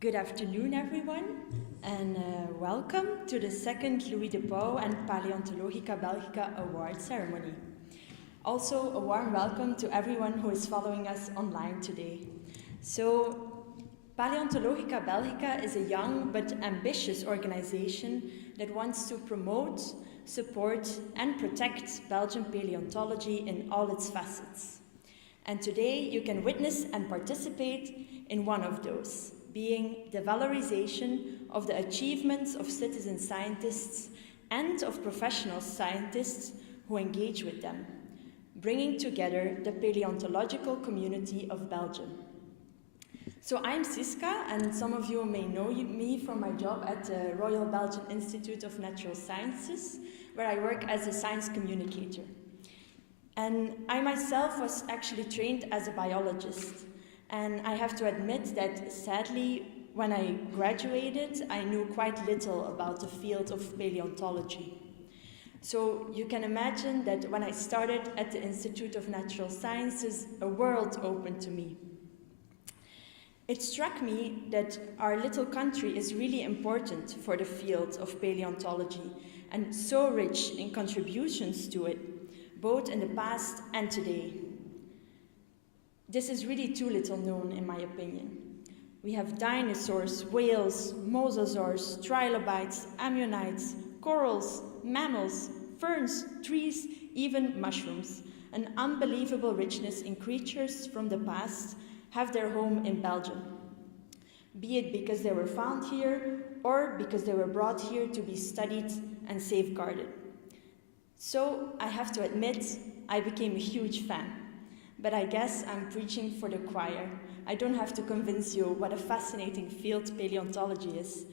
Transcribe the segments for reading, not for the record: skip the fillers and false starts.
Good afternoon, everyone, and welcome to the second Louis De Pauw and Paleontologica Belgica Award ceremony. Also, a warm welcome to everyone who is following us online today. So, Paleontologica Belgica is a young but ambitious organization that wants to promote, support, and protect Belgian paleontology in all its facets. And today you can witness and participate in one of those, being the valorization of the achievements of citizen scientists and of professional scientists who engage with them, bringing together the paleontological community of Belgium. So I'm Siska, and some of you may know me from my job at the Royal Belgian Institute of Natural Sciences, where I work as a science communicator. And I myself was actually trained as a biologist. And I have to admit that, sadly, when I graduated, I knew quite little about the field of paleontology. So you can imagine that when I started at the Institute of Natural Sciences, a world opened to me. It struck me that our little country is really important for the field of paleontology and so rich in contributions to it, both in the past and today. This is really too little known, in my opinion. We have dinosaurs, whales, mosasaurs, trilobites, ammonites, corals, mammals, ferns, trees, even mushrooms. An unbelievable richness in creatures from the past have their home in Belgium, be it because they were found here or because they were brought here to be studied and safeguarded. So I have to admit, I became a huge fan. But I guess I'm preaching for the choir. I don't have to convince you what a fascinating field paleontology is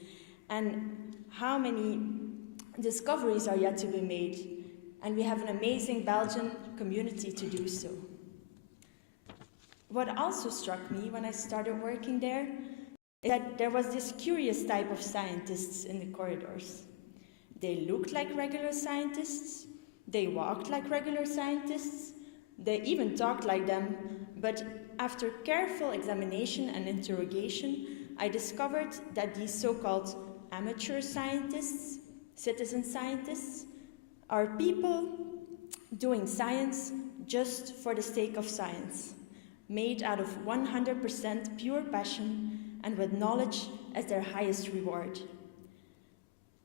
and how many discoveries are yet to be made. And we have an amazing Belgian community to do so. What also struck me when I started working there is that there was this curious type of scientists in the corridors. They looked like regular scientists, they walked like regular scientists, they even talked like them, but after careful examination and interrogation, I discovered that these so-called amateur scientists, citizen scientists, are people doing science just for the sake of science, made out of 100% pure passion and with knowledge as their highest reward.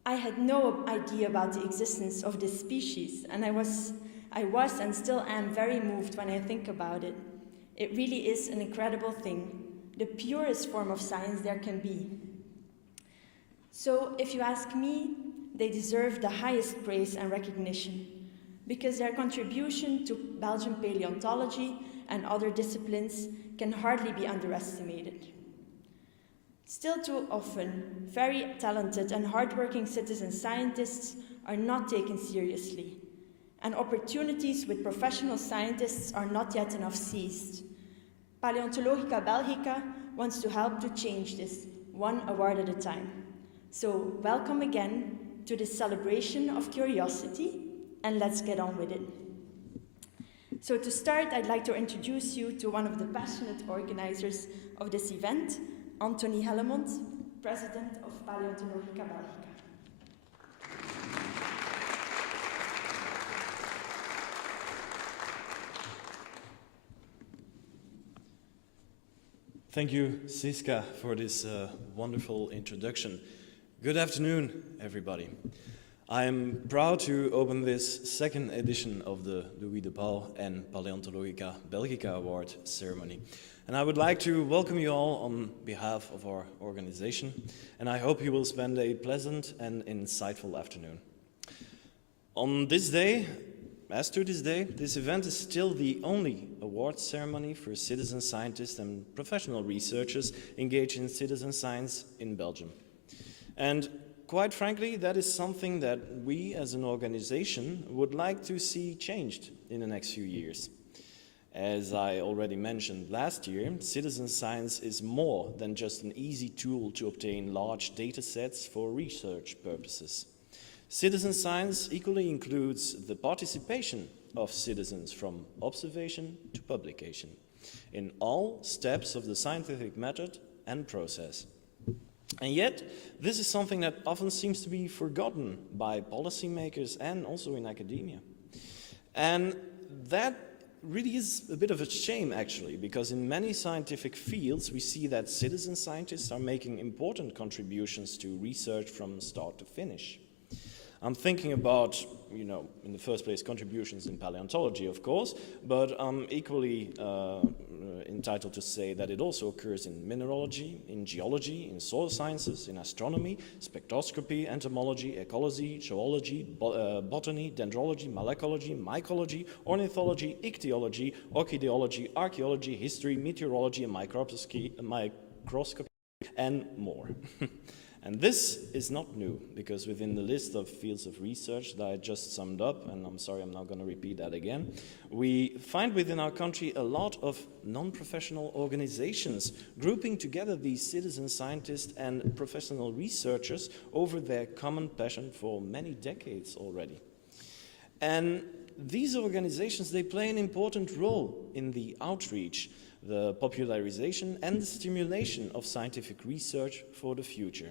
I had no idea about the existence of this species, and I was and still am very moved when I think about it. It really is an incredible thing, the purest form of science there can be. So if you ask me, they deserve the highest praise and recognition because their contribution to Belgian paleontology and other disciplines can hardly be underestimated. Still too often, very talented and hardworking citizen scientists are not taken seriously, and opportunities with professional scientists are not yet enough seized. Paleontologica Belgica wants to help to change this, one award at a time. So welcome again to this celebration of curiosity, and let's get on with it. So to start, I'd like to introduce you to one of the passionate organizers of this event, Anthony Hellemond, President of Paleontologica Belgica. Thank you, Siska, for this wonderful introduction. Good afternoon, everybody. I am proud to open this second edition of the Louis De Pauw and Paleontologica Belgica Award ceremony. And I would like to welcome you all on behalf of our organization, and I hope you will spend a pleasant and insightful afternoon. On this day, as to this day, this event is still the only award ceremony for citizen scientists and professional researchers engaged in citizen science in Belgium. And quite frankly, that is something that we as an organization would like to see changed in the next few years. As I already mentioned last year, citizen science is more than just an easy tool to obtain large data sets for research purposes. Citizen science equally includes the participation of citizens from observation to publication in all steps of the scientific method and process. And yet, this is something that often seems to be forgotten by policymakers and also in academia. And that really is a bit of a shame, actually, because in many scientific fields we see that citizen scientists are making important contributions to research from start to finish. I'm thinking about, you know, in the first place, contributions in paleontology, of course, but I'm equally entitled to say that it also occurs in mineralogy, in geology, in soil sciences, in astronomy, spectroscopy, entomology, ecology, zoology, botany, dendrology, malacology, mycology, ornithology, ichthyology, orchideology, archaeology, history, meteorology, and microscopy, and more. And this is not new, because within the list of fields of research that I just summed up, and I'm sorry I'm not going to repeat that again, we find within our country a lot of non-professional organizations grouping together these citizen scientists and professional researchers over their common passion for many decades already. And these organizations, they play an important role in the outreach, the popularization and the stimulation of scientific research for the future.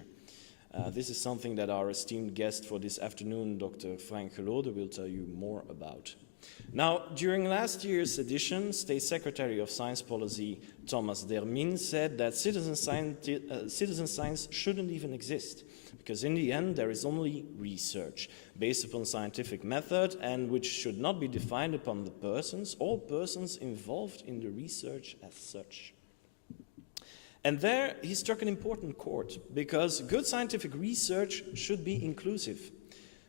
This is something that our esteemed guest for this afternoon, Dr. Frank Halard, will tell you more about. Now, during last year's edition, State Secretary of Science Policy Thomas Dermin said that citizen science shouldn't even exist, because in the end there is only research based upon scientific method and which should not be defined upon the persons or persons involved in the research as such. And there he struck an important chord, because good scientific research should be inclusive.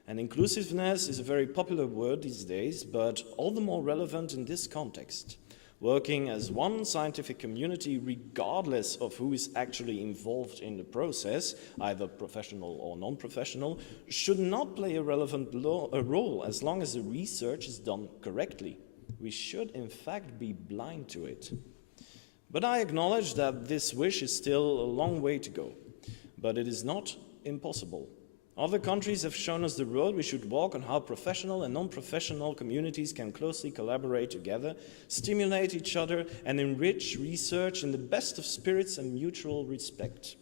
And inclusiveness is a very popular word these days, but all the more relevant in this context. Working as one scientific community regardless of who is actually involved in the process, either professional or non-professional, should not play a relevant role as long as the research is done correctly. We should in fact be blind to it. But I acknowledge that this wish is still a long way to go, but it is not impossible. Other countries have shown us the road we should walk on how professional and non-professional communities can closely collaborate together, stimulate each other, and enrich research in the best of spirits and mutual respect.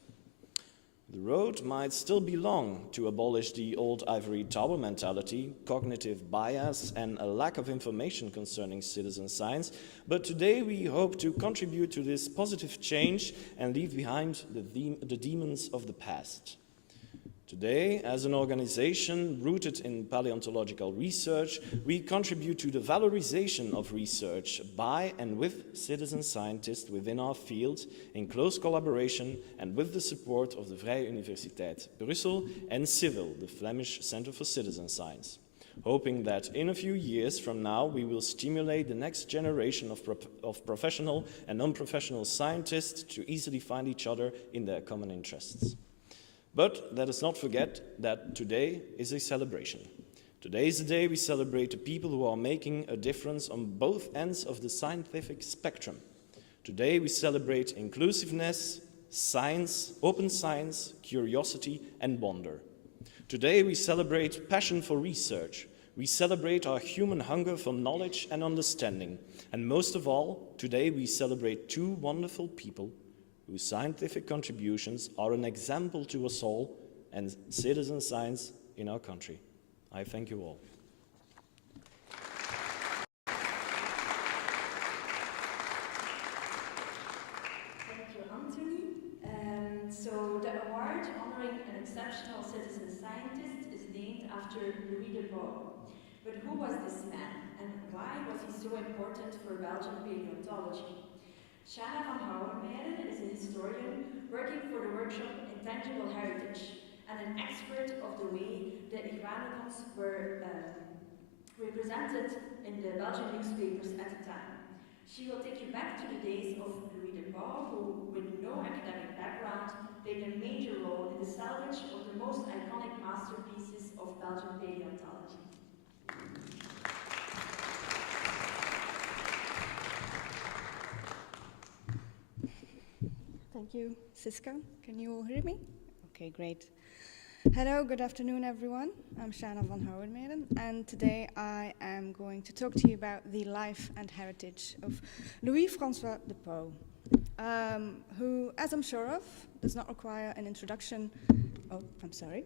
The road might still be long to abolish the old ivory tower mentality, cognitive bias, and a lack of information concerning citizen science, but today we hope to contribute to this positive change and leave behind the demons of the past. Today, as an organization rooted in paleontological research, we contribute to the valorization of research by and with citizen scientists within our field in close collaboration and with the support of the Vrije Universiteit Brussel and CIVIL, the Flemish Center for Citizen Science, hoping that in a few years from now we will stimulate the next generation of professional and non-professional scientists to easily find each other in their common interests. But let us not forget that today is a celebration. Today is the day we celebrate the people who are making a difference on both ends of the scientific spectrum. Today we celebrate inclusiveness, science, open science, curiosity, and wonder. Today we celebrate passion for research. We celebrate our human hunger for knowledge and understanding. And most of all, today we celebrate two wonderful people whose scientific contributions are an example to us all and citizen science in our country. I thank you all. Thank you, Anthony. So the award honoring an exceptional citizen scientist is named after Louis De Pauw. But who was this man, and why was he so important for Belgian paleontology? Shanna van Houwenmeijer is a historian working for the workshop Intangible Heritage and an expert of the way the iguanodons were represented in the Belgian newspapers at the time. She will take you back to the days of Louis De Pauw, who, with no academic background, played a major role in the salvage of the most iconic masterpieces of Belgian paleontology. Thank you, Siska. Can you all hear me? Okay, great. Hello, good afternoon, everyone. I'm Shanna van Houwenmeijer, and today I am going to talk to you about the life and heritage of Louis-François De Pauw. who, as I'm sure of, does not require an introduction. Oh, I'm sorry.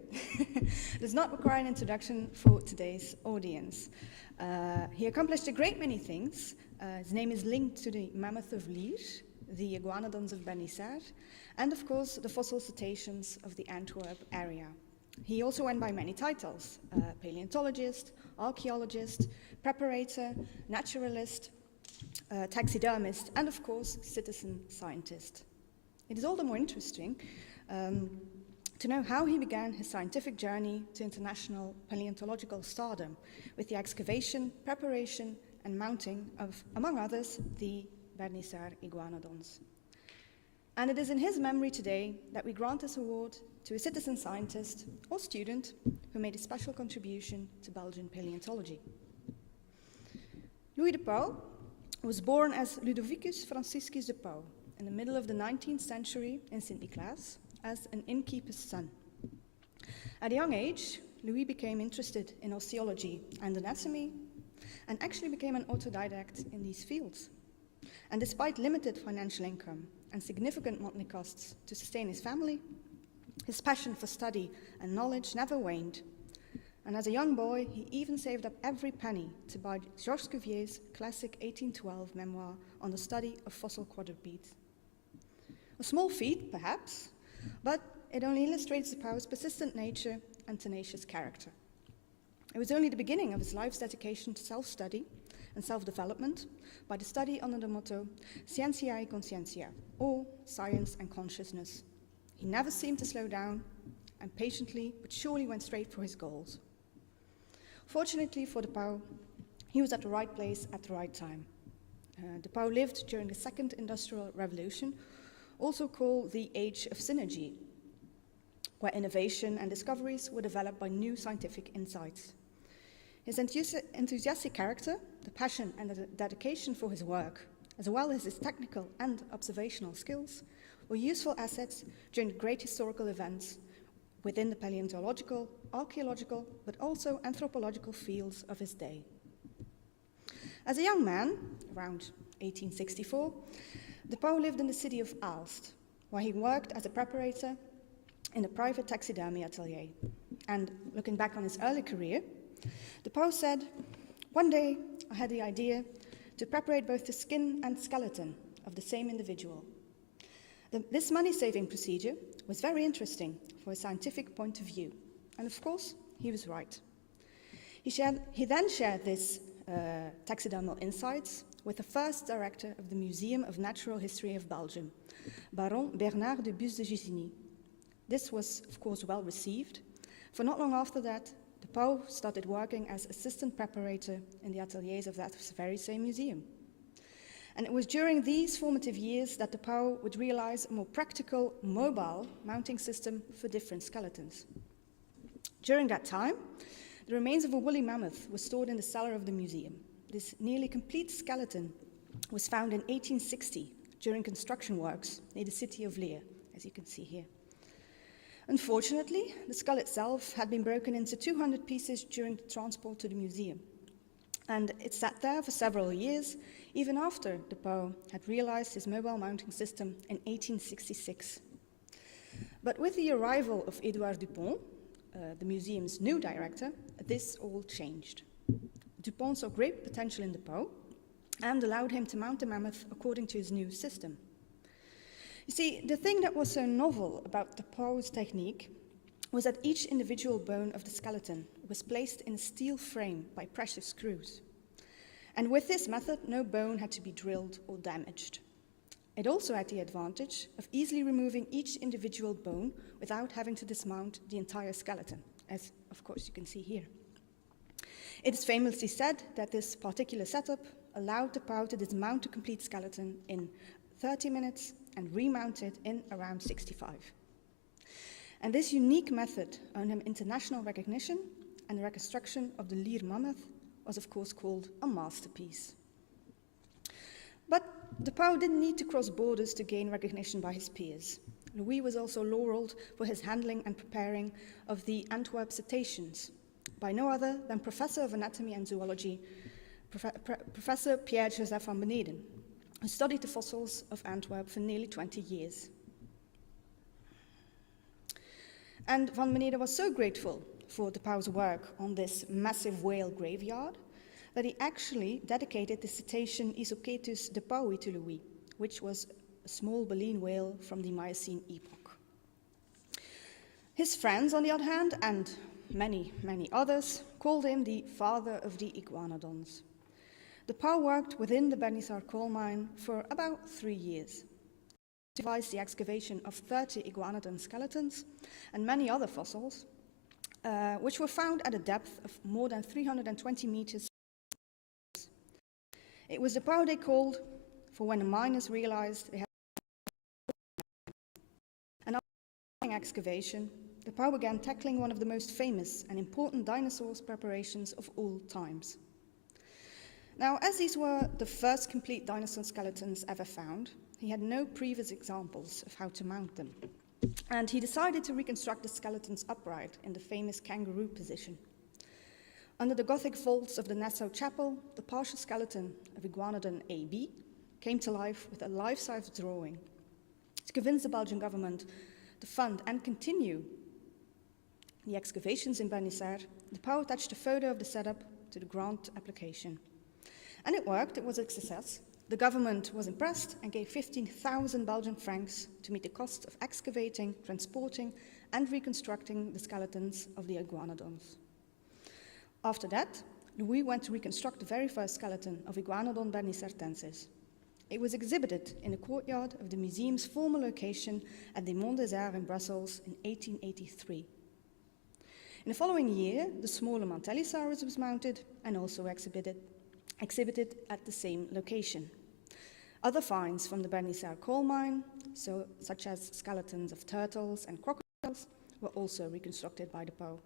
Does not require an introduction for today's audience. He accomplished a great many things. His name is linked to the mammoth of Liège, the iguanodons of Bernissart, and of course the fossil cetaceans of the Antwerp area. He also went by many titles: paleontologist, archaeologist, preparator, naturalist, taxidermist, and of course citizen scientist. It is all the more interesting to know how he began his scientific journey to international paleontological stardom with the excavation, preparation, and mounting of, among others, the Bernissart iguanodons. And it is in his memory today that we grant this award to a citizen scientist or student who made a special contribution to Belgian paleontology. Louis De Pauw was born as Ludovicus Franciscus De Pauw in the middle of the 19th century in Sint-Niklaas as an innkeeper's son. At a young age, Louis became interested in osteology and anatomy and actually became an autodidact in these fields. And despite limited financial income and significant monthly costs to sustain his family, his passion for study and knowledge never waned. And as a young boy, he even saved up every penny to buy Georges Cuvier's classic 1812 memoir on the study of fossil quadrupeds. A small feat, perhaps, but it only illustrates De Pauw's persistent nature and tenacious character. It was only the beginning of his life's dedication to self-study and self-development by the study under the motto Scientia e Conscientia, or science and consciousness. He never seemed to slow down and patiently but surely went straight for his goals. Fortunately for De Pauw, he was at the right place at the right time. De Pauw lived during the Second Industrial Revolution, also called the Age of Synergy, where innovation and discoveries were developed by new scientific insights. His enthusiastic character, the passion and the dedication for his work, as well as his technical and observational skills, were useful assets during the great historical events within the paleontological, archaeological, but also anthropological fields of his day. As a young man, around 1864, De Pauw lived in the city of Aalst, where he worked as a preparator in a private taxidermy atelier. And looking back on his early career, De Pauw said, "One day I had the idea to preparate both the skin and skeleton of the same individual. This money-saving procedure was very interesting from a scientific point of view, and of course, he was right." He then shared this taxidermal insights with the first director of the Museum of Natural History of Belgium, Baron Bernard de Bus de Gisigny. This was, of course, well received, for not long after that, De Pauw started working as assistant preparator in the ateliers of that very same museum. And it was during these formative years that De Pauw would realize a more practical, mobile mounting system for different skeletons. During that time, the remains of a woolly mammoth were stored in the cellar of the museum. This nearly complete skeleton was found in 1860 during construction works near the city of Liège, as you can see here. Unfortunately, the skull itself had been broken into 200 pieces during the transport to the museum. And it sat there for several years, even after De Pauw had realized his mobile mounting system in 1866. But with the arrival of Edouard Dupont, the museum's new director, this all changed. Dupont saw great potential in De Pauw and allowed him to mount the mammoth according to his new system. You see, the thing that was so novel about De Pauw's technique was that each individual bone of the skeleton was placed in a steel frame by pressure screws. And with this method, no bone had to be drilled or damaged. It also had the advantage of easily removing each individual bone without having to dismount the entire skeleton, as of course you can see here. It is famously said that this particular setup allowed De Pauw to dismount a complete skeleton in 30 minutes and remount it in around 65. And this unique method earned him international recognition, and the reconstruction of the Lier mammoth was of course called a masterpiece. But De Pauw didn't need to cross borders to gain recognition by his peers. Louis was also laurelled for his handling and preparing of the Antwerp cetaceans by no other than Professor of Anatomy and Zoology, Professor Pierre-Joseph van Beneden, who studied the fossils of Antwerp for nearly 20 years. And Van Meneerde was so grateful for De Pauw's work on this massive whale graveyard that he actually dedicated the cetacean Isocetus de Pauwi to Louis, which was a small baleen whale from the Miocene epoch. His friends, on the other hand, and many, many others, called him the father of the iguanodons. De Pauw worked within the Bernissar coal mine for about 3 years. He devised the excavation of 30 iguanodon skeletons and many other fossils, which were found at a depth of more than 320 meters. It was De Pauw they called for when the miners realized they had and after excavation, De Pauw began tackling one of the most famous and important dinosaurs preparations of all times. Now, as these were the first complete dinosaur skeletons ever found, he had no previous examples of how to mount them. And he decided to reconstruct the skeletons upright in the famous kangaroo position. Under the Gothic vaults of the Nassau Chapel, the partial skeleton of Iguanodon AB came to life with a life-size drawing. To convince the Belgian government to fund and continue the excavations in Bernissar, De Pauw attached a photo of the setup to the grant application. And it worked, it was a success. The government was impressed and gave 15,000 Belgian francs to meet the cost of excavating, transporting, and reconstructing the skeletons of the iguanodons. After that, Louis went to reconstruct the very first skeleton of Iguanodon bernissartensis. It was exhibited in the courtyard of the museum's former location at the Mont des Arts in Brussels in 1883. In the following year, the smaller Mantellisaurus was mounted and also exhibited at the same location. Other finds from the Bernissar coal mine, such as skeletons of turtles and crocodiles, were also reconstructed by De Pauw.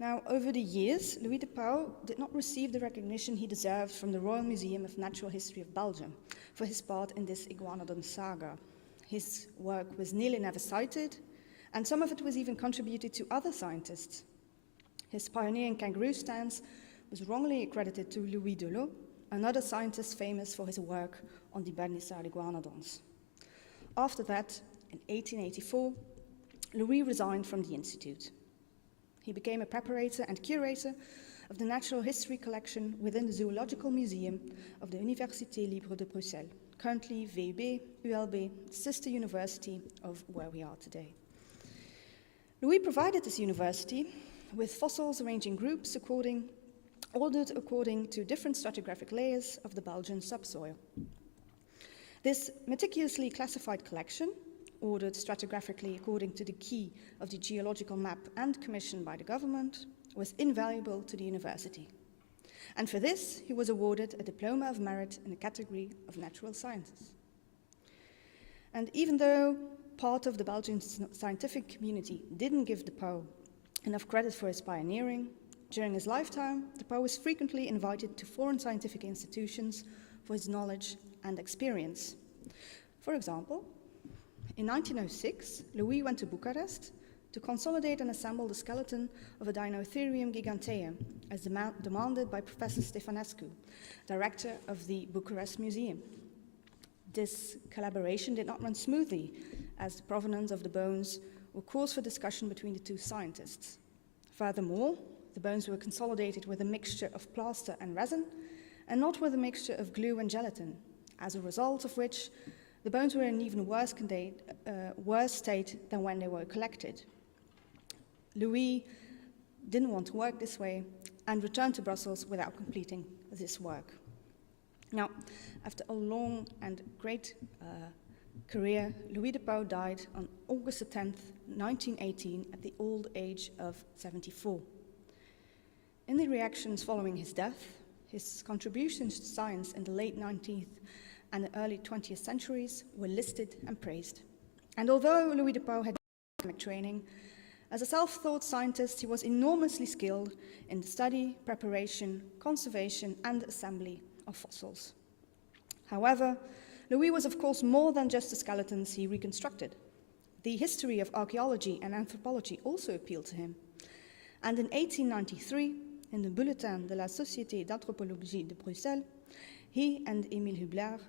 Now, over the years, Louis De Pauw did not receive the recognition he deserved from the Royal Museum of Natural History of Belgium for his part in this iguanodon saga. His work was nearly never cited, and some of it was even contributed to other scientists. His pioneering kangaroo stance was wrongly accredited to Louis Delot, another scientist famous for his work on the Bernissar iguanodons. After that, in 1884, Louis resigned from the institute. He became a preparator and curator of the natural history collection within the Zoological Museum of the Université Libre de Bruxelles, currently VUB, ULB, sister university of where we are today. Louis provided this university with fossils arranged in groups ordered according to different stratigraphic layers of the Belgian subsoil. This meticulously classified collection, ordered stratigraphically according to the key of the geological map and commissioned by the government, was invaluable to the university. And for this, he was awarded a Diploma of Merit in the category of Natural Sciences. And even though part of the Belgian scientific community didn't give De Pauw enough credit for his pioneering, during his lifetime, De Pauw was frequently invited to foreign scientific institutions for his knowledge and experience. For example, in 1906, Louis went to Bucharest to consolidate and assemble the skeleton of a Dinotherium giganteum, as demanded by Professor Stefanescu, director of the Bucharest Museum. This collaboration did not run smoothly, as the provenance of the bones were cause for discussion between the two scientists. Furthermore, the bones were consolidated with a mixture of plaster and resin, and not with a mixture of glue and gelatin, as a result of which the bones were in an even worse state than when they were collected. Louis didn't want to work this way and returned to Brussels without completing this work. Now, after a long and great career, Louis De Pauw died on August 10th, 1918, at the old age of 74. In the reactions following his death, his contributions to science in the late 19th and the early 20th centuries were listed and praised. And although Louis De Pauw had academic training, as a self-taught scientist, he was enormously skilled in the study, preparation, conservation, and assembly of fossils. However, Louis was of course more than just the skeletons he reconstructed. The history of archaeology and anthropology also appealed to him. And in 1893, in the Bulletin de la Société d'Anthropologie de Bruxelles, he and Émile Hublard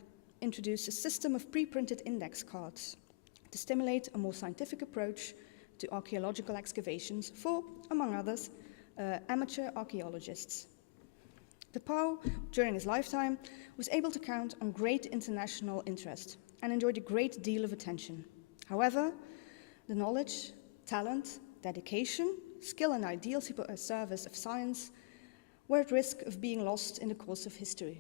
introduced a system of pre-printed index cards to stimulate a more scientific approach to archaeological excavations for, among others, amateur archaeologists. De Pauw, during his lifetime, was able to count on great international interest and enjoyed a great deal of attention. However, the knowledge, talent, dedication, skill and ideal service of science were at risk of being lost in the course of history.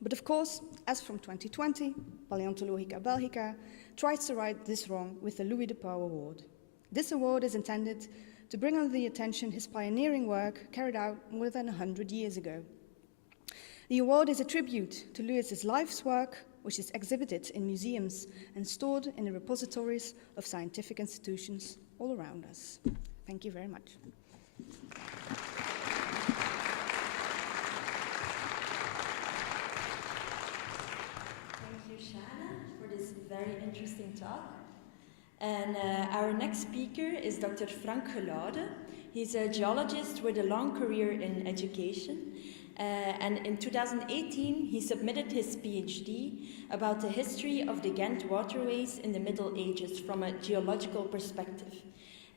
But of course, as from 2020, Paleontologica Belgica tries to right this wrong with the Louis De Pauw Award. This award is intended to bring under the attention his pioneering work carried out more than 100 years ago. The award is a tribute to Louis's life's work, which is exhibited in museums and stored in the repositories of scientific institutions all around us. Thank you very much. Thank you, Shana, for this very interesting talk. And our next speaker is Dr. Frank Halard. He's a geologist with a long career in education. And in 2018, he submitted his PhD about the history of the Ghent waterways in the Middle Ages from a geological perspective.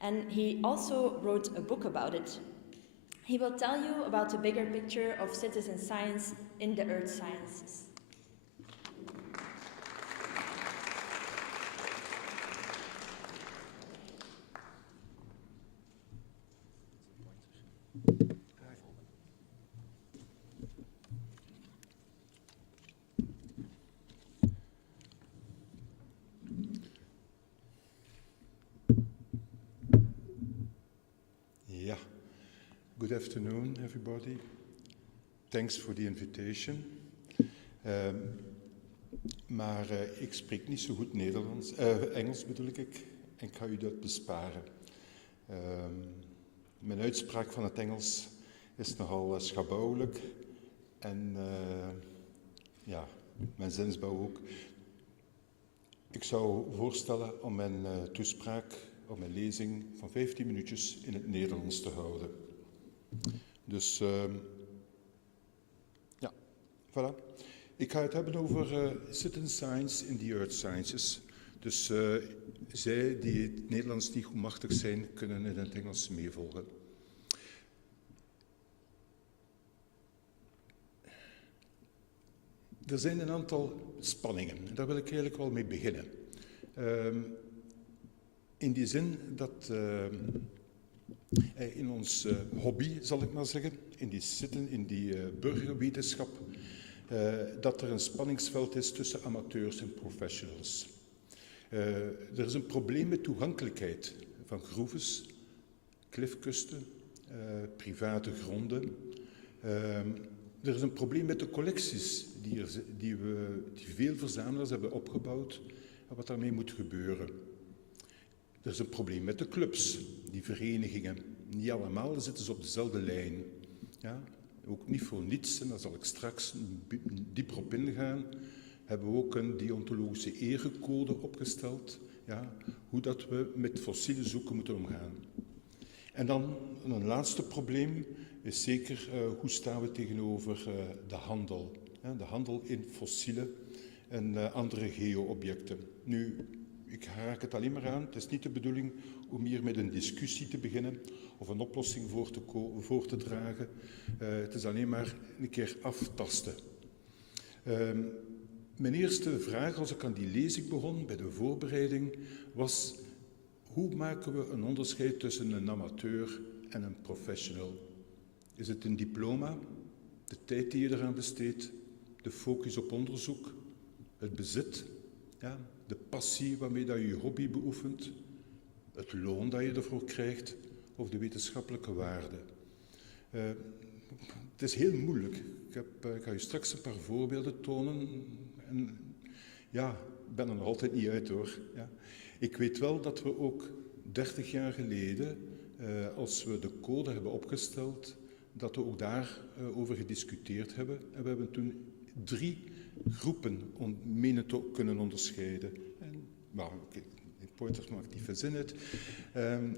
And he also wrote a book about it. He will tell you about the bigger picture of citizen science in the earth sciences. Good afternoon, everybody. Thanks for the invitation. Ik spreek niet zo goed Nederlands, Engels bedoel ik, en ik ga u dat besparen. Mijn uitspraak van het Engels is nogal schabouwelijk en mijn zinsbouw ook. Ik zou voorstellen om mijn toespraak, om mijn lezing van 15 minuutjes in het Nederlands te houden. Dus, voilà. Ik ga het hebben over citizen science in the earth sciences. Dus zij die het Nederlands niet goed machtig zijn, kunnen in het Engels meevolgen. Er zijn een aantal spanningen, en daar wil ik eigenlijk wel mee beginnen. In die zin dat in ons hobby, zal ik maar zeggen, in die burgerwetenschap, dat er een spanningsveld is tussen amateurs en professionals. Er is een probleem met toegankelijkheid van groeves, klifkusten, private gronden. Er is een probleem met de collecties die veel verzamelaars hebben opgebouwd en wat daarmee moet gebeuren. Er is een probleem met de clubs, die verenigingen. Niet allemaal zitten ze op dezelfde lijn. Ja? Ook niet voor niets, en daar zal ik straks dieper op ingaan, hebben we ook een deontologische erecode opgesteld. Ja? Hoe dat we met fossiele zoeken moeten omgaan. En dan een laatste probleem is zeker hoe staan we tegenover de handel. Ja? De handel in fossielen en andere geo-objecten. Nu, ik raak het alleen maar aan. Het is niet de bedoeling om hier met een discussie te beginnen of een oplossing voor te dragen. Het is alleen maar een keer aftasten. Mijn eerste vraag als ik aan die lezing begon, bij de voorbereiding, was: hoe maken we een onderscheid tussen een amateur en een professional? Is het een diploma, de tijd die je eraan besteedt, de focus op onderzoek, het bezit, ja, de passie waarmee dat je je hobby beoefent, het loon dat je ervoor krijgt of de wetenschappelijke waarde? Het is heel moeilijk. Ik ga je straks een paar voorbeelden tonen. En ja, ik ben er nog altijd niet uit hoor. Ja. Ik weet wel dat we ook 30 jaar geleden, als we de code hebben opgesteld, dat we ook daarover gediscuteerd hebben. En we hebben toen 3 groepen menen te kunnen onderscheiden. De pointer maakt niet veel zin uit.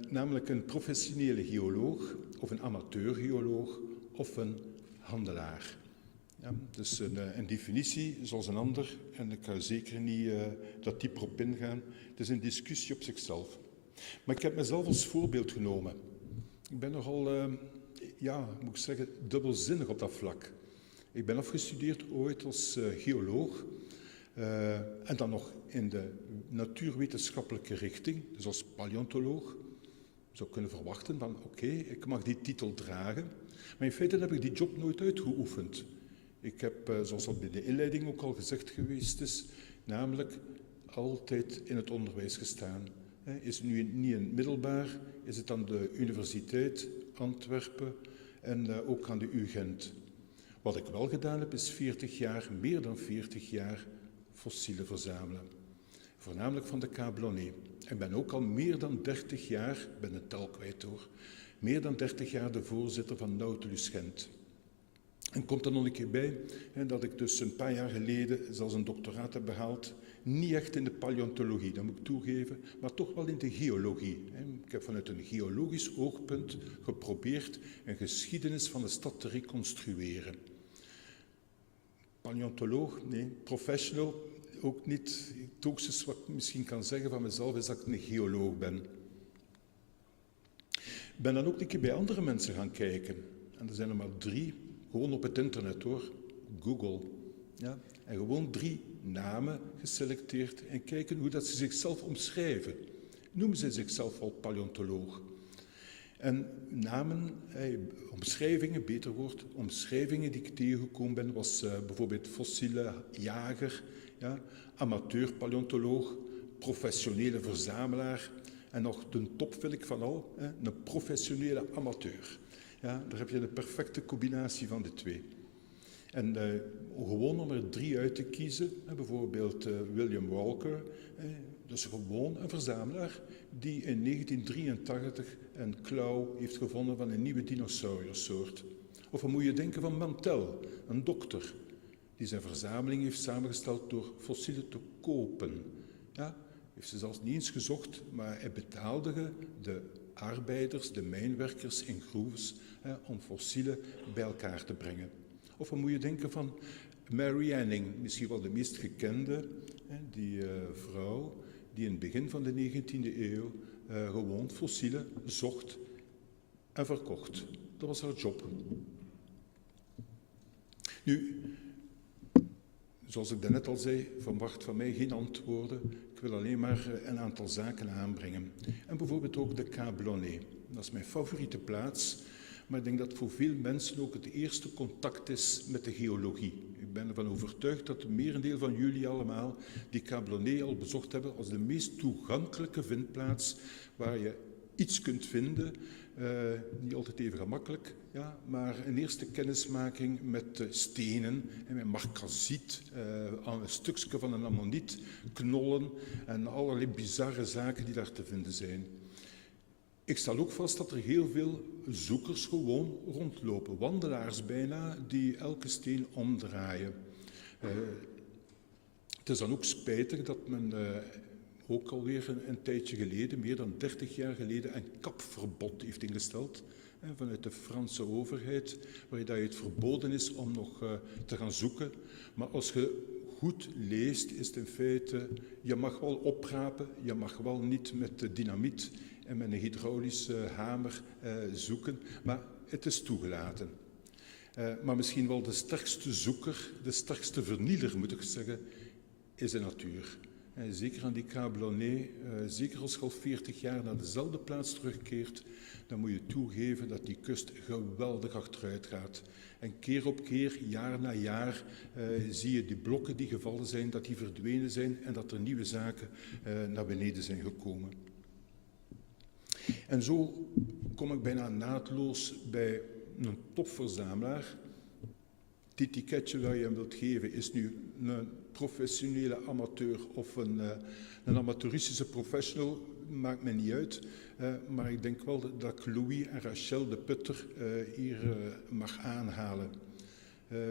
Namelijk een professionele geoloog, of een amateur geoloog, of een handelaar. Ja, dus een definitie zoals een ander, en ik ga zeker niet dat dieper op ingaan. Het is een discussie op zichzelf. Maar ik heb mezelf als voorbeeld genomen. Ik ben nogal, moet ik zeggen, dubbelzinnig op dat vlak. Ik ben afgestudeerd ooit als geoloog en dan nog in de natuurwetenschappelijke richting, dus als paleontoloog. Je zou kunnen verwachten van oké, ik mag die titel dragen, maar in feite heb ik die job nooit uitgeoefend. Ik heb, zoals al bij de inleiding ook al gezegd geweest is, namelijk altijd in het onderwijs gestaan. Is het nu niet in het middelbaar, is het aan de Universiteit Antwerpen en ook aan de UGent. Wat ik wel gedaan heb, is 40 jaar, meer dan 40 jaar, fossielen verzamelen. Voornamelijk van de Cablonnet. Ik ben ook al meer dan 30 jaar, ik ben de tel kwijt hoor, meer dan 30 jaar de voorzitter van Nautilus Gent. En komt er nog een keer bij dat ik dus een paar jaar geleden zelfs een doctoraat heb behaald. Niet echt in de paleontologie, dat moet ik toegeven, maar toch wel in de geologie. Ik heb vanuit een geologisch oogpunt geprobeerd een geschiedenis van de stad te reconstrueren. Paleontoloog, nee, professional, ook niet. Het hoogste wat ik misschien kan zeggen van mezelf is dat ik een geoloog ben. Ik ben dan ook een keer bij andere mensen gaan kijken. En er zijn er maar 3, gewoon op het internet hoor, Google. Ja? En gewoon 3 namen geselecteerd en kijken hoe dat ze zichzelf omschrijven. Noemen ze zichzelf al paleontoloog? En namen, omschrijvingen, beter woord, omschrijvingen die ik tegengekomen ben, was bijvoorbeeld fossiele jager, ja, amateur paleontoloog, professionele verzamelaar en nog de top vind ik van al, een professionele amateur. Ja, daar heb je de perfecte combinatie van de 2. En gewoon om er 3 uit te kiezen, bijvoorbeeld William Walker, dus gewoon een verzamelaar die in 1983 een klauw heeft gevonden van een nieuwe dinosaurussoort. Of dan moet je denken van Mantel, een dokter, die zijn verzameling heeft samengesteld door fossielen te kopen. Ja, heeft ze zelfs niet eens gezocht, maar hij betaalde de arbeiders, de mijnwerkers in groeves, om fossielen bij elkaar te brengen. Of dan moet je denken van Mary Anning, misschien wel de meest gekende, die vrouw die in het begin van de 19e eeuw gewoon fossielen zocht en verkocht. Dat was haar job. Nu, zoals ik daarnet al zei, verwacht van mij geen antwoorden. Ik wil alleen maar een aantal zaken aanbrengen. En bijvoorbeeld ook de Cablonnet. Dat is mijn favoriete plaats. Maar ik denk dat voor veel mensen ook het eerste contact is met de geologie. Ik ben ervan overtuigd dat het merendeel van jullie allemaal die Cablonnet al bezocht hebben als de meest toegankelijke vindplaats waar je iets kunt vinden. Niet altijd even gemakkelijk, ja, maar een eerste kennismaking met stenen en met marcasiet, een stukje van een ammoniet, knollen en allerlei bizarre zaken die daar te vinden zijn. Ik stel ook vast dat er heel veel zoekers gewoon rondlopen, wandelaars bijna, die elke steen omdraaien. Het is dan ook spijtig dat men ook alweer een tijdje geleden, meer dan 30 jaar geleden, een kapverbod heeft ingesteld vanuit de Franse overheid, waarin het verboden is om nog te gaan zoeken. Maar als je goed leest, is het in feite, je mag wel oprapen, je mag wel niet met dynamiet en met een hydraulische hamer zoeken, maar het is toegelaten. Maar misschien wel de sterkste zoeker, de sterkste vernieler, moet ik zeggen, is de natuur. Zeker aan die Cablonnet, zeker als je al 40 jaar naar dezelfde plaats terugkeert, dan moet je toegeven dat die kust geweldig achteruit gaat. En keer op keer, jaar na jaar, zie je die blokken die gevallen zijn, dat die verdwenen zijn en dat er nieuwe zaken naar beneden zijn gekomen. En zo kom ik bijna naadloos bij een topverzamelaar. Het etiketje dat je hem wilt geven is nu een professionele amateur of een amateuristische professional, maakt mij niet uit. Maar ik denk wel dat ik Louis en Rachel de Putter hier mag aanhalen.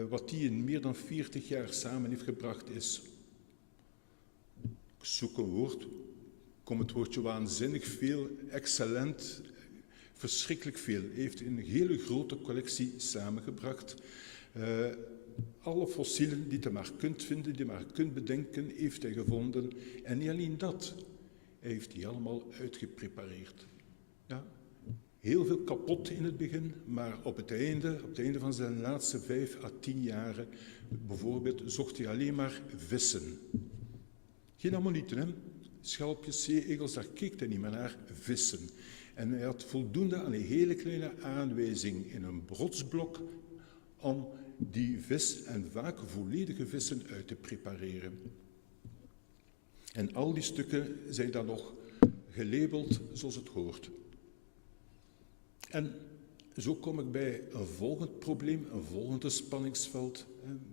Wat die in meer dan 40 jaar samen heeft gebracht is, ik zoek een woord, kom het woordje waanzinnig veel, excellent, verschrikkelijk veel. Hij heeft een hele grote collectie samengebracht. alle fossielen die je maar kunt vinden, die je maar kunt bedenken, heeft hij gevonden. En niet alleen dat, hij heeft die allemaal uitgeprepareerd. Ja, heel veel kapot in het begin, maar op het einde van zijn laatste 5 à 10 jaren, bijvoorbeeld, zocht hij alleen maar vissen. Geen ammonieten, hè? Schelpjes, zeeegels, daar keek hij niet meer naar, vissen. En hij had voldoende aan een hele kleine aanwijzing in een rotsblok om die vis, en vaak volledige vissen, uit te prepareren. En al die stukken zijn dan nog gelabeld zoals het hoort. En zo kom ik bij een volgend probleem, een volgende spanningsveld,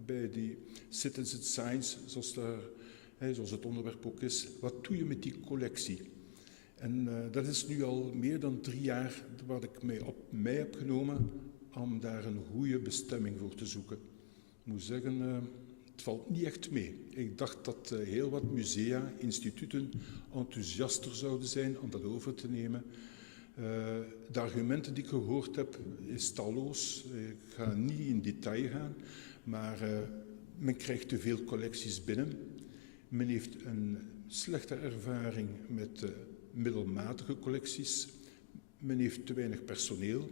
bij die citizen science, zoals het onderwerp ook is. Wat doe je met die collectie? En dat is nu al meer dan 3 jaar wat ik mij heb genomen om daar een goede bestemming voor te zoeken. Ik moet zeggen, het valt niet echt mee. Ik dacht dat heel wat musea, instituten enthousiaster zouden zijn om dat over te nemen. De argumenten die ik gehoord heb, is talloos. Ik ga niet in detail gaan, maar men krijgt te veel collecties binnen. Men heeft een slechte ervaring met middelmatige collecties. Men heeft te weinig personeel.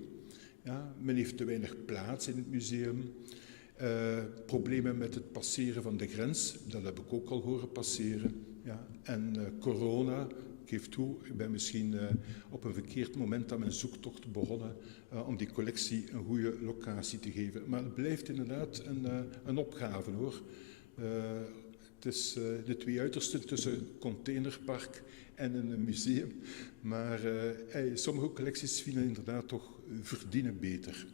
Ja, men heeft te weinig plaats in het museum. Problemen met het passeren van de grens, dat heb ik ook al horen passeren. Ja. En corona, ik geef toe, ik ben misschien op een verkeerd moment aan mijn zoektocht begonnen om die collectie een goede locatie te geven. Maar het blijft inderdaad een opgave, hoor. Het is de 2 uitersten tussen containerpark en een museum. Maar sommige collecties vinden inderdaad toch verdienen beter.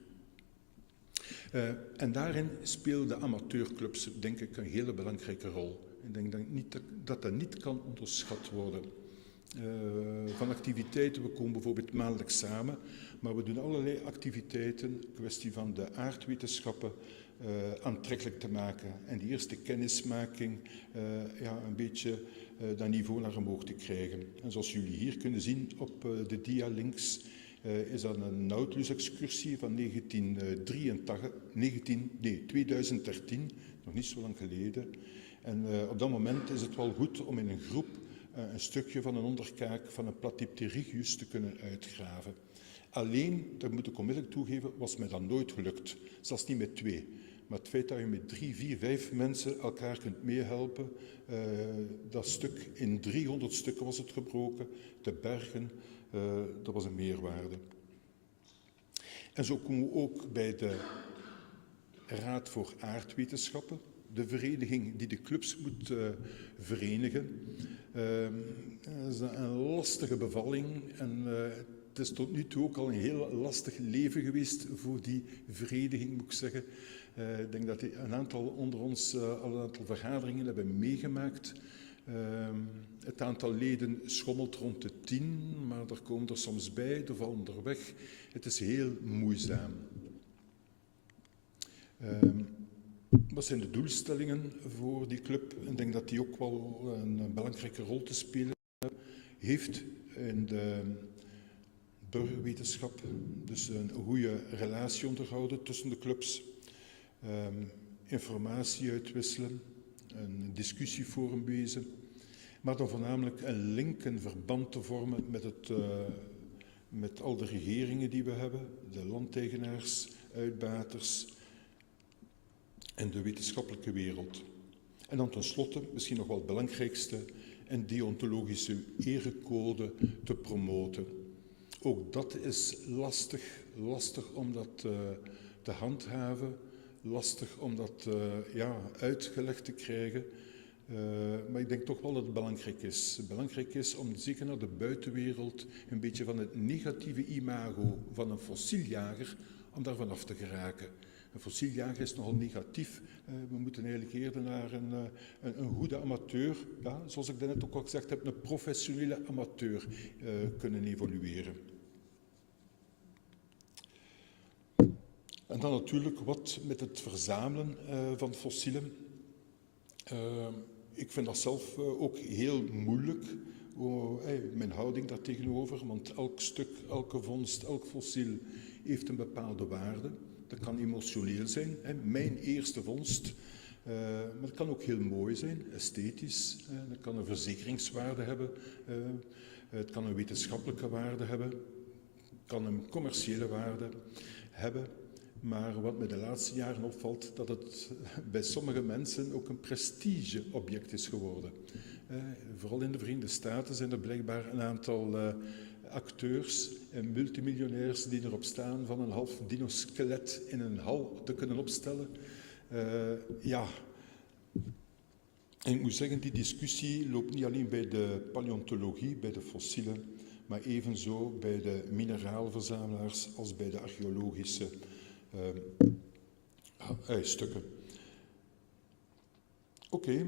En daarin spelen de amateurclubs, denk ik, een hele belangrijke rol. Ik denk dat niet kan onderschat worden. Van activiteiten, we komen bijvoorbeeld maandelijks samen, maar we doen allerlei activiteiten, kwestie van de aardwetenschappen, aantrekkelijk te maken. En die eerste kennismaking een beetje dat niveau naar omhoog te krijgen. En zoals jullie hier kunnen zien op de dia links, is dat een Nautilus-excursie van 2013, nog niet zo lang geleden. En op dat moment is het wel goed om in een groep een stukje van een onderkaak van een Platypterygius te kunnen uitgraven. Alleen, dat moet ik onmiddellijk toegeven, was mij dat nooit gelukt. Zelfs niet met 2. Maar het feit dat je met 3, 4, 5 mensen elkaar kunt meehelpen, dat stuk, in 300 stukken was het gebroken, te bergen, dat was een meerwaarde. En zo komen we ook bij de Raad voor Aardwetenschappen, de vereniging die de clubs moet verenigen. Dat is een lastige bevalling en het is tot nu toe ook al een heel lastig leven geweest voor die vereniging, moet ik zeggen. Ik denk dat een aantal onder ons al een aantal vergaderingen hebben meegemaakt. Het aantal leden schommelt rond de 10, maar er komen er soms bij, er vallen er weg. Het is heel moeizaam. Wat zijn de doelstellingen voor die club? Ik denk dat die ook wel een belangrijke rol te spelen heeft in de burgerwetenschap. Dus een goede relatie onderhouden tussen de clubs. Informatie uitwisselen, een discussieforum wezen, maar dan voornamelijk een link, een verband te vormen met al de regeringen die we hebben, de landeigenaars, uitbaters en de wetenschappelijke wereld. En dan tenslotte, misschien nog wel het belangrijkste, een deontologische erecode te promoten. Ook dat is lastig om dat te handhaven. Lastig om dat uitgelegd te krijgen. Maar ik denk toch wel dat het belangrijk is. Belangrijk is om zeker naar de buitenwereld een beetje van het negatieve imago van een fossieljager, om daar vanaf te geraken. Een fossieljager is nogal negatief. We moeten eigenlijk eerder naar een goede amateur, ja, zoals ik daarnet ook al gezegd heb, een professionele amateur kunnen evolueren. En dan natuurlijk wat met het verzamelen van fossielen. Ik vind dat zelf ook heel moeilijk, mijn houding daar tegenover, want elk stuk, elke vondst, elk fossiel heeft een bepaalde waarde. Dat kan emotioneel zijn, hè, mijn eerste vondst. Maar het kan ook heel mooi zijn, esthetisch. Dat kan een verzekeringswaarde hebben. Het kan een wetenschappelijke waarde hebben. Het kan een commerciële waarde hebben. Maar wat me de laatste jaren opvalt, dat het bij sommige mensen ook een prestigeobject is geworden. Vooral in de Verenigde Staten zijn er blijkbaar een aantal acteurs en multimiljonairs die erop staan van een half dinoskelet in een hal te kunnen opstellen. Ja, en ik moet zeggen, die discussie loopt niet alleen bij de paleontologie, bij de fossielen, maar evenzo bij de mineraalverzamelaars als bij de archeologische stukken. Oké.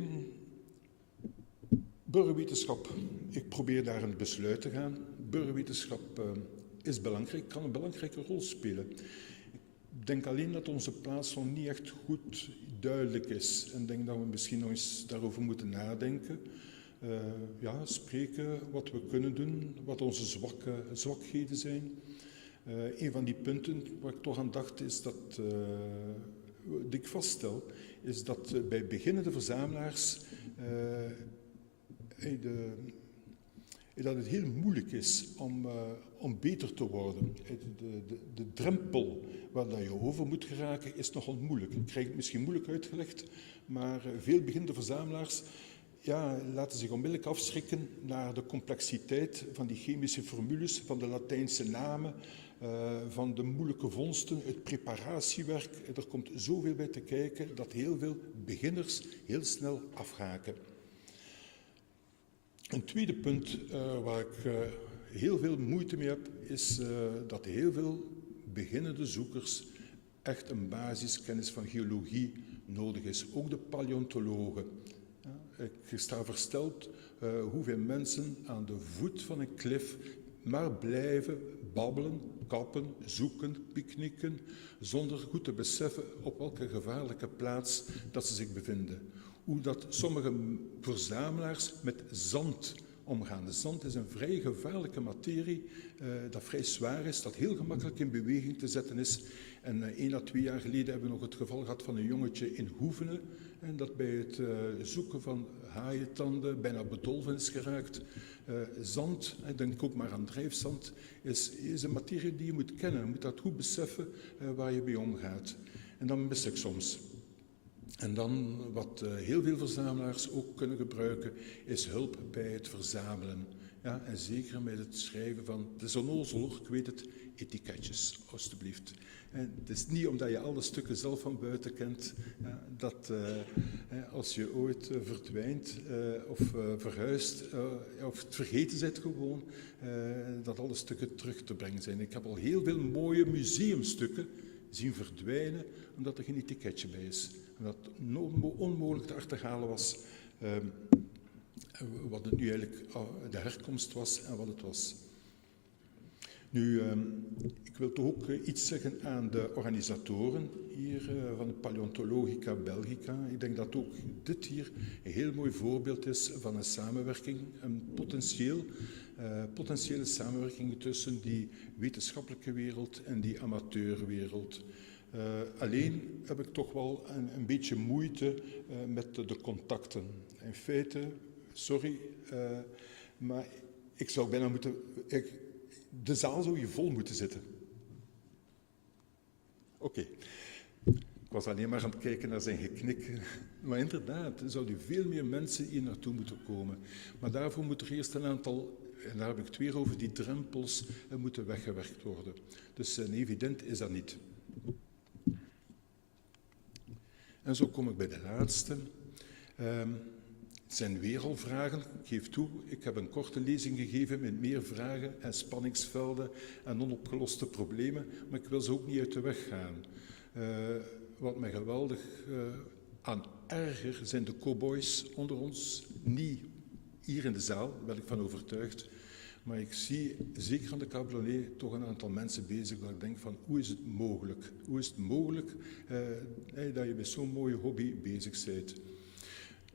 Burgerwetenschap. Ik probeer daar een besluit te gaan. Burgerwetenschap is belangrijk, kan een belangrijke rol spelen. Ik denk alleen dat onze plaats nog niet echt goed duidelijk is. En ik denk dat we misschien nog eens daarover moeten nadenken. Spreken wat we kunnen doen, wat onze zwakheden zijn. Een van die punten waar ik toch aan dacht is dat, die ik vaststel, is dat bij beginnende verzamelaars dat het heel moeilijk is om beter te worden. De drempel waar je over moet geraken is nogal moeilijk. Ik krijg het misschien moeilijk uitgelegd, maar veel beginnende verzamelaars laten zich onmiddellijk afschrikken naar de complexiteit van die chemische formules, van de Latijnse namen, van de moeilijke vondsten, het preparatiewerk. Er komt zoveel bij te kijken dat heel veel beginners heel snel afhaken. Een tweede punt waar ik heel veel moeite mee heb, is dat heel veel beginnende zoekers echt een basiskennis van geologie nodig is. Ook de paleontologen. Ik sta versteld hoeveel mensen aan de voet van een klif maar blijven babbelen, kappen, zoeken, picknicken, zonder goed te beseffen op welke gevaarlijke plaats dat ze zich bevinden. Hoe dat sommige verzamelaars met zand omgaan. De zand is een vrij gevaarlijke materie, dat vrij zwaar is, dat heel gemakkelijk in beweging te zetten is. En 1 à 2 jaar geleden hebben we nog het geval gehad van een jongetje in Hoevenen, en dat bij het zoeken van haaientanden bijna bedolven is geraakt. Zand, denk ook maar aan drijfzand, is een materie die je moet kennen. Je moet dat goed beseffen waar je mee omgaat. En dan mis ik soms. En dan, wat heel veel verzamelaars ook kunnen gebruiken, is hulp bij het verzamelen. Ja, en zeker met het schrijven van, het is onnozel hoor, ik weet het, etiketjes, alstublieft. En het is niet omdat je alle stukken zelf van buiten kent, dat als je ooit verdwijnt of verhuist, of het vergeten bent gewoon, dat alle stukken terug te brengen zijn. Ik heb al heel veel mooie museumstukken zien verdwijnen, omdat er geen etiketje bij is. En dat onmogelijk te achterhalen was wat het nu eigenlijk de herkomst was en wat het was. Nu, ik wil toch ook iets zeggen aan de organisatoren hier van de Paleontologica Belgica. Ik denk dat ook dit hier een heel mooi voorbeeld is van een samenwerking, een potentiële samenwerking tussen die wetenschappelijke wereld en die amateurwereld. Alleen heb ik toch wel een beetje moeite met de contacten. In feite, sorry, maar ik zou bijna moeten... De zaal zou hier vol moeten zitten. Oké. Ik was alleen maar aan het kijken naar zijn geknik. Maar inderdaad, er zouden veel meer mensen hier naartoe moeten komen. Maar daarvoor moet er eerst een aantal, en daar heb ik het weer over, die drempels moeten weggewerkt worden. Dus evident is dat niet. En zo kom ik bij de laatste. Het zijn weer al vragen. Ik geef toe, ik heb een korte lezing gegeven met meer vragen en spanningsvelden en onopgeloste problemen, maar ik wil ze ook niet uit de weg gaan. Wat mij geweldig aan erger zijn de cowboys onder ons. Niet hier in de zaal, daar ben ik van overtuigd. Maar ik zie, zeker aan de Cabriolet, toch een aantal mensen bezig dat ik denk van, hoe is het mogelijk? Hoe is het mogelijk dat je met zo'n mooie hobby bezig bent?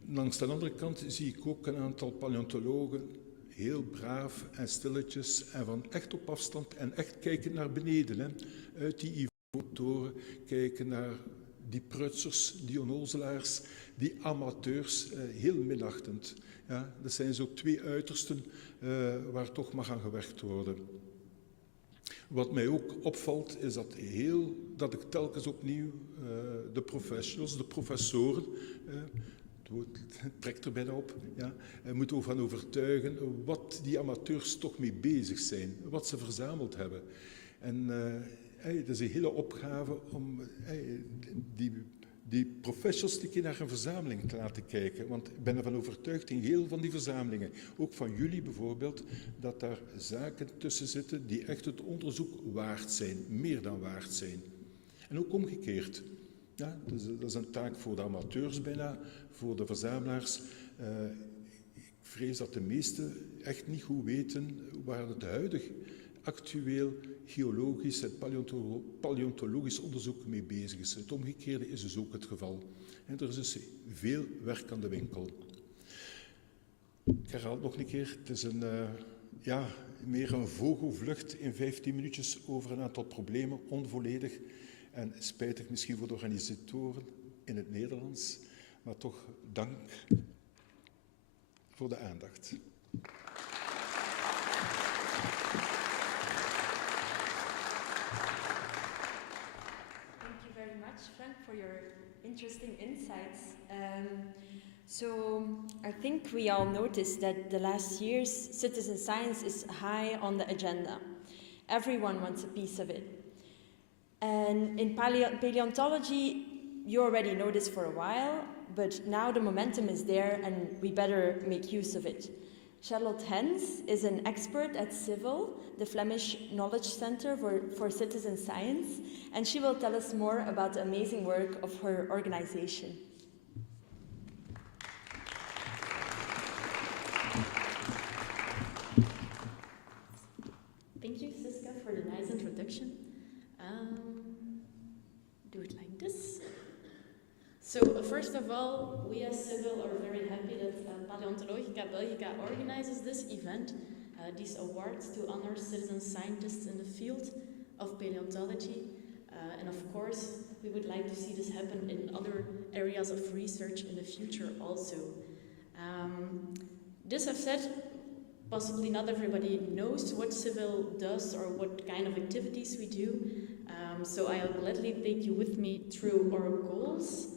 Langs de andere kant zie ik ook een aantal paleontologen, heel braaf en stilletjes en van echt op afstand en echt kijken naar beneden, uit die motoren, kijken naar die prutsers, die onnozelaars, die amateurs, heel minachtend. Ja, dat zijn zo twee uitersten waar toch mag aan gewerkt worden. Wat mij ook opvalt is dat ik telkens opnieuw de professionals, de professoren, het trekt er bijna op, ja, moet ervan overtuigen wat die amateurs toch mee bezig zijn, wat ze verzameld hebben. En het is een hele opgave om die professionals een keer naar een verzameling te laten kijken. Want ik ben ervan overtuigd in heel van die verzamelingen, ook van jullie bijvoorbeeld, dat daar zaken tussen zitten die echt het onderzoek waard zijn, meer dan waard zijn. En ook omgekeerd. Ja, dat is een taak voor de amateurs bijna, voor de verzamelaars. Ik vrees dat de meesten echt niet goed weten waar het huidig actueel geologisch en paleontologisch onderzoek mee bezig is. Het omgekeerde is dus ook het geval. En er is dus veel werk aan de winkel. Ik herhaal het nog een keer. Het is meer een vogelvlucht in 15 minuutjes over een aantal problemen, onvolledig en spijtig misschien voor de organisatoren in het Nederlands, maar toch dank voor de aandacht. Frank, for your interesting insights. So I think we all noticed that the last years citizen science is high on the agenda. Everyone wants a piece of it. And in paleontology, you already know this for a while, but now the momentum is there and we better make use of it. Charlotte Hens is an expert at CIVIL, the Flemish Knowledge Center for Citizen Science, and she will tell us more about the amazing work of her organization. Thank you, Siska, for the nice introduction. Do it like this. So, first of all, we as CIVIL are very happy that Paleontologica Belgica organizes this event, these awards to honor citizen scientists in the field of paleontology. And of course, we would like to see this happen in other areas of research in the future also. This I've said, possibly not everybody knows what CIVIL does or what kind of activities we do. So I'll gladly take you with me through our goals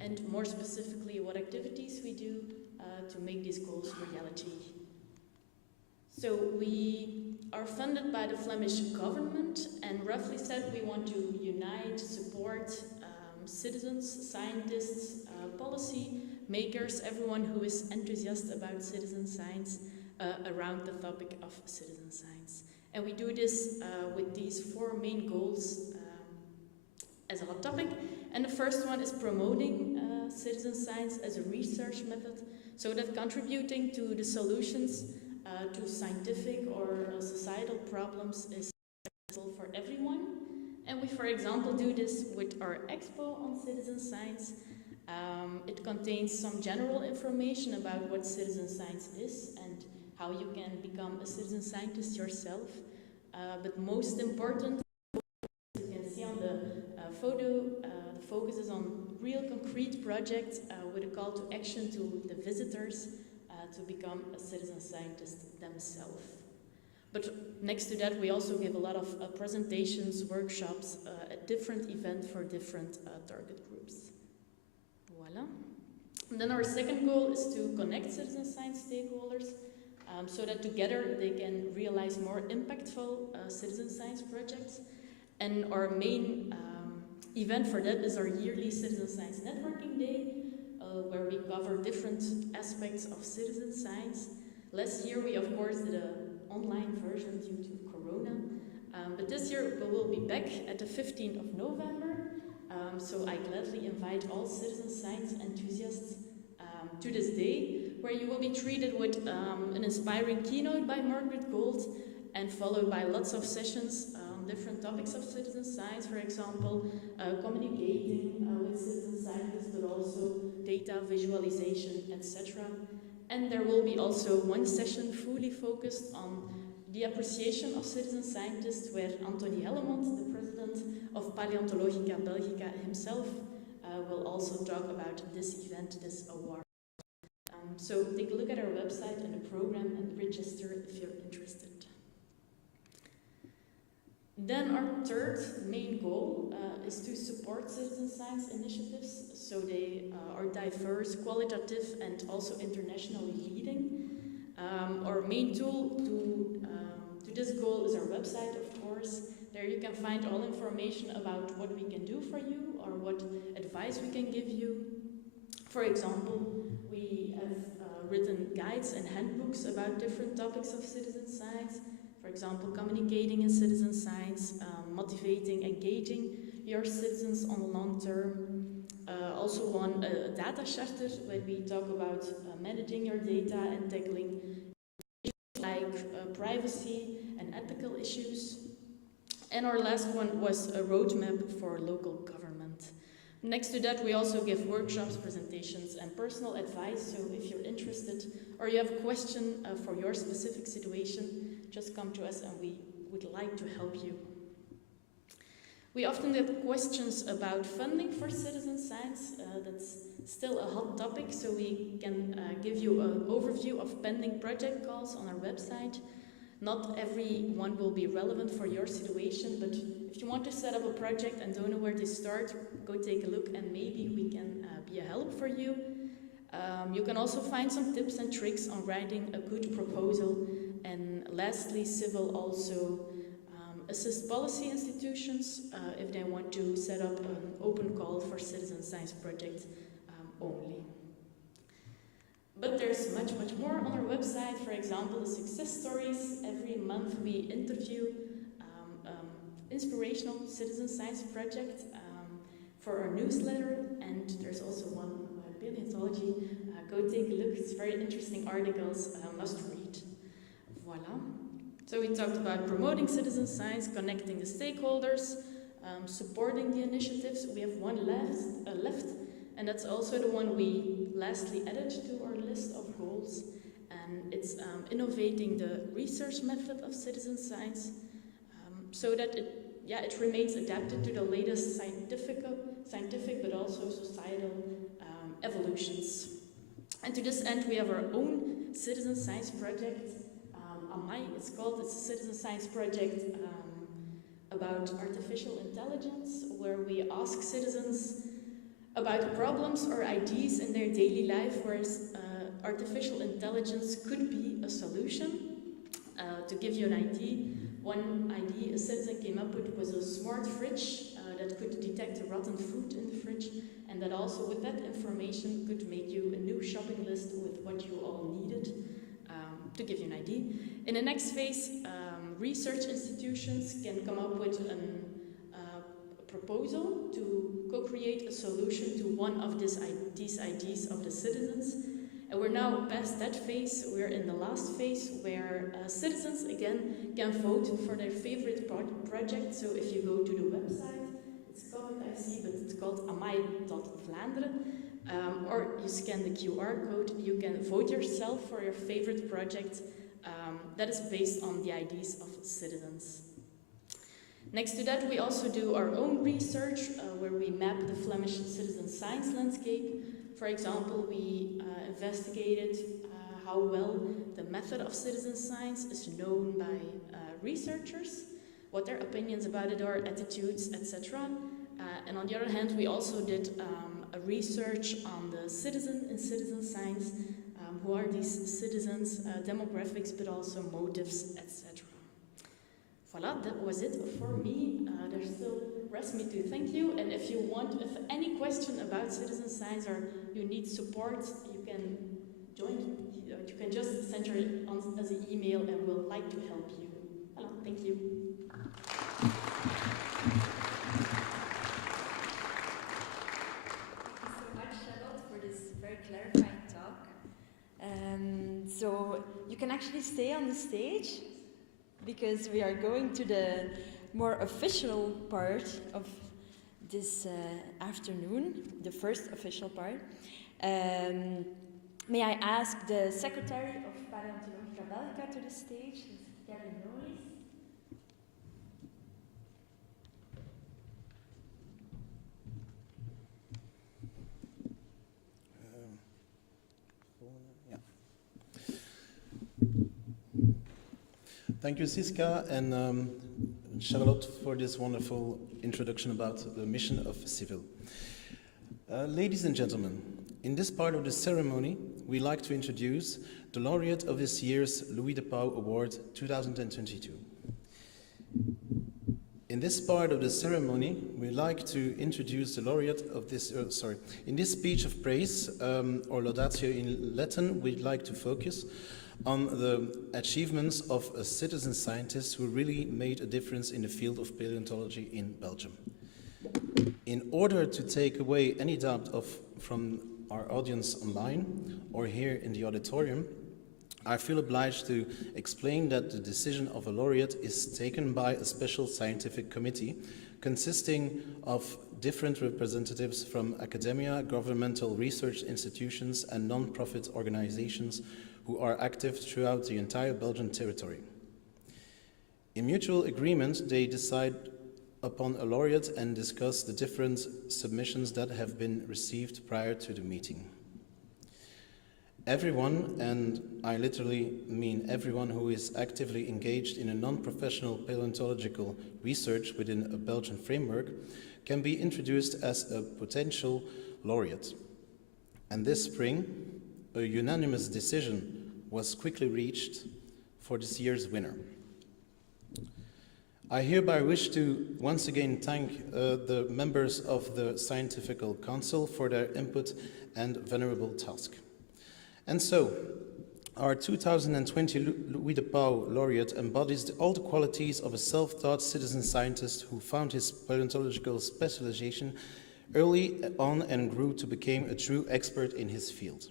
and more specifically what activities we do to make these goals reality. So we are funded by the Flemish government, and roughly said we want to unite, support citizens, scientists, policy makers, everyone who is enthusiastic about citizen science around the topic of citizen science. And we do this with these four main goals as a hot topic. And the first one is promoting citizen science as a research method, so that contributing to the solutions to scientific or societal problems is accessible for everyone. And we, for example, do this with our expo on citizen science. It contains some general information about what citizen science is and how you can become a citizen scientist yourself. But most important, as you can see on the photo, the focus is on real concrete projects with a call to action to the visitors to become a citizen scientist themselves. But next to that, we also give a lot of presentations, workshops, a different event for different target groups. Voila. And then our second goal is to connect citizen science stakeholders so that together they can realize more impactful citizen science projects. And our main event for that is our yearly Citizen Science Networking Day, where we cover different aspects of citizen science. Last year we of course did an online version due to Corona, but this year we will be back at the 15th of November, so I gladly invite all citizen science enthusiasts to this day, where you will be treated with an inspiring keynote by Margaret Gold and followed by lots of sessions on different topics of citizen science, for example, communicating with citizen scientists, but also data visualization, etc. And there will be also one session fully focused on the appreciation of citizen scientists, where Anthony Hellemond, the president of Paleontologica Belgica himself, will also talk about this event, this award. So take a look at our website and the program and register if you're interested. Then our third main goal is to support citizen science initiatives, so they are diverse, qualitative, and also internationally leading. Our main tool to this goal is our website, of course. There you can find all information about what we can do for you or what advice we can give you. For example, we have written guides and handbooks about different topics of citizen science. For example, communicating in citizen science, motivating, engaging your citizens on the long term. Also one data chapter where we talk about managing your data and tackling issues like privacy and ethical issues. And our last one was a roadmap for local government. Next to that, we also give workshops, presentations, and personal advice. So if you're interested or you have a question for your specific situation, just come to us and we would like to help you. We often get questions about funding for citizen science. That's still a hot topic, so we can give you an overview of pending project calls on our website. Not every one will be relevant for your situation, but if you want to set up a project and don't know where to start, go take a look and maybe we can be a help for you. You can also find some tips and tricks on writing a good proposal. And lastly, Civil also assist policy institutions if they want to set up an open call for citizen science project only. But there's much, much more on our website. For example, the success stories. Every month we interview inspirational citizen science project for our newsletter. And there's also one about paleontology. Go take a look. It's very interesting articles, must read. Voila. So we talked about promoting citizen science, connecting the stakeholders, supporting the initiatives. We have one left, and that's also the one we lastly added to our list of goals. And it's innovating the research method of citizen science so that it remains adapted to the latest scientific but also societal evolutions. And to this end, we have our own citizen science project. It's a citizen science project about artificial intelligence, where we ask citizens about problems or ideas in their daily life where artificial intelligence could be a solution. To give you an idea, one idea a citizen came up with was a smart fridge that could detect rotten food in the fridge, and that also with that information could make you a new shopping list with what you all needed. To give you an idea. In the next phase, research institutions can come up with a proposal to co-create a solution to one of these ideas of the citizens. And we're now past that phase. We're in the last phase where citizens, again, can vote for their favorite project. So if you go to the website, it's covered, I see, but it's called amai.Vlaanderen. Or you scan the QR code, you can vote yourself for your favorite project that is based on the ideas of citizens. Next to that, we also do our own research where we map the Flemish citizen science landscape. For example, we investigated how well the method of citizen science is known by researchers, what their opinions about it are, attitudes, etc. And on the other hand, we also did a research on the citizen in citizen science, who are these citizens, demographics, but also motives, etc. Voila, that was it for me. There still rests me to thank you, and if any question about citizen science or you need support, you can you can just send her on as an email and we'll like to help you. Voilà, thank you. So you can actually stay on the stage because we are going to the more official part of this afternoon, the first official part. May I ask the Secretary of Palaeontologica Belgica to the stage, Kevin Knowles. Thank you, Siska and Charlotte, for this wonderful introduction about the mission of Civil. Ladies and gentlemen, in this part of the ceremony, we like to introduce the laureate of this year's Louis De Pauw Award 2022. In this part of the ceremony, we like to introduce the laureate of this, in this speech of praise, or laudatio in Latin, we'd like to focus on the achievements of a citizen scientist who really made a difference in the field of paleontology in Belgium. In order to take away any doubt from our audience online or here in the auditorium, I feel obliged to explain that the decision of a laureate is taken by a special scientific committee consisting of different representatives from academia, governmental research institutions, and non-profit organizations who are active throughout the entire Belgian territory. In mutual agreement, they decide upon a laureate and discuss the different submissions that have been received prior to the meeting. Everyone, and I literally mean everyone who is actively engaged in a non-professional paleontological research within a Belgian framework, can be introduced as a potential laureate. And this spring, a unanimous decision was quickly reached for this year's winner. I hereby wish to once again thank the members of the Scientific Council for their input and venerable task. And so, our 2020 Louis De Pauw laureate embodies all the qualities of a self-taught citizen scientist who found his paleontological specialization early on and grew to become a true expert in his field.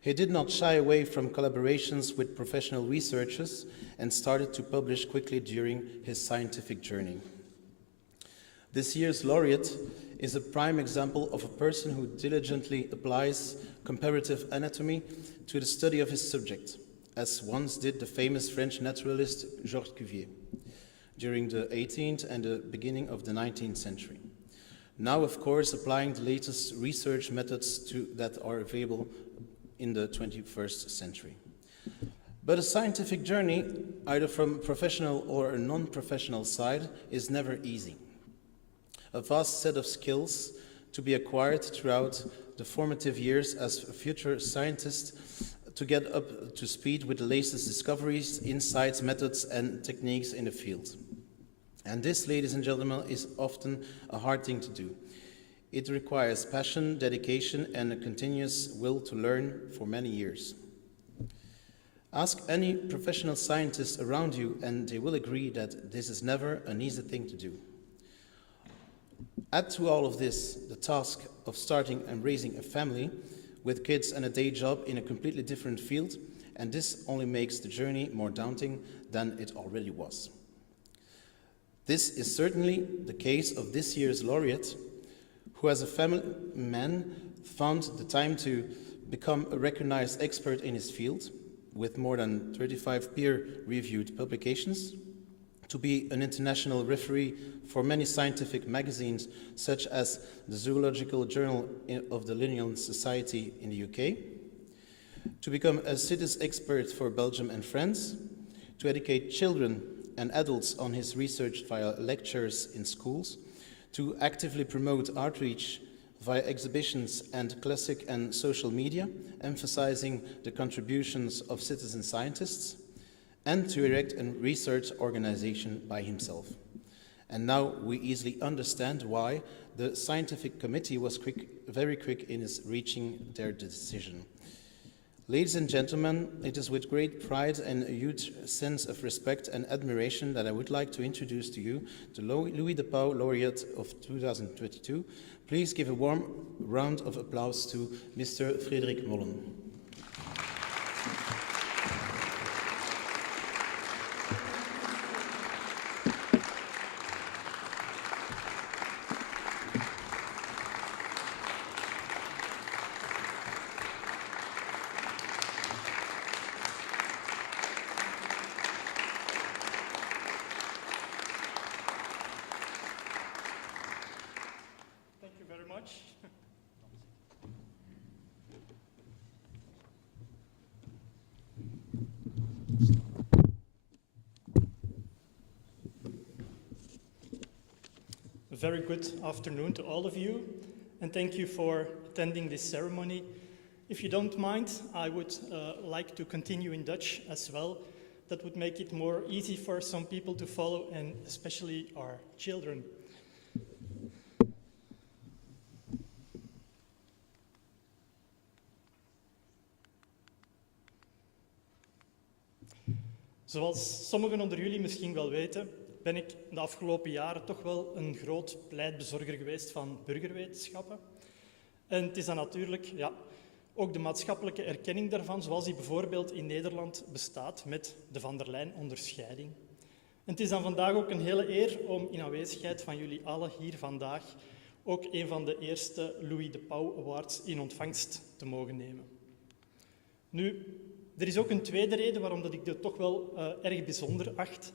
He did not shy away from collaborations with professional researchers and started to publish quickly during his scientific journey. This year's laureate is a prime example of a person who diligently applies comparative anatomy to the study of his subject, as once did the famous French naturalist Georges Cuvier during the 18th and the beginning of the 19th century. Now, of course, applying the latest research methods that are available in the 21st century. But a scientific journey, either from professional or a non-professional side, is never easy. A vast set of skills to be acquired throughout the formative years as a future scientist to get up to speed with the latest discoveries, insights, methods, and techniques in the field. And this, ladies and gentlemen, is often a hard thing to do. It requires passion, dedication, and a continuous will to learn for many years. Ask any professional scientist around you, and they will agree that this is never an easy thing to do. Add to all of this the task of starting and raising a family with kids and a day job in a completely different field, and this only makes the journey more daunting than it already was. This is certainly the case of this year's laureate, who as a family man found the time to become a recognized expert in his field with more than 35 peer-reviewed publications, to be an international referee for many scientific magazines such as the Zoological Journal of the Linnean Society in the UK, to become a CITES expert for Belgium and France, to educate children and adults on his research via lectures in schools, to actively promote outreach via exhibitions and classic and social media, emphasizing the contributions of citizen scientists, and to erect a research organization by himself. And now we easily understand why the scientific committee was very quick in reaching their decision. Ladies and gentlemen, it is with great pride and a huge sense of respect and admiration that I would like to introduce to you the Louis De Pauw Laureate of 2022. Please give a warm round of applause to Mr. Frederik Mollen. very good afternoon to all of you, and thank you for attending this ceremony. If you don't mind, I would like to continue in Dutch as well. That would make it more easy for some people to follow, and especially our children. Zoals sommigen onder jullie misschien wel weten, ben ik de afgelopen jaren toch wel een groot pleitbezorger geweest van burgerwetenschappen. En het is dan natuurlijk ook de maatschappelijke erkenning daarvan, zoals die bijvoorbeeld in Nederland bestaat met de Van der Leyen-onderscheiding. En het is dan vandaag ook een hele eer om in aanwezigheid van jullie allen hier vandaag ook een van de eerste Louis De Pauw Awards in ontvangst te mogen nemen. Nu, er is ook een tweede reden waarom dat ik dit toch wel erg bijzonder acht.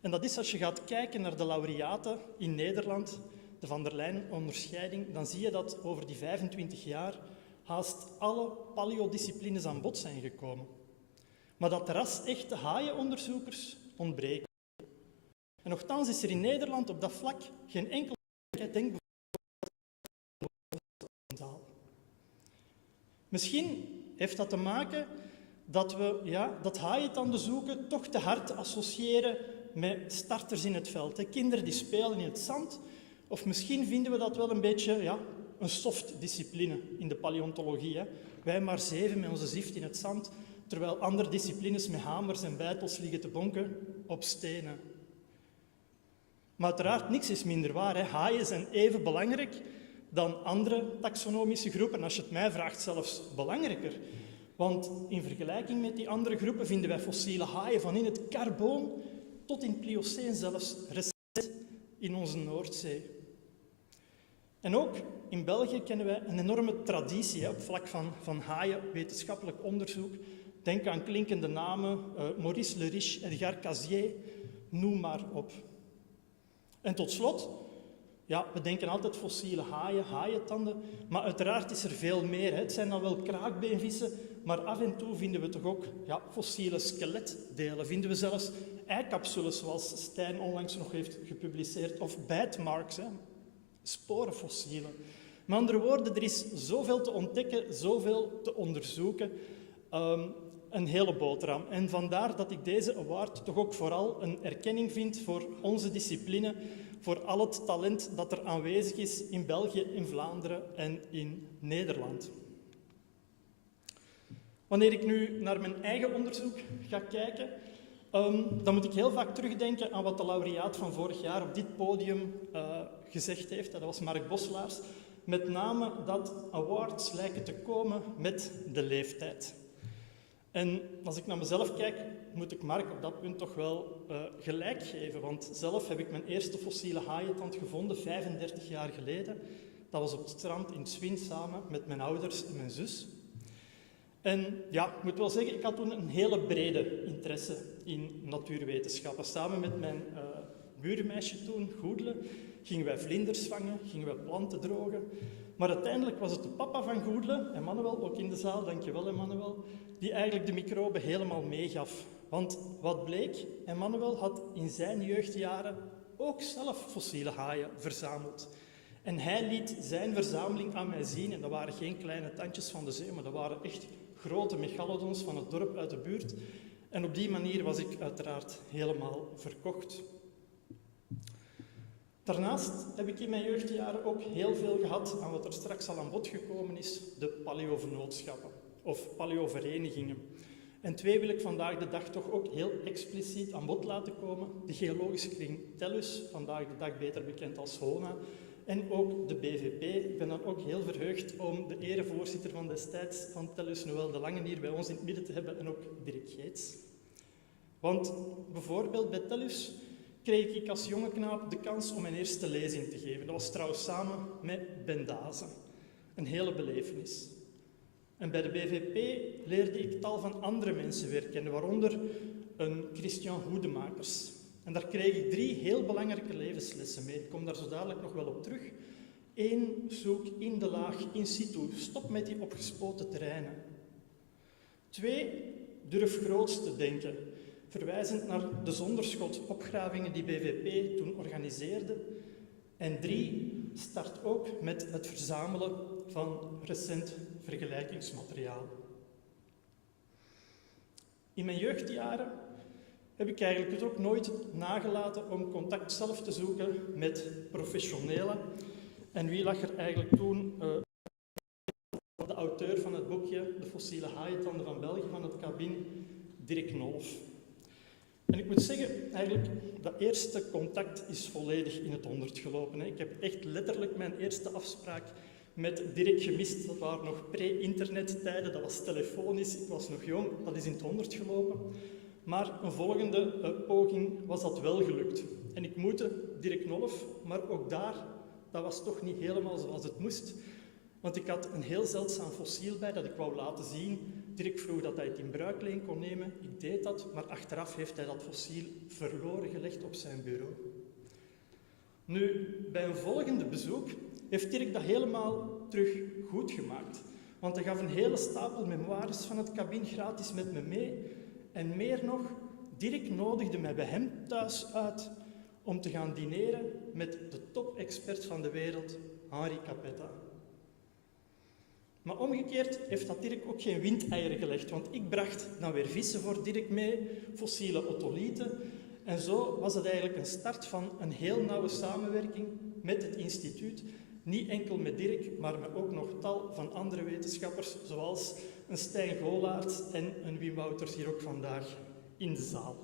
En dat is als je gaat kijken naar de laureaten in Nederland, de Van der Leyen-onderscheiding, dan zie je dat over die 25 jaar haast alle paleodisciplines aan bod zijn gekomen. Maar dat ras-echte haaienonderzoekers ontbreken. En nochtans is er in Nederland op dat vlak geen enkel denk Misschien heeft dat te maken dat we dat haaientanden zoeken toch te hard associëren met starters in het veld. Kinderen die spelen in het zand. Of misschien vinden we dat wel een beetje een soft discipline in de paleontologie. Wij maar 7 met onze zift in het zand, terwijl andere disciplines met hamers en beitels liggen te bonken op stenen. Maar uiteraard, niks is minder waar. Haaien zijn even belangrijk dan andere taxonomische groepen. En als je het mij vraagt, zelfs belangrijker. Want in vergelijking met die andere groepen vinden wij fossiele haaien van in het Carboon tot in het Plioceen zelfs recent in onze Noordzee. En ook in België kennen wij een enorme traditie op vlak van haaien, wetenschappelijk onderzoek. Denk aan klinkende namen, Maurice Le Riche, Edgar Casier, noem maar op. En tot slot, we denken altijd fossiele haaien, haaientanden, maar uiteraard is er veel meer. Het zijn dan wel kraakbeenvissen, maar af en toe vinden we toch ook fossiele skeletdelen. Vinden we zelfs eikapsules, zoals Stijn onlangs nog heeft gepubliceerd, of bijtmarks, sporenfossielen. Met andere woorden, er is zoveel te ontdekken, zoveel te onderzoeken. Een hele boterham. En vandaar dat ik deze award toch ook vooral een erkenning vind voor onze discipline, voor al het talent dat er aanwezig is in België, in Vlaanderen en in Nederland. Wanneer ik nu naar mijn eigen onderzoek ga kijken, dan moet ik heel vaak terugdenken aan wat de laureaat van vorig jaar op dit podium gezegd heeft. Dat was Mark Boslaars. Met name dat awards lijken te komen met de leeftijd. En als ik naar mezelf kijk, moet ik Mark op dat punt toch wel gelijk geven. Want zelf heb ik mijn eerste fossiele haaientand gevonden 35 jaar geleden. Dat was op het strand in Zwin samen met mijn ouders en mijn zus. En ik moet wel zeggen, ik had toen een hele brede interesse in natuurwetenschappen. Samen met mijn buurmeisje toen, Goedele, gingen wij vlinders vangen, gingen wij planten drogen. Maar uiteindelijk was het de papa van Goedele, Emmanuel, ook in de zaal, dankjewel Emmanuel, die eigenlijk de microben helemaal meegaf. Want wat bleek, Emmanuel had in zijn jeugdjaren ook zelf fossiele haaien verzameld. En hij liet zijn verzameling aan mij zien, en dat waren geen kleine tandjes van de zee, maar dat waren echt grote megalodons van het dorp uit de buurt. En op die manier was ik uiteraard helemaal verkocht. Daarnaast heb ik in mijn jeugdjaren ook heel veel gehad aan wat er straks al aan bod gekomen is, de paleovenootschappen of paleoverenigingen. En 2 wil ik vandaag de dag toch ook heel expliciet aan bod laten komen. De geologische kring TELUS, vandaag de dag beter bekend als HONA, en ook de BVP. Ik ben dan ook heel verheugd om de erevoorzitter van destijds van TELUS, Noël de Lange, hier bij ons in het midden te hebben, en ook Dirk Geets. Want bijvoorbeeld bij TELUS kreeg ik als jonge knaap de kans om mijn eerste lezing te geven. Dat was trouwens samen met Ben Dazen. Een hele belevenis. En bij de BVP leerde ik tal van andere mensen weer kennen, waaronder een Christian Hoedemakers. En daar kreeg ik 3 heel belangrijke levenslessen mee. Ik kom daar zo dadelijk nog wel op terug. 1, zoek in de laag in situ. Stop met die opgespoten terreinen. 2, durf groots te denken. Verwijzend naar de zonderschot opgravingen die BVP toen organiseerde. En 3 start ook met het verzamelen van recent vergelijkingsmateriaal. In mijn jeugdjaren heb ik eigenlijk het ook nooit nagelaten om contact zelf te zoeken met professionelen. En wie lag er eigenlijk toen? De auteur van het boekje De fossiele haaientanden van België van het cabin, Dirk Nolf. En ik moet zeggen, eigenlijk, dat eerste contact is volledig in het honderd gelopen. Ik heb echt letterlijk mijn eerste afspraak met Dirk gemist. Dat waren nog pre-internettijden, dat was telefonisch, ik was nog jong, dat is in het honderd gelopen. Maar een volgende poging was dat wel gelukt. En ik moette Dirk Nolf, maar ook daar, dat was toch niet helemaal zoals het moest. Want ik had een heel zeldzaam fossiel bij dat ik wou laten zien. Dirk vroeg dat hij het in bruikleen kon nemen. Ik deed dat, maar achteraf heeft hij dat fossiel verloren gelegd op zijn bureau. Nu, bij een volgende bezoek heeft Dirk dat helemaal terug goed gemaakt. Want hij gaf een hele stapel memoires van het cabin gratis met me mee. En meer nog, Dirk nodigde mij bij hem thuis uit om te gaan dineren met de top-expert van de wereld, Henri Capetta. Maar omgekeerd heeft dat Dirk ook geen windeieren gelegd, want ik bracht dan weer vissen voor Dirk mee, fossiele otolieten. En zo was het eigenlijk een start van een heel nauwe samenwerking met het instituut. Niet enkel met Dirk, maar met ook nog tal van andere wetenschappers, zoals een Stijn Golaerts en een Wim Wouters hier ook vandaag in de zaal.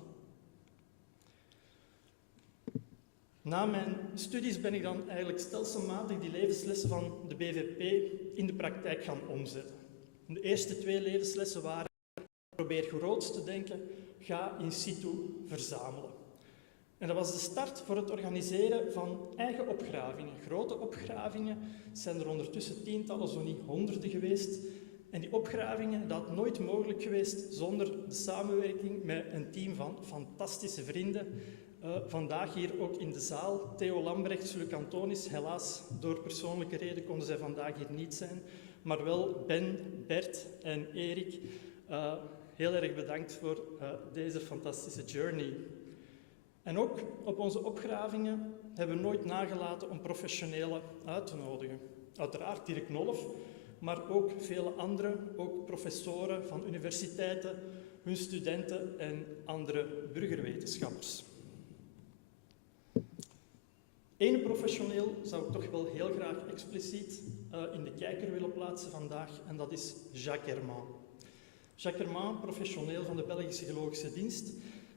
Na mijn studies ben ik dan eigenlijk stelselmatig die levenslessen van de BVP in de praktijk gaan omzetten. De eerste 2 levenslessen waren: probeer groots te denken, ga in situ verzamelen. En dat was de start voor het organiseren van eigen opgravingen. Grote opgravingen, zijn er ondertussen tientallen, zo niet honderden geweest. En die opgravingen, dat had nooit mogelijk geweest zonder de samenwerking met een team van fantastische vrienden. Vandaag hier ook in de zaal, Theo Lambrechts, Luc Antonis. Helaas, door persoonlijke reden konden zij vandaag hier niet zijn. Maar wel Ben, Bert en Erik. Heel erg bedankt voor deze fantastische journey. En ook op onze opgravingen hebben we nooit nagelaten om professionelen uit te nodigen. Uiteraard Dirk Nolf, maar ook vele andere, ook professoren van universiteiten, hun studenten en andere burgerwetenschappers. Eén professioneel zou ik toch wel heel graag expliciet in de kijker willen plaatsen vandaag, en dat is Jacques Herman. Jacques Herman, professioneel van de Belgische Geologische Dienst.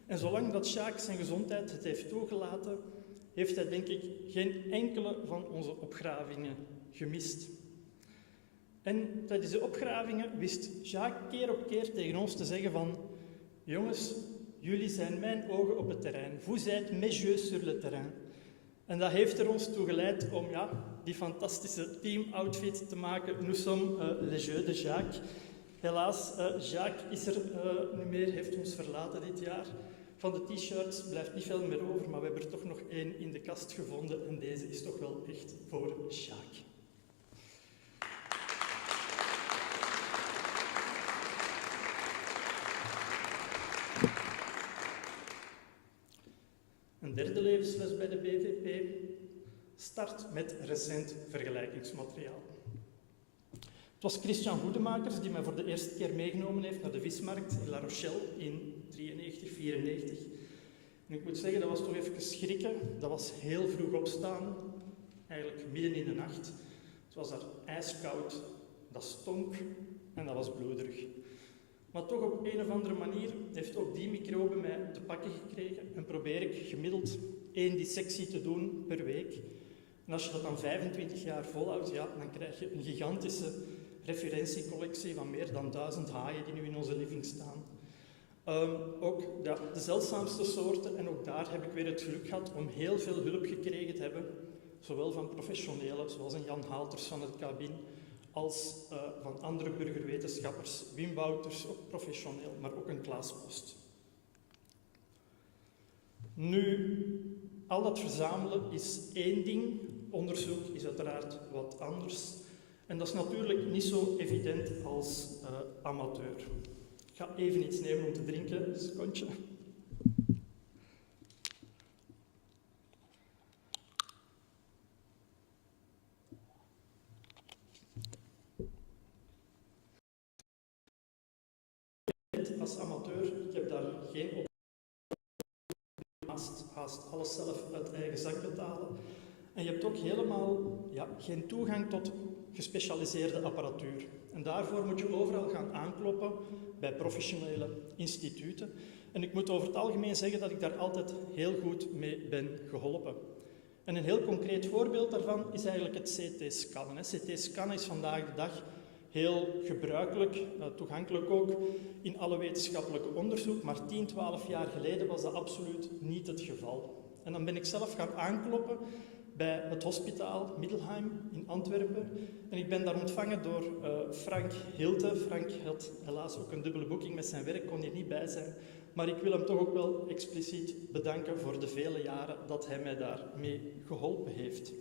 En zolang dat Jacques zijn gezondheid het heeft toegelaten, heeft hij denk ik geen enkele van onze opgravingen gemist. En tijdens de opgravingen wist Jacques keer op keer tegen ons te zeggen van: jongens, jullie zijn mijn ogen op het terrein. Vous êtes mes yeux sur le terrain. En dat heeft er ons toe geleid om die fantastische teamoutfit te maken. Nous sommes les yeux de Jacques. Helaas, Jacques is er niet meer, heeft ons verlaten dit jaar. Van de t-shirts blijft niet veel meer over, maar we hebben er toch nog 1 in de kast gevonden. En deze is toch wel echt voor Jacques. Een derde levensles bij de BVP. Start met recent vergelijkingsmateriaal. Het was Christian Goedemakers die mij voor de eerste keer meegenomen heeft naar de vismarkt in La Rochelle in 93, 94. En ik moet zeggen, dat was toch even schrikken. Dat was heel vroeg opstaan, eigenlijk midden in de nacht. Het was daar ijskoud, dat stonk en dat was bloederig. Maar toch op een of andere manier heeft ook die microbe mij te pakken gekregen en probeer ik gemiddeld 1 dissectie te doen per week. En als je dat dan 25 jaar volhoudt, dan krijg je een gigantische referentiecollectie van meer dan 1000 haaien die nu in onze living staan. Ook de zeldzaamste soorten, en ook daar heb ik weer het geluk gehad om heel veel hulp gekregen te hebben, zowel van professionelen, zoals een Jan Halters van het cabin, als van andere burgerwetenschappers, Wim Wouters, ook professioneel, maar ook een Klaas Post. Nu, al dat verzamelen is één ding, onderzoek is uiteraard wat anders. En dat is natuurlijk niet zo evident als amateur. Ik ga even iets nemen om te drinken, een secondje. haast alles zelf uit eigen zak betalen. En je hebt ook helemaal geen toegang tot gespecialiseerde apparatuur. En daarvoor moet je overal gaan aankloppen bij professionele instituten. En ik moet over het algemeen zeggen dat ik daar altijd heel goed mee ben geholpen. En een heel concreet voorbeeld daarvan is eigenlijk het CT-scannen. CT-scannen is vandaag de dag heel gebruikelijk, toegankelijk ook in alle wetenschappelijke onderzoek, maar 10, 12 jaar geleden was dat absoluut niet het geval. En dan ben ik zelf gaan aankloppen bij het hospitaal Middelheim in Antwerpen. En ik ben daar ontvangen door Frank Halard. Frank had helaas ook een dubbele boeking met zijn werk, kon hier niet bij zijn. Maar ik wil hem toch ook wel expliciet bedanken voor de vele jaren dat hij mij daarmee geholpen heeft.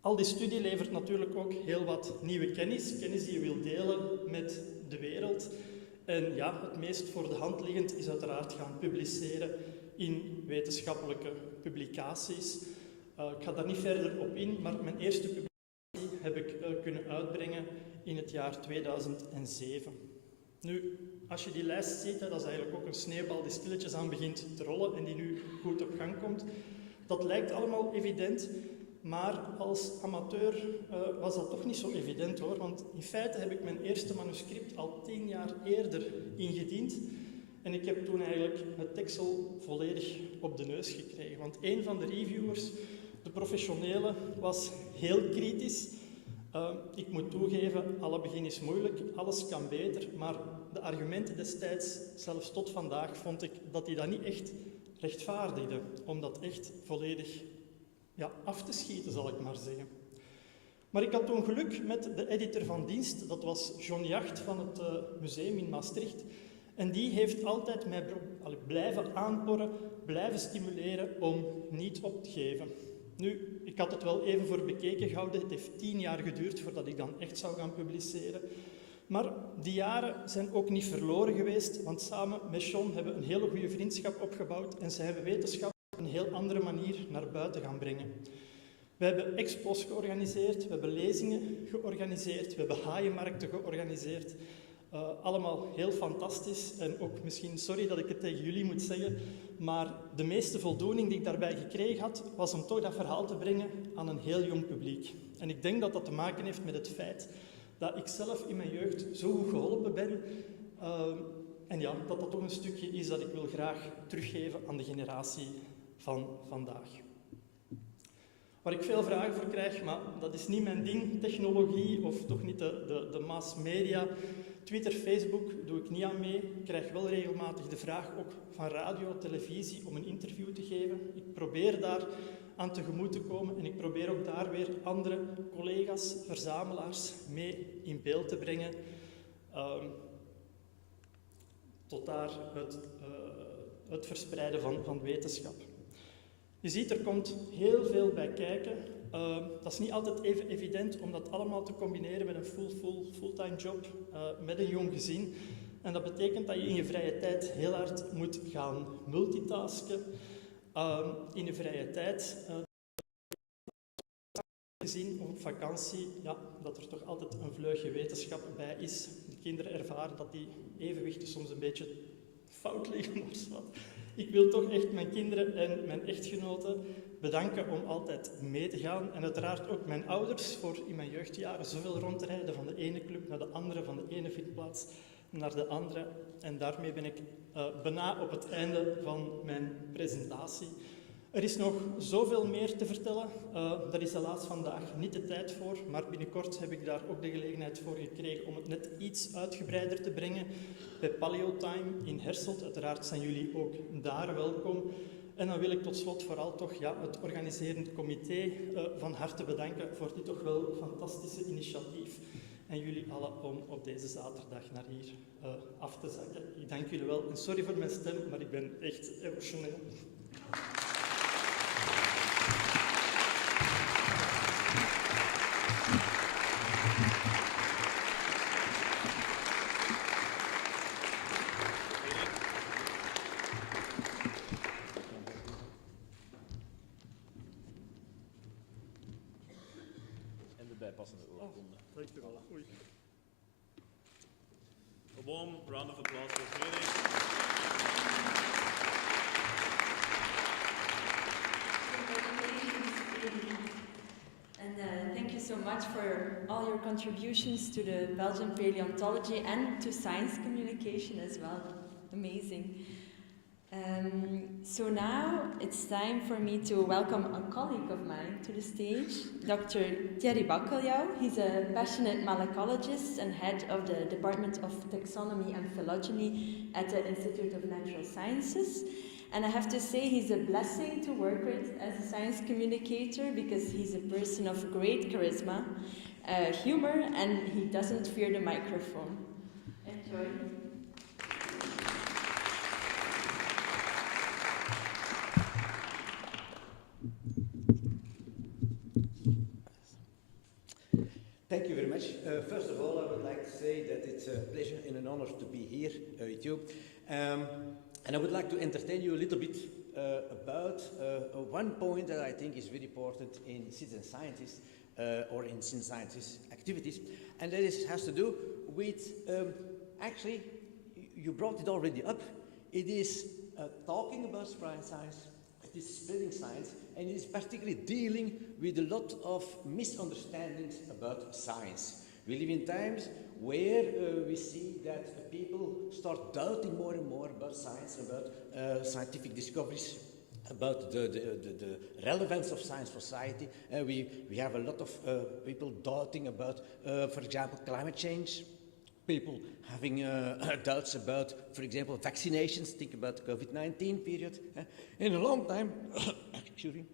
Al die studie levert natuurlijk ook heel wat nieuwe kennis. Kennis die je wilt delen met de wereld. En ja, het meest voor de hand liggend is uiteraard gaan publiceren in wetenschappelijke publicaties. Ik ga daar niet verder op in, maar mijn eerste publicatie heb ik kunnen uitbrengen in het jaar 2007. Nu, als je die lijst ziet, dat is eigenlijk ook een sneeuwbal die stilletjes aan begint te rollen en die nu goed op gang komt. Dat lijkt allemaal evident, maar als amateur was dat toch niet zo evident hoor, want in feite heb ik mijn eerste manuscript al 10 jaar eerder ingediend en ik heb toen eigenlijk het tekstel volledig op de neus gekregen. Want een van de reviewers, de professionele, was heel kritisch. Ik moet toegeven, alle begin is moeilijk, alles kan beter, maar de argumenten destijds, zelfs tot vandaag, vond ik dat die dat niet echt rechtvaardigden om dat echt volledig af te schieten, zal ik maar zeggen. Maar ik had toen geluk met de editor van dienst, dat was John Jacht van het museum in Maastricht. En die heeft altijd mij blijven aanporren, blijven stimuleren om niet op te geven. Nu, ik had het wel even voor bekeken gehouden. Het heeft 10 jaar geduurd voordat ik dan echt zou gaan publiceren. Maar die jaren zijn ook niet verloren geweest, want samen met John hebben we een hele goede vriendschap opgebouwd en ze hebben wetenschap op een heel andere manier naar buiten gaan brengen. We hebben expos georganiseerd, we hebben lezingen georganiseerd, we hebben haaienmarkten georganiseerd. Allemaal heel fantastisch en ook misschien, sorry dat ik het tegen jullie moet zeggen, maar de meeste voldoening die ik daarbij gekregen had, was om toch dat verhaal te brengen aan een heel jong publiek. En ik denk dat dat te maken heeft met het feit dat ik zelf in mijn jeugd zo goed geholpen ben. En ja, dat dat toch een stukje is dat ik wil graag teruggeven aan de generatie van vandaag. Waar ik veel vragen voor krijg, maar dat is niet mijn ding, technologie of toch niet de mass media. Twitter, Facebook doe ik niet aan mee. Ik krijg wel regelmatig de vraag ook van radio, televisie om een interview te geven. Ik probeer daar aan tegemoet te komen en ik probeer ook daar weer andere collega's, verzamelaars mee in beeld te brengen. Tot daar het verspreiden van wetenschap. Je ziet, er komt heel veel bij kijken. Dat is niet altijd even evident om dat allemaal te combineren met een fulltime job, met een jong gezin. En dat betekent dat je in je vrije tijd heel hard moet gaan multitasken. In je vrije tijd, gezien of op vakantie, ja, dat er toch altijd een vleugje wetenschap bij is. De kinderen ervaren dat die evenwichten soms een beetje fout liggen of wat. Ik wil toch echt mijn kinderen en mijn echtgenoten bedanken om altijd mee te gaan. En uiteraard ook mijn ouders voor in mijn jeugdjaren zoveel rond te rijden van de ene club naar de andere, van de ene vindplaats naar de andere. En daarmee ben ik bijna op het einde van mijn presentatie. Er is nog zoveel meer te vertellen. Daar is helaas vandaag niet de tijd voor, maar binnenkort heb ik daar ook de gelegenheid voor gekregen om het net iets uitgebreider te brengen bij Paleotime in Herselt. Uiteraard zijn jullie ook daar welkom. En dan wil ik tot slot vooral toch het organiserend comité van harte bedanken voor dit toch wel fantastische initiatief. En jullie allen om op deze zaterdag naar hier af te zakken. Ik dank jullie wel en sorry voor mijn stem, maar ik ben echt emotioneel. Bijpassende oorkonde. Dankjewel. Oei. A warm round of applause for Jerry. lot for all your contributions to the Belgian paleontology and to science communication as well. Amazing. So now it's time for me to welcome a colleague of mine to the stage, Dr. Jerry Bakkoyo. He's a passionate malacologist and head of the Department of Taxonomy and Phylogeny at the Institute of Natural Sciences. And I have to say he's a blessing to work with as a science communicator because he's a person of great charisma, humor, and he doesn't fear the microphone. Enjoy. Thank you very much. First of all, I would like to say that it's a pleasure and an honor to be here with you. And I would like to entertain you a little bit about one point that I think is very important in citizen scientists or in citizen scientist activities, and that has to do with, actually, you brought it already up, it is talking about science, it is spreading science, and it is particularly dealing with a lot of misunderstandings about science. We live in times where we see that people start doubting more and more about science, about scientific discoveries, about the relevance of science for society. We have a lot of people doubting about, for example, climate change. People having doubts about, for example, vaccinations. Think about the COVID-19 period. In a long time, excuse me,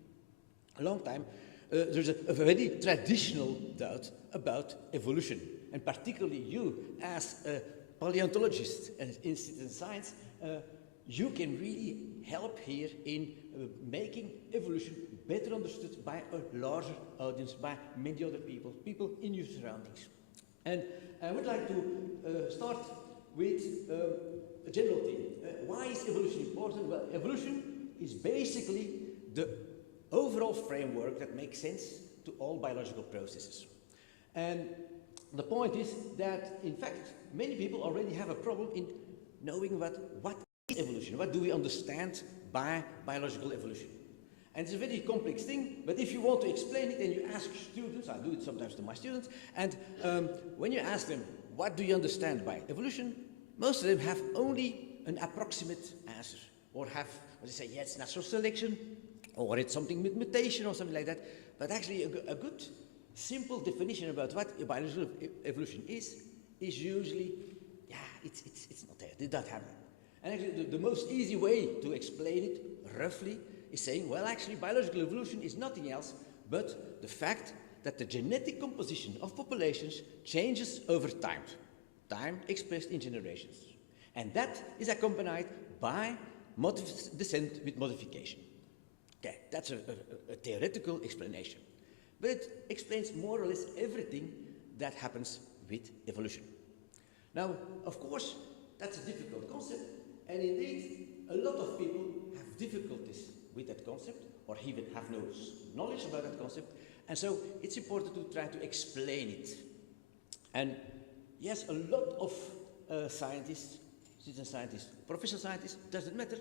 there's a very traditional doubt about evolution. And particularly you, as a paleontologist and in citizen science, you can really help here in making evolution better understood by a larger audience, by many other people in your surroundings. And I would like to start with a general theme. Why is evolution important? Well, evolution is basically the overall framework that makes sense to all biological processes. And the point is that, in fact, many people already have a problem in knowing what is evolution. What do we understand by biological evolution? And it's a very complex thing, but if you want to explain it and you ask students, I do it sometimes to my students, and when you ask them, what do you understand by evolution? Most of them have only an approximate answer, or have, they say, yeah, it's natural selection, or it's something with mutation or something like that. But actually a good, simple definition about what biological evolution is usually, yeah, it's not there, it did not happen. And actually the most easy way to explain it, roughly, is saying, well, actually, biological evolution is nothing else but the fact that the genetic composition of populations changes over time. Time expressed in generations. And that is accompanied by descent with modification. Okay, that's a theoretical explanation. But it explains more or less everything that happens with evolution. Now, of course, that's a difficult concept, and indeed, a lot of people have difficulties with that concept, or even have no knowledge about that concept, and so it's important to try to explain it. And yes, a lot of scientists, citizen scientists, professional scientists, doesn't matter,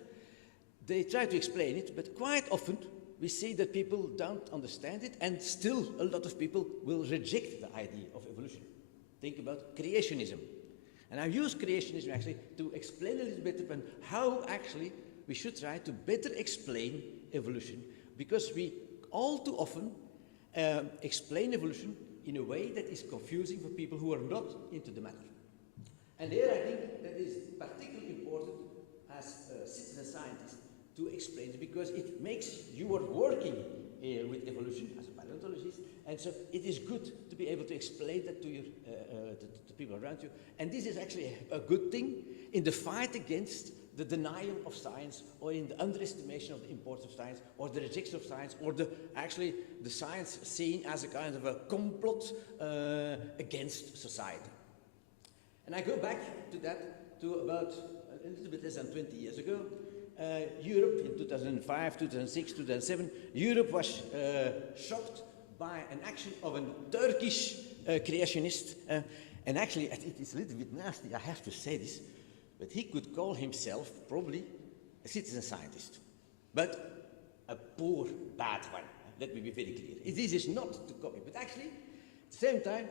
they try to explain it, but quite often we see that people don't understand it, and still a lot of people will reject the idea of evolution. Think about creationism. And I use creationism actually to explain a little bit about how actually we should try to better explain evolution, because we all too often explain evolution in a way that is confusing for people who are not into the matter. And here I think that is particularly important as a citizen scientist to explain it, because it makes you working with evolution as a paleontologist, and so it is good to be able to explain that to your to people around you. And this is actually a good thing in the fight against the denial of science, or in the underestimation of the importance of science, or the rejection of science, or the science seen as a kind of a complot against society. And I go back to that to about a little bit less than 20 years ago. Europe in 2005, 2006, 2007, Europe was shocked by an action of a Turkish creationist. And actually, it is a little bit nasty, I have to say this, but he could call himself probably a citizen scientist, but a poor, bad one. Let me be very clear. This is not to copy, but actually, the same time,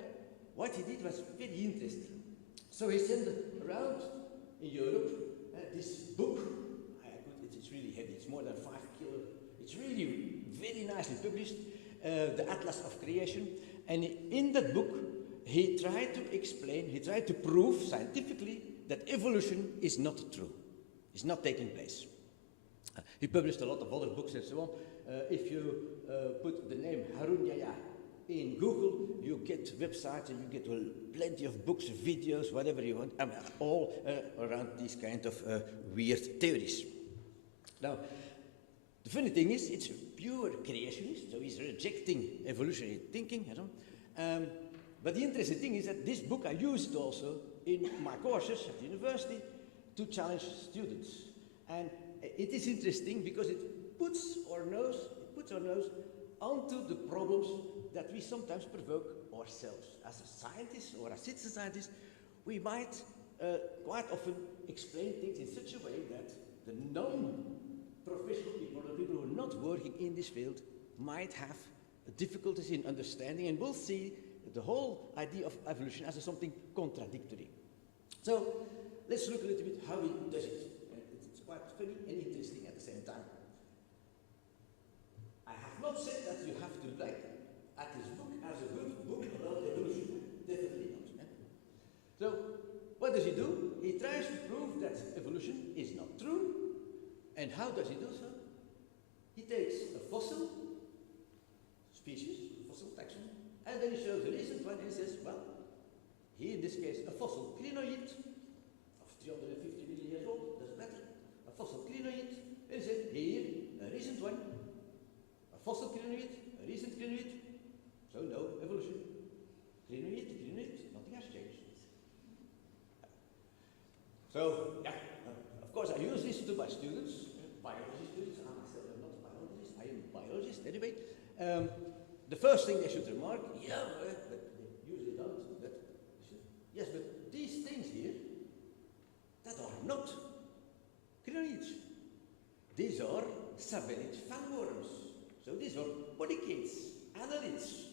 what he did was very interesting. So he sent around in Europe this book. It's really heavy, it's more than 5 kilo. It's really very nicely published, the Atlas of Creation. And in that book, he tried to explain, he tried to prove scientifically that evolution is not true. It's not taking place. He published a lot of other books and so on. If you put the name Harun Yahya in Google, you get websites and you get plenty of books, videos, whatever you want, all around these kind of weird theories. Now, the funny thing is, it's a pure creationist, so he's rejecting evolutionary thinking, you know. But the interesting thing is that this book I used also in my courses at the university to challenge students. And it is interesting because it puts our nose onto the problems that we sometimes provoke ourselves. As a scientist or a citizen scientist, we might quite often explain things in such a way that the non-professional people, the people who are not working in this field, might have difficulties in understanding and will see the whole idea of evolution as something contradictory. So let's look a little bit how he does it. It's quite funny and interesting at the same time. I have not said that you have to look at this book as a good book about evolution. Definitely not. So what does he do? He tries to prove that evolution is not true. And how does he do so? He takes a fossil species, fossil taxon, and then he shows the recent one and he says, well, here in this case a fossil crinoid of 350 million years old, doesn't matter, a fossil crinoid, and he says, here a recent one, a fossil crinoid, a recent crinoid, so no evolution. Crinoid, nothing has changed. So, yeah, of course I use this to my students, biology students. I myself am not a biologist, I am a biologist anyway. The first thing they should remark, but they usually don't, but yes, but these things here, that are not crinoids. These are sabellate fanworms. So these are polychaetes, annelids.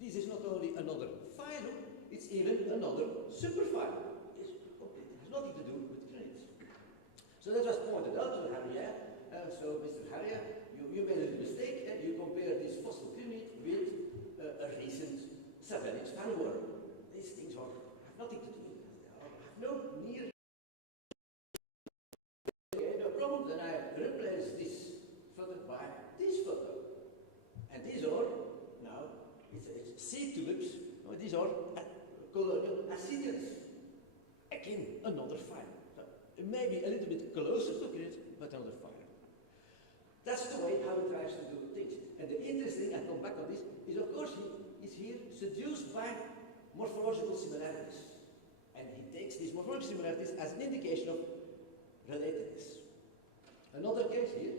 This is not only another phylum, it's even another superphylum. It has nothing to do with crinoids. So that was pointed out to Harrier. So Mr. Harrier, you made a little mistake and you compare this fossil crinoid with a recent sabellate fanworm. These things have nothing to do with it. They have no near. Okay, no problem. Then I replace this photo by this photo. And these are now, it's seed tulips. No, these are colonial ascidians. Again, another phylum. So it may be a little bit closer to crinoids, but another phylum. That's the way how he tries to do things. And the interesting, I come back on this, is of course he is here seduced by morphological similarities. And he takes these morphological similarities as an indication of relatedness. Another case here,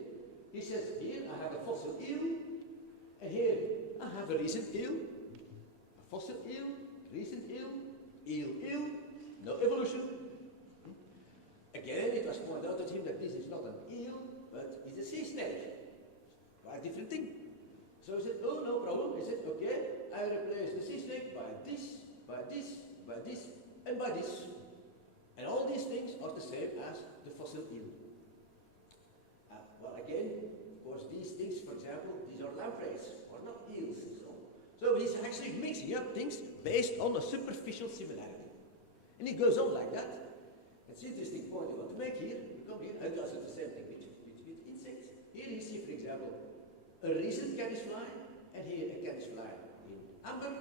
he says, here I have a fossil eel, and here I have a recent eel, a fossil eel, recent eel, no evolution. Again, it was pointed out to him that this is not an eel, but it's a sea snake. Quite different thing. So he said, oh, no problem. He said, okay, I replace the sea snake by this, and by this. And all these things are the same as the fossil eel. Well, again, of course, these things, for example, these are lampreys, or not eels. So he's actually mixing up things based on a superficial similarity. And he goes on like that. It's an interesting point you want to make here. You come here, and does the same thing with insects. Here you see, for example, a recent caddisfly, and here a caddisfly in amber.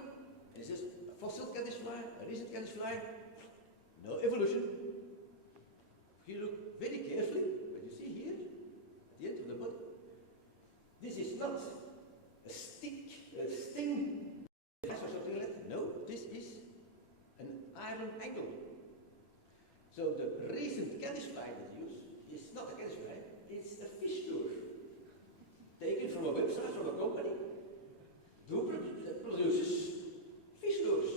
And it says a fossil caddisfly, a recent caddisfly, no evolution. If you look very carefully, what you see here, at the end of the body, this is not a sting, or something like that. No, this is an iron angle. So the recent caddisfly that you use is not a caddisfly, it's a fish lure. Taken from a website from a company that produces fish lures.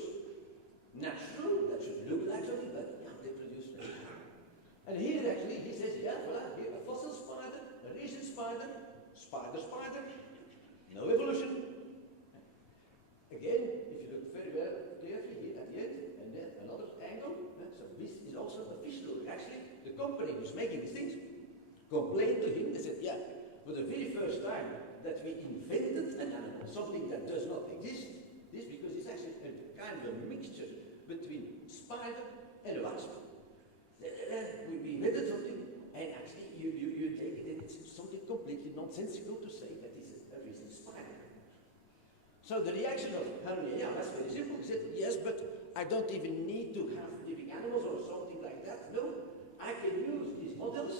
Natural, that should look like something, but yeah, they produce fish. And here actually he says, yeah, voilà, here a fossil spider, a recent spider, spider, no evolution. Again, if you look company who's making these things complained to him. They said, yeah, for the very first time that we invented an animal, something that does not exist, this because it's actually a kind of a mixture between spider and a wasp. We invented something, and actually you take it, and it's something completely nonsensical to say that it's a recent spider. So the reaction of Henry, yeah, that's very simple. He said, yes, but I don't even need to have living animals or something like that. No, I can use these models,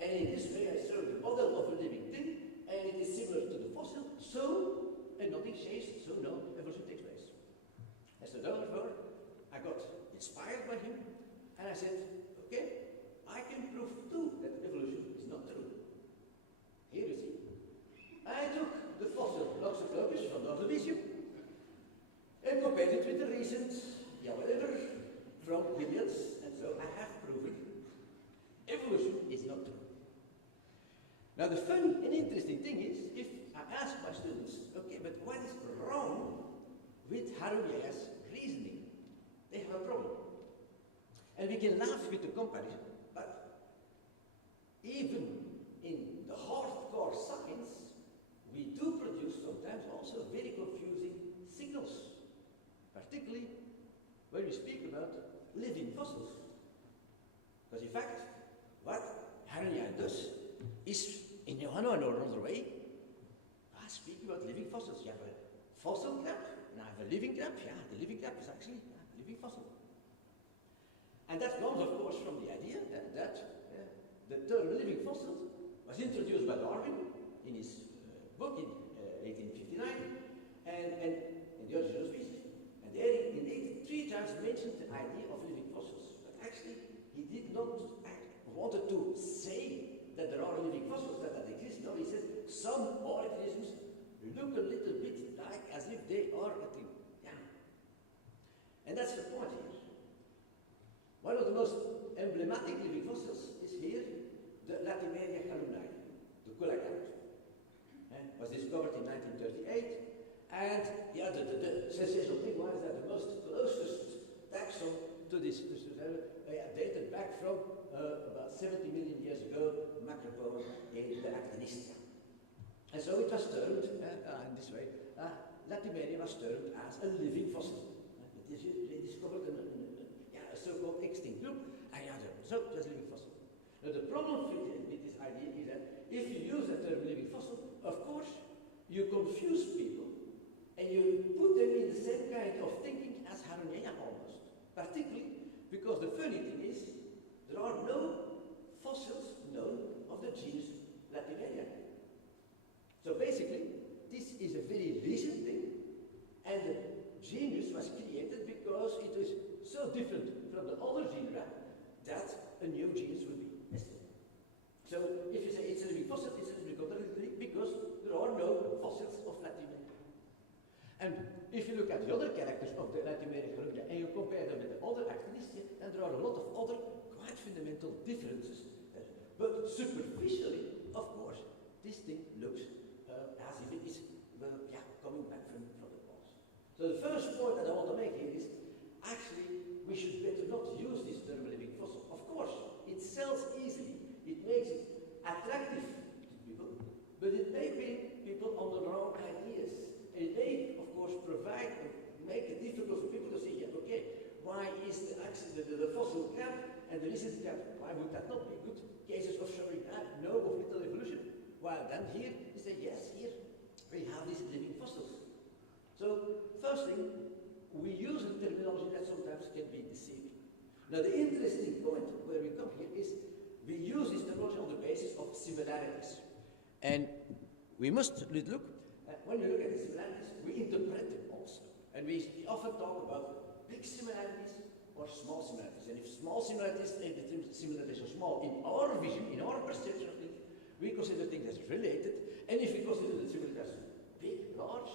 and in this way I show the model of a living thing, and it is similar to the fossil, so, and nothing changed, so no, evolution takes place. And so therefore, I got inspired by him, and I said, okay, I can prove too that evolution is not true. Here you see. I took the fossil Loxodontus from Belgium and compared it with the recent, yeah, whatever, from billions, and so I have proven evolution is not true. Now the funny and interesting thing is, if I ask my students, okay, but what is wrong with Haruya's reasoning? They have a problem. And we can laugh with the comparison, but even in the hardcore science, we do produce sometimes also very confusing signals, particularly when we speak about living fossils. Because in fact, what Haruya does is, in one or another way, I speak about living fossils. You have a fossil crab, and I have a living crab. Yeah, the living crab is actually a living fossil. And that comes, of course, from the idea that the term living fossils was introduced by Darwin in his book in 1859, and in the Origin of Species. And there he 3 times mentioned the idea of living fossils. But actually, he did not wanted to say that there are living fossils that exist. No, he said some organisms look a little bit like as if they are a thing. Yeah. And that's the point here. One of the most emblematic living fossils is here, the Latimeria hallunae, the coelacanth. Was discovered in 1938, and yeah, the sensational thing was that the most closest taxon to this dated back from about 70 million years ago, macropone in the Actinistia. And so it was termed, in this way, Latimeria was termed as a living fossil. They discovered a so-called extinct group, so it was a living fossil. Now the problem with this idea is that if you use the term living fossil, of course, you confuse people and you put them in the same kind of thinking as Haruya almost. Particularly because the funny thing is, there are no fossils known of the genus Latimeria. So basically, this is a very recent thing, and the genus was created because it is so different from the other genera that a new genus will be necessary. So if you say it's a living fossil, it's a living contradictory because there are no fossils of Latimeria. And if you look at the other characters of the Latimeria and you compare them with the other Actinistia, then there are a lot of other quite fundamental differences. But superficially, of course, this thing looks as if it is coming back from the past. So the first point that I want to make here is, actually, we should better not use this term living fossil. Of course, it sells easily, it makes it attractive to people, but it may bring people on the wrong ideas. And it may, of course, make it difficult for people to say, yeah, okay, why is the fossil crab and the recent crab, why would that not be good cases of showing no of little evolution? While then here, you say, yes, here we have these living fossils. So, first thing, we use a terminology that sometimes can be deceiving. Now, the interesting point where we come here is we use this terminology on the basis of similarities. And we must look, when we look at the similarities, we interpret them also. And we often talk about big similarities or small similarities. And if small similarities, if the similarities are small in our vision, in our perception of things, we consider things as related. And if we consider the similarities as big, large,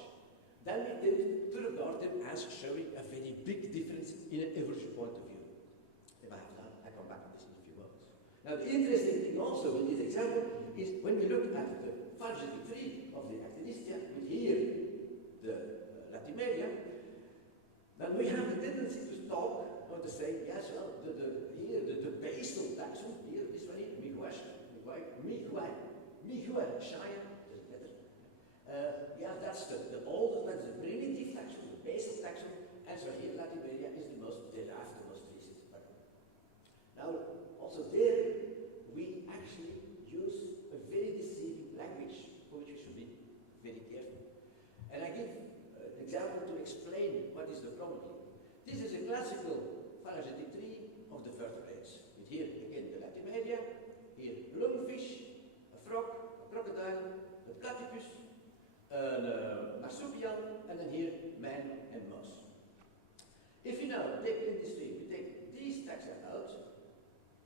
then we tend to regard them as showing a very big difference in an evolution point of view. If I have time, I come back on this in a few moments. Now, the interesting thing also in this example is when we look at the phylogenetic tree of the Actinistia, with here the Latimeria, then we have the tendency to talk or to say, yes, well, the basal taxon, here, this one here, Miguashire, is better. Yeah, that's the oldest, that's the primitive taxon, the basal taxon, and so here Latimeria is the most derived, the most recent. Now, also there, we actually use a very deceiving language for which we should be very careful. And I give an example to explain what is the problem here. This is a classical phylogenetic tree of the vertebrates. With here again the Latimeria, here lungfish, a frog, a crocodile, a platypus, a marsupial, and then here man and mouse. If you now take in this tree, we take these taxa out,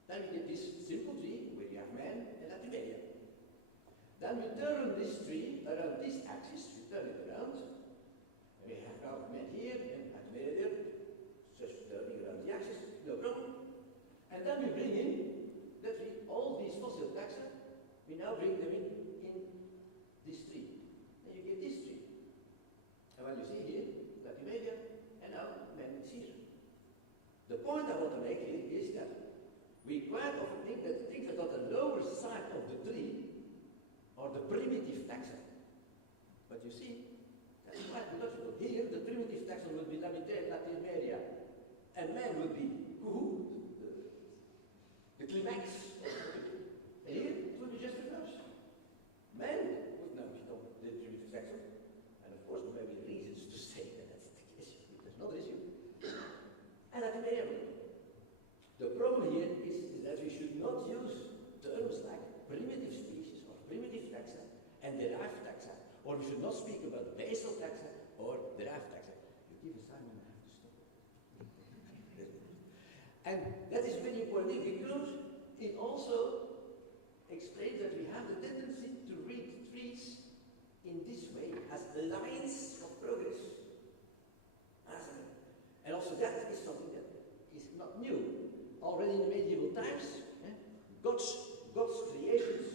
then we get this simple tree where you have man and Latimeria. Then we turn this tree around this axis, we turn it around, and we have now man here and Latimeria there, just turning around the axis, no problem. And then we bring in the tree, all these fossil taxa, we now bring them in this tree. And you get this tree. And when you see here, Latimeria, and now man is here. The point I want to make here is that we quite often think that things that are on the lower side of the tree are the primitive taxa. But you see, that's quite logical. Here, the primitive taxon would be Latimeria, and man would be the climax. And here, it would be just reverse. Man would now become the primitive taxon. And of course, there may be reasons to say that that's the case. There's another issue. And Latimeria would. The problem here is that we should not use terms like primitive species or primitive taxa and derived taxa, or we should not speak about basal taxa or derived taxa. You give a sign and I have to stop. And that is very important because it also explains that we have the tendency to read trees in this way as lines of progress. And also that is something that is not new. Already in the medieval times, God's creations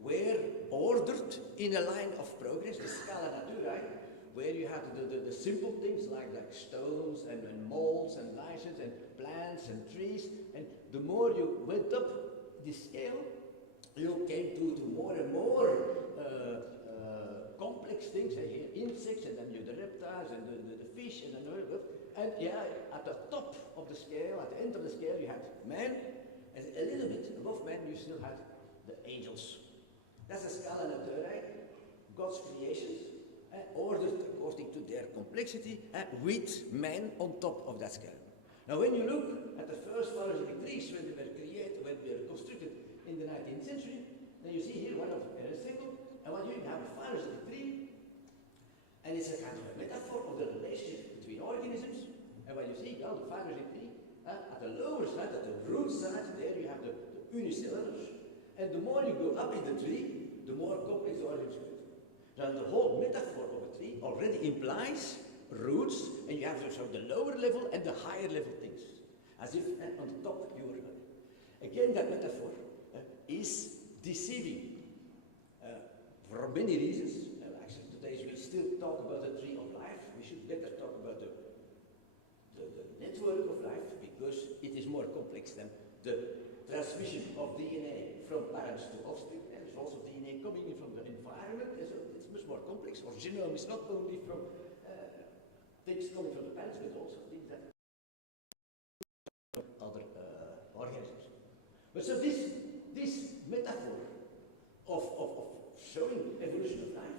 were ordered in a line of progress, the scala naturae, where you had the simple things like stones and molds and lichens and plants and trees. And the more you went up the scale, you came to more and more complex things. Here, insects, and then you the reptiles and the fish, and then and yeah, at the top of the scale, at the end of the scale, you had man, and a little bit above man, you still had the angels. That's a scala naturae, God's creations, ordered according to their complexity, with man on top of that scale. Now, when you look at the first phylogenetic trees when they were created, when they were constructed in the 19th century, then you see here one of a single, and what you have a phylogenetic tree, and it's a kind of a metaphor of the relationship between organisms. And when you see now the phylogenetic tree, at the lower side, at the root side, there you have the unicellulars. And the more you go up in the tree, the more complex the organisms get. Now the whole metaphor of a tree already implies roots, and you have so the lower level and the higher level things. As if on the top you were. Again, that metaphor is deceiving for many reasons. Actually, today we still talk about the tree of life. We should better talk about the network of life, because it is more complex than the transmission of DNA from parents to offspring. And there's also DNA coming in from the environment, and so it's much more complex. Our genome is not only from things coming from the parents, but also things that other organisms. But so this metaphor of showing evolution of life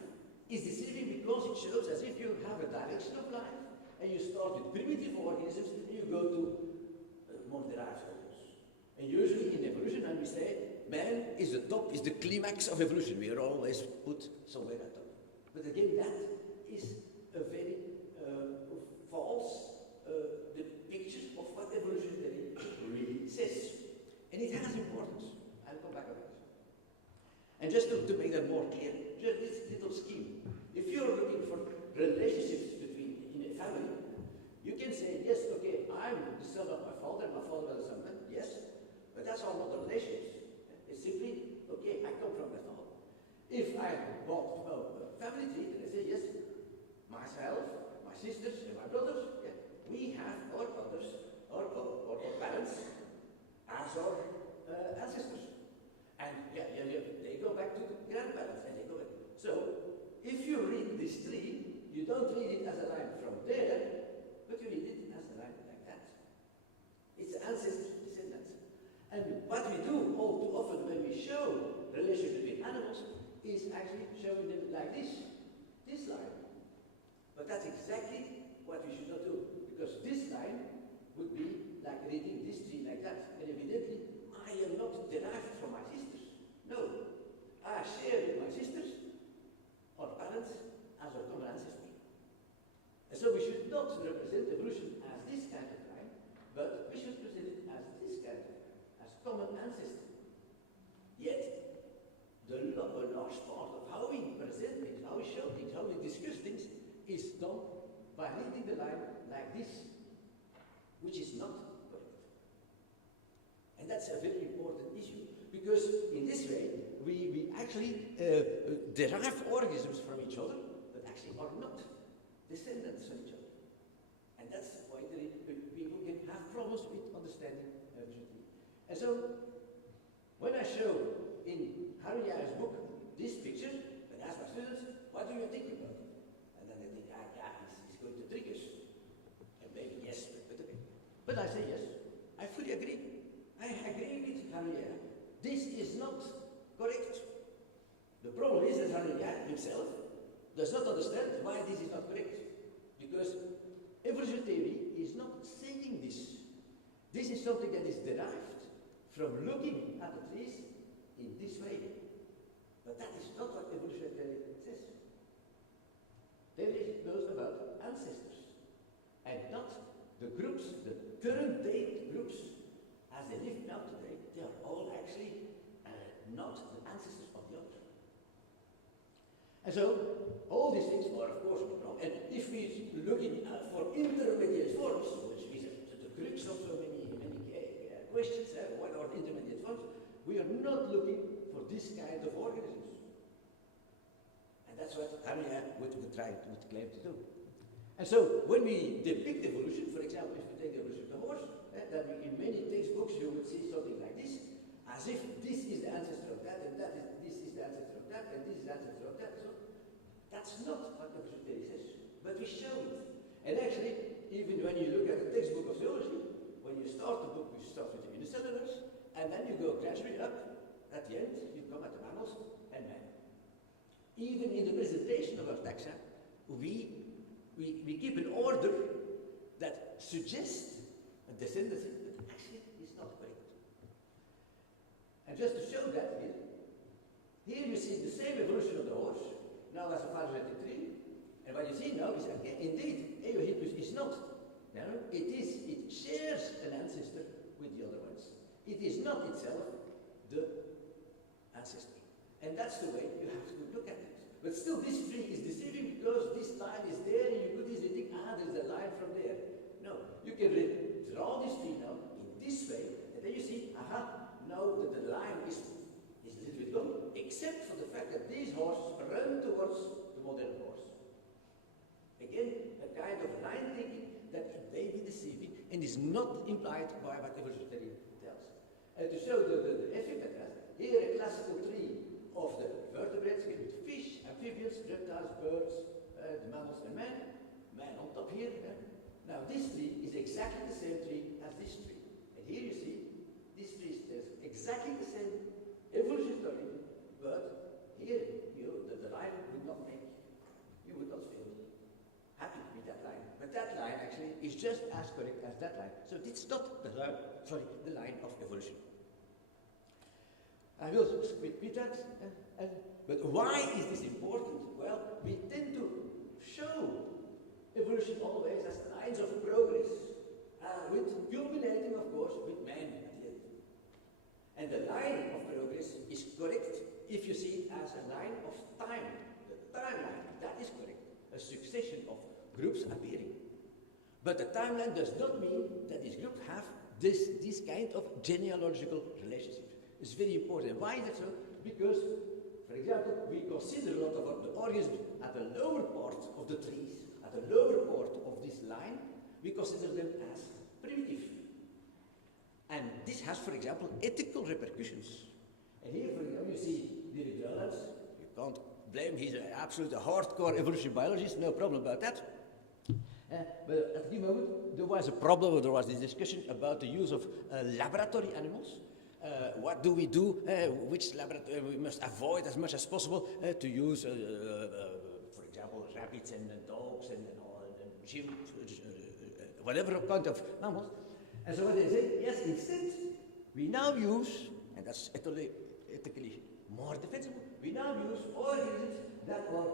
is deceiving because it shows as if you have a direction of life, and you start with primitive organisms, and you go to more derived organisms. And usually in evolution, when we say man is the top, is the climax of evolution, we are always put somewhere at top. But again, that is a very false picture of what evolutionary really says. And it has importance. I'll come back on that. And just to make that more clear, just this little scheme. If you're looking for relationships in a family, you can say, yes, okay, I'm the son of my father was the son of man, yes, but that's all not the relationships. It's simply, okay, I come from my father. If I bought a family tree, then I say, yes, myself, my sisters, and my brothers, yeah, we this tree, you don't read it as a line from there, but you read it as a line like that. It's ancestor descendants. And what we do all too often when we show relations between animals is actually showing them like this line. But that's exactly what we should not do, because this line would be like reading this tree like that. And evidently, I am not derived from my sisters. No, I share with my sisters or parents as a common ancestor. And so we should not represent evolution as this kind of line, but we should present it as this kind of line, as common ancestor. Yet, a large part of how we present things, how we show things, how we discuss things, is done by reading the line like this, which is not correct. And that's a very important issue, because in this way, we actually derive organisms from each other that actually are not descendants of each other. And that's why people can have problems with understanding evolution. And so, when I show in Harunya's book this picture, and ask my students, what do you think about it? And then they think, he's going to trick us. And maybe yes, but okay. But I say yes, I fully agree. I agree with Harunya. This is not correct. The problem is that Harunya himself does not understand why this is not correct. Because evolution theory is not saying this. This is something that is derived from looking at the trees in this way. But that is not what evolutionary theory says. Theory knows about ancestors, and not the groups, the current day groups, as they live now today. They are all actually not the ancestors of the others. And so, all these things are of course wrong. And if we looking for intermediate forms, which is the crux of so many questions, what are intermediate forms? We are not looking for this kind of organisms. And that's what Harunya would claim to do. And so, when we depict evolution, for example, if we take the evolution of the horse, then in many textbooks you would see something like this, as if this is the ancestor of that, and this is the ancestor of that, and this is the ancestor of that. So, that's not what evolution theory says, but we show it. And actually, even when you look at the textbook of zoology, when you start the book, you start with the unicellulars, and then you go gradually up. At the end, you come at the mammals and man. Even in the presentation of our taxa, we keep an order that suggests a descendancy, but actually is not correct. And just to show that here you see the same evolution of the horse, now as a phylogenetic tree, and what you see now is that, indeed, Eohippus is not. No, it shares an ancestor with the other ones. It is not itself the ancestor. And that's the way you have to look at it. But still, this tree is deceiving because this line is there, and you could easily think, there's a line from there. No, you can draw this tree now in this way, and then you see, now that the line is a little bit long, except for the fact that these horses run towards the modern horse. Again, a kind of line thinking that it may be deceiving and is not implied by what evolution theory tells. And to show the effect that has, here a classical tree of the vertebrates with fish, amphibians, reptiles, birds, the mammals and man on top here. Now this tree is exactly the same tree as this tree. And here you see, this tree is exactly the same evolution story, but here the line would not make, you would not feel happy with that line. But that line actually is just as correct as that line. So it's not the line of evolution. I will repeat that. But why is this important? Well, we tend to show evolution always as lines of progress, with culminating, of course, with man at the end. And the line of progress is correct if you see it as a line of time. The timeline, that is correct. A succession of groups appearing. But the timeline does not mean that these groups have this kind of genealogical relationship. It's very important. Why is it so? Because, for example, we consider a lot of the organisms at the lower part of the trees, at the lower part of this line, we consider them as primitive. And this has, for example, ethical repercussions. And here, for example, you see the Netherlands. You can't blame, he's an absolute hardcore evolutionary biologist, no problem about that. But at the moment, there was a problem, there was this discussion about the use of laboratory animals. What do? Which laboratory? We must avoid as much as possible to use, for example, rabbits and dogs and whatever kind of animals. And so what they say, yes, instead, we now use, and that's ethically more defensible, we now use organisms that are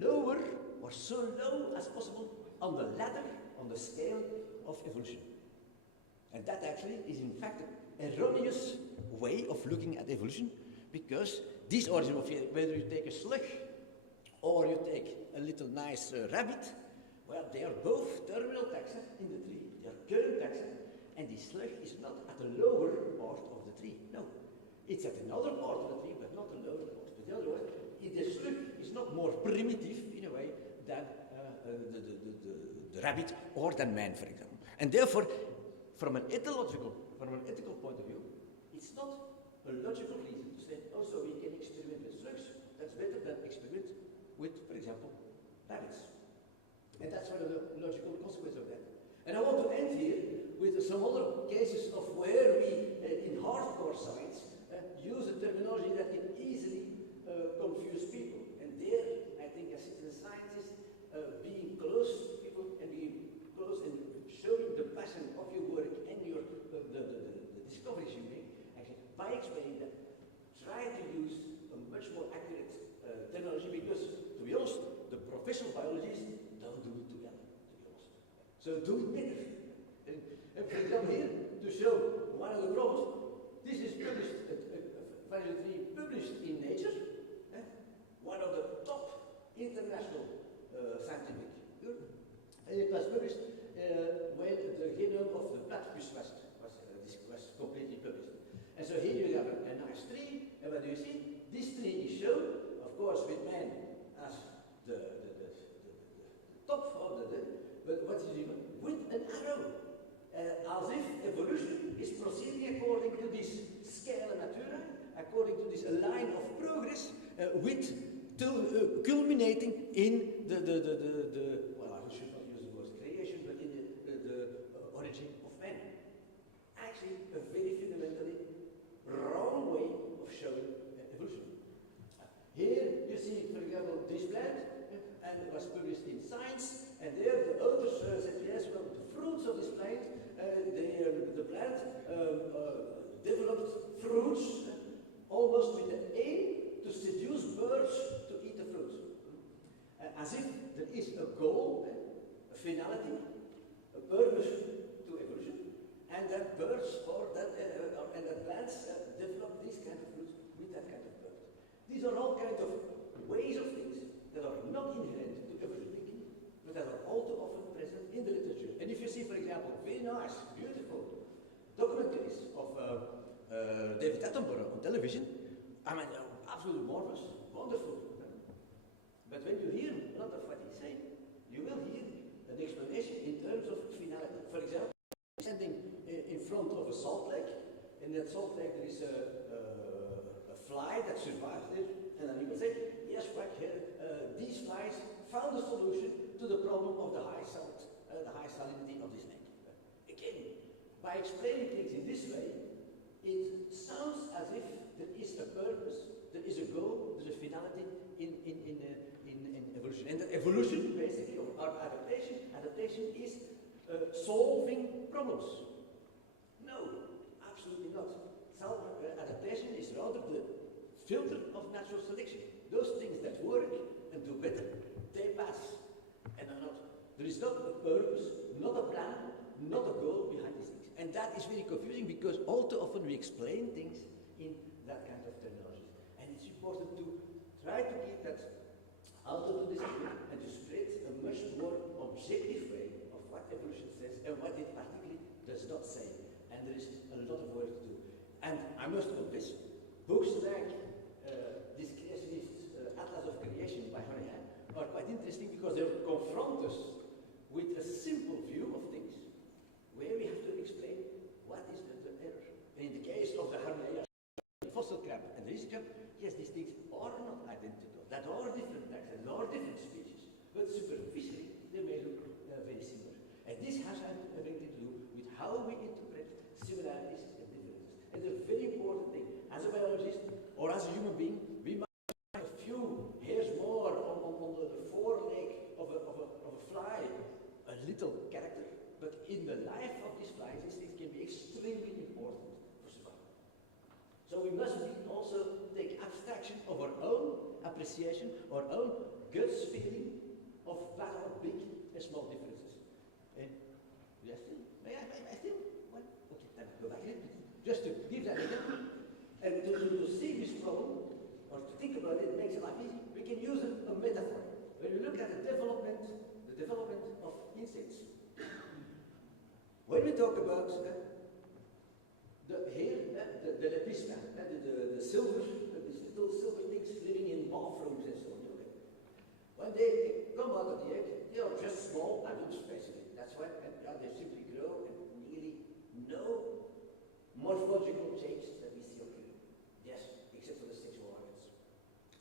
lower or so low as possible on the ladder, on the scale of evolution. And that actually is in fact an erroneous way of looking at evolution, because these organisms, whether you take a slug or you take a little nice rabbit, well, they are both terminal taxa in the tree, they are current taxa, and the slug is not at the lower part of the tree, no. It's at another part of the tree, but not the lower part. But the other one, the slug is not more primitive in a way than the rabbit or than man, for example. And therefore, from an ethical point of view, it's not a logical reason to say, oh, so we can experiment with slugs. That's better than experiment with, for example, rabbits. And that's one of the logical consequences of that. And I want to end here with some other cases of where we, in hardcore science, use a terminology that can easily confuse people. And there, I think, as citizen scientists, being close to people and being close and showing the passion of your work and your the discoveries you make, actually, by explaining that, try to use a much more accurate terminology, because, to be honest, the professional biologists don't do it together, to be honest. So do it better. And for example, here, to show one of the problems, this is published in Nature, one of the top international scientific journals. And it was published when the genome of the platypus was completely published. And so here you have a nice tree, and what do you see? This tree is shown, of course, with man as the top of the, but what is even with an arrow, as if evolution is proceeding according to this scala natura, according to this line of progress, culminating in the well, I should not use the word creation, but in the origin of man. Actually, a very fundamentally wrong way of showing evolution. Here you see, for example, this plant, and it was published in Science, and there the authors said, yes, well, the fruits of this plant, the plant developed fruits almost with the aim to seduce birds to eat the fruit. As if there is a goal, a finality, a purpose to evolution, and that birds and that plants develop these kind of fruits with that kind of bird. These are all kind of ways of things that are not inherent to evolution thinking, but that are all too often present in the literature. And if you see, for example, very nice, beautiful documentaries of David Attenborough on television, I mean, absolutely marvelous, wonderful. But when you hear a lot of what he's saying, you will hear an explanation in terms of finality. For example, standing in front of a salt lake. In that salt lake there is a fly that survives there, and then he will say, yes, Frank, these flies found a solution to the problem of the high salinity of this lake. Again, by explaining things in this way, it sounds as if there is a purpose, there is a goal, there is a finality in evolution. And the evolution, basically, or adaptation is solving problems. No, absolutely not. Adaptation is rather the filter of natural selection. Those things that work and do better, they pass and are not. There is not a purpose, not a plan, not a goal behind these things. And that is very confusing, because all too often we explain things in that kind of terminology. And it's important to try to keep that out of the discipline and to spread a much more objective way of what evolution says and what it particularly does not say. And there is a lot of work to do. And I must confess, books like this creationist Atlas of Creation by Laureate are quite interesting, because they confront us with a simple view of things, where we have to explain what is the error. And in the case of the Harmonian fossil crab and the risk crab, yes, these things are not identical. that are different taxons, that are different species, but superficially they may look very similar. And this has everything to do with how we interpret similarities and differences. And a very important thing, as a biologist or as a human being, we might have a few hairs more on the foreleg of a fly, a little character, but in the life of this fly, these things can be extremely important for survival. So we must also take abstraction of our own appreciation, our own gut feeling of what are big and small differences. Yes, may I still? Well, okay, then go back a little bit. Just to give that example, and to see this problem, or to think about it, makes it life easy. We can use a metaphor. When you look at the development of insects, when we talk about the lepista, the silver, these little silver things living in bathrooms and so on. Okay. When they come out of the egg, they are just small adults, basically. That's why they simply grow and really no morphological changes that we see occur. Yes, except for the sexual organs.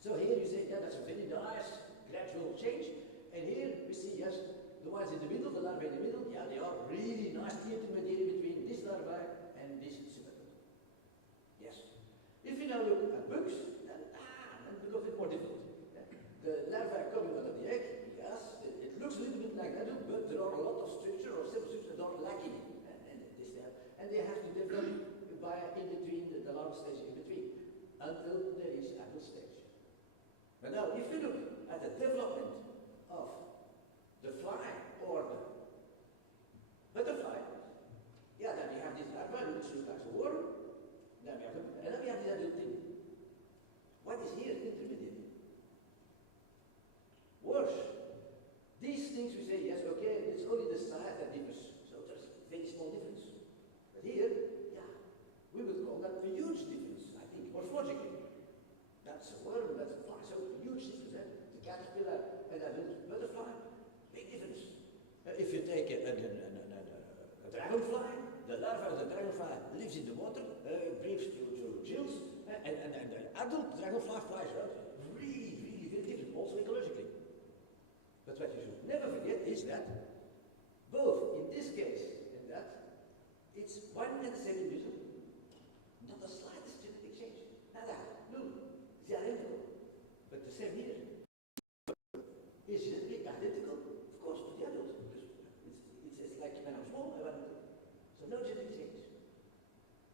So here you say, yeah, that's a very nice gradual change. And here we see, yes, the ones in the middle, the larvae in the middle, yeah, they are really nicely intermediate between this larvae and this superadult. Yes. If you now look at bugs, then it becomes a bit more difficult. The larvae coming out of the egg, yes, it looks a little bit like adult, but there are a lot of structure or several structures that are lacking. And they have to develop in between the larval stage in between until there is adult stage. But now, if you look at the development of the fly or the butterfly, yeah, then we have this larva which looks like a worm, then we have and then we have this adult thing. What is here intermediate? Worse. These things we say, yes, okay, it's only the size that differs. So there's a very small difference. But here, yeah, we would call that a huge difference, I think, morphologically. That's a worm, that's a fly, so a huge difference. The caterpillar and a little butterfly, big difference. If you take a dragonfly, the larva of the dragonfly lives in the water, breathes through gills, and the adult dragonfly flies out. Really, really very different, also ecologically. But what you should never forget is that both in this case and that, it's one and the same individual. Not the slightest genetic change. Nada, no. They are identical. But the same here is genetically identical, of course, to the adult. Because it's like when I'm small, I'm identical. So no genetic change.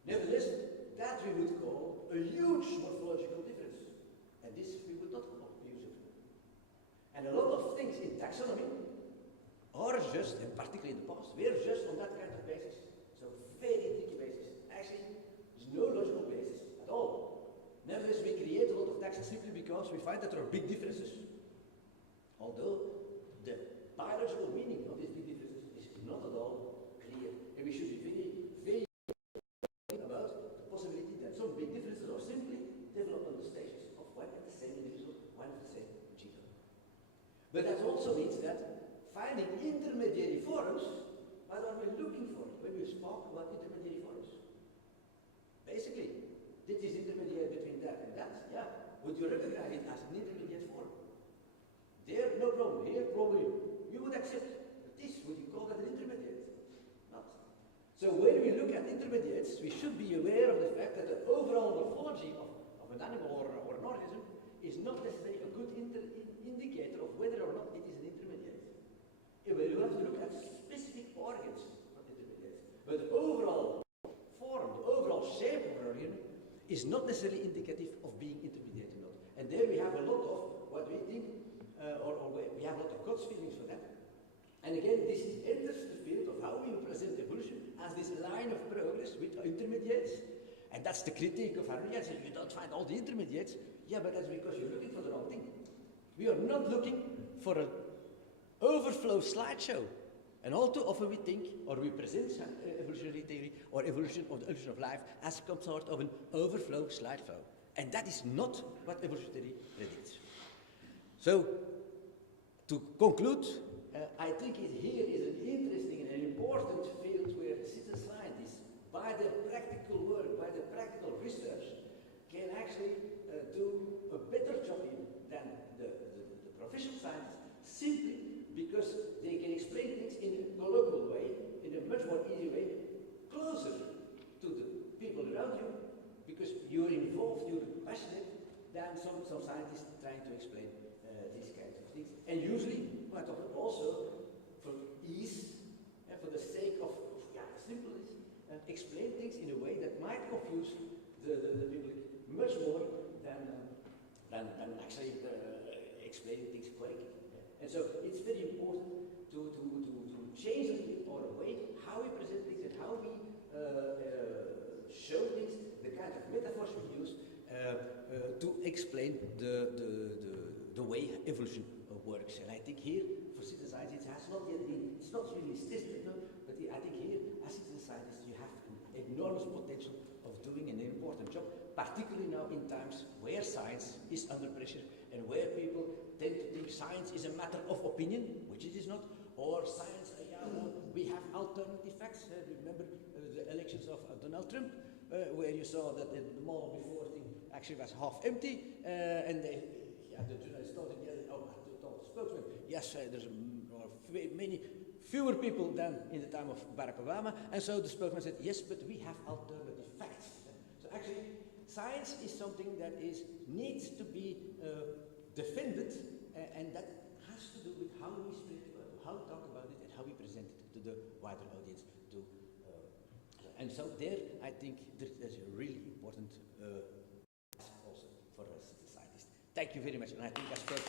Nevertheless, that we would call a huge morphological difference. And this we would not call useful. And a lot of things in taxonomy are just, and particularly in the past, were just on that kind of basis. So very tricky basis. Actually, there's no logical basis at all. Nevertheless, we create a lot of taxes simply because we find that there are big differences. Although the biological meaning of these big differences is not at all clear. And we should be very about the possibility that some big differences are simply developmental stages of one and the same individual, one and the same genome. But that also means that finding intermediary forms, what are we looking for when we talk about intermediary forms? Basically, this is intermediate between that and that, yeah. Would you recognize it as an intermediate form? There, no problem. Here, probably, you would accept. But this, would you call that an intermediate? Not. So when we look at intermediates, we should be aware of the fact that the overall morphology of an animal or an organism is not necessarily a good indicator of whether or not it is an intermediate. You have to look at specific organs for intermediates. But the overall form, the overall shape of an organ is not necessarily indicative of being intermediate or not. And there we have a lot of what we think, or we have a lot of gut feelings for that. And again, this enters the field of how we present evolution as this line of progress with intermediates. And that's the critique of Harry. So you don't find all the intermediates. Yeah, but that's because you're looking for the wrong thing. We are not looking for an overflow slideshow. And all too often we think, or we present evolutionary theory or evolution of life as some sort of an overflow slideshow. And that is not what evolution theory predicts. So, to conclude, I think here is an interesting and important field where citizen scientists, by their practical work, by their practical research, can actually do a better job in than simply because they can explain things in a colloquial way, in a much more easy way, closer to the people around you, because you're involved, you're passionate, than some scientists trying to explain these kinds of things. And usually, quite often also, for ease, and for the sake of simpleness, explain things in a way that might confuse the public much more than actually explaining things correctly. And so it's very important to change a bit our way, how we present things and how we show things, the kind of metaphors we use to explain the way evolution works. And I think here, for citizen science, it has not yet been, it's not really tested, no, but I think here, as citizen scientists, you have an enormous potential of doing an important job, particularly now in times where science is under pressure and where people tend to think science is a matter of opinion, which it is not, or science, we have alternative facts. Remember the elections of Donald Trump, where you saw that the mall before thing actually was half empty, and the journalist told the spokesman, yes, there's fewer people than in the time of Barack Obama, and so the spokesman said, yes, but we have alternative facts. So actually, science is something that needs to be defended, and that has to do with how we speak about it, how we talk about it, and how we present it to the wider audience. And so there, I think there's a really important task also for us as scientists. Thank you very much, and I think that's first.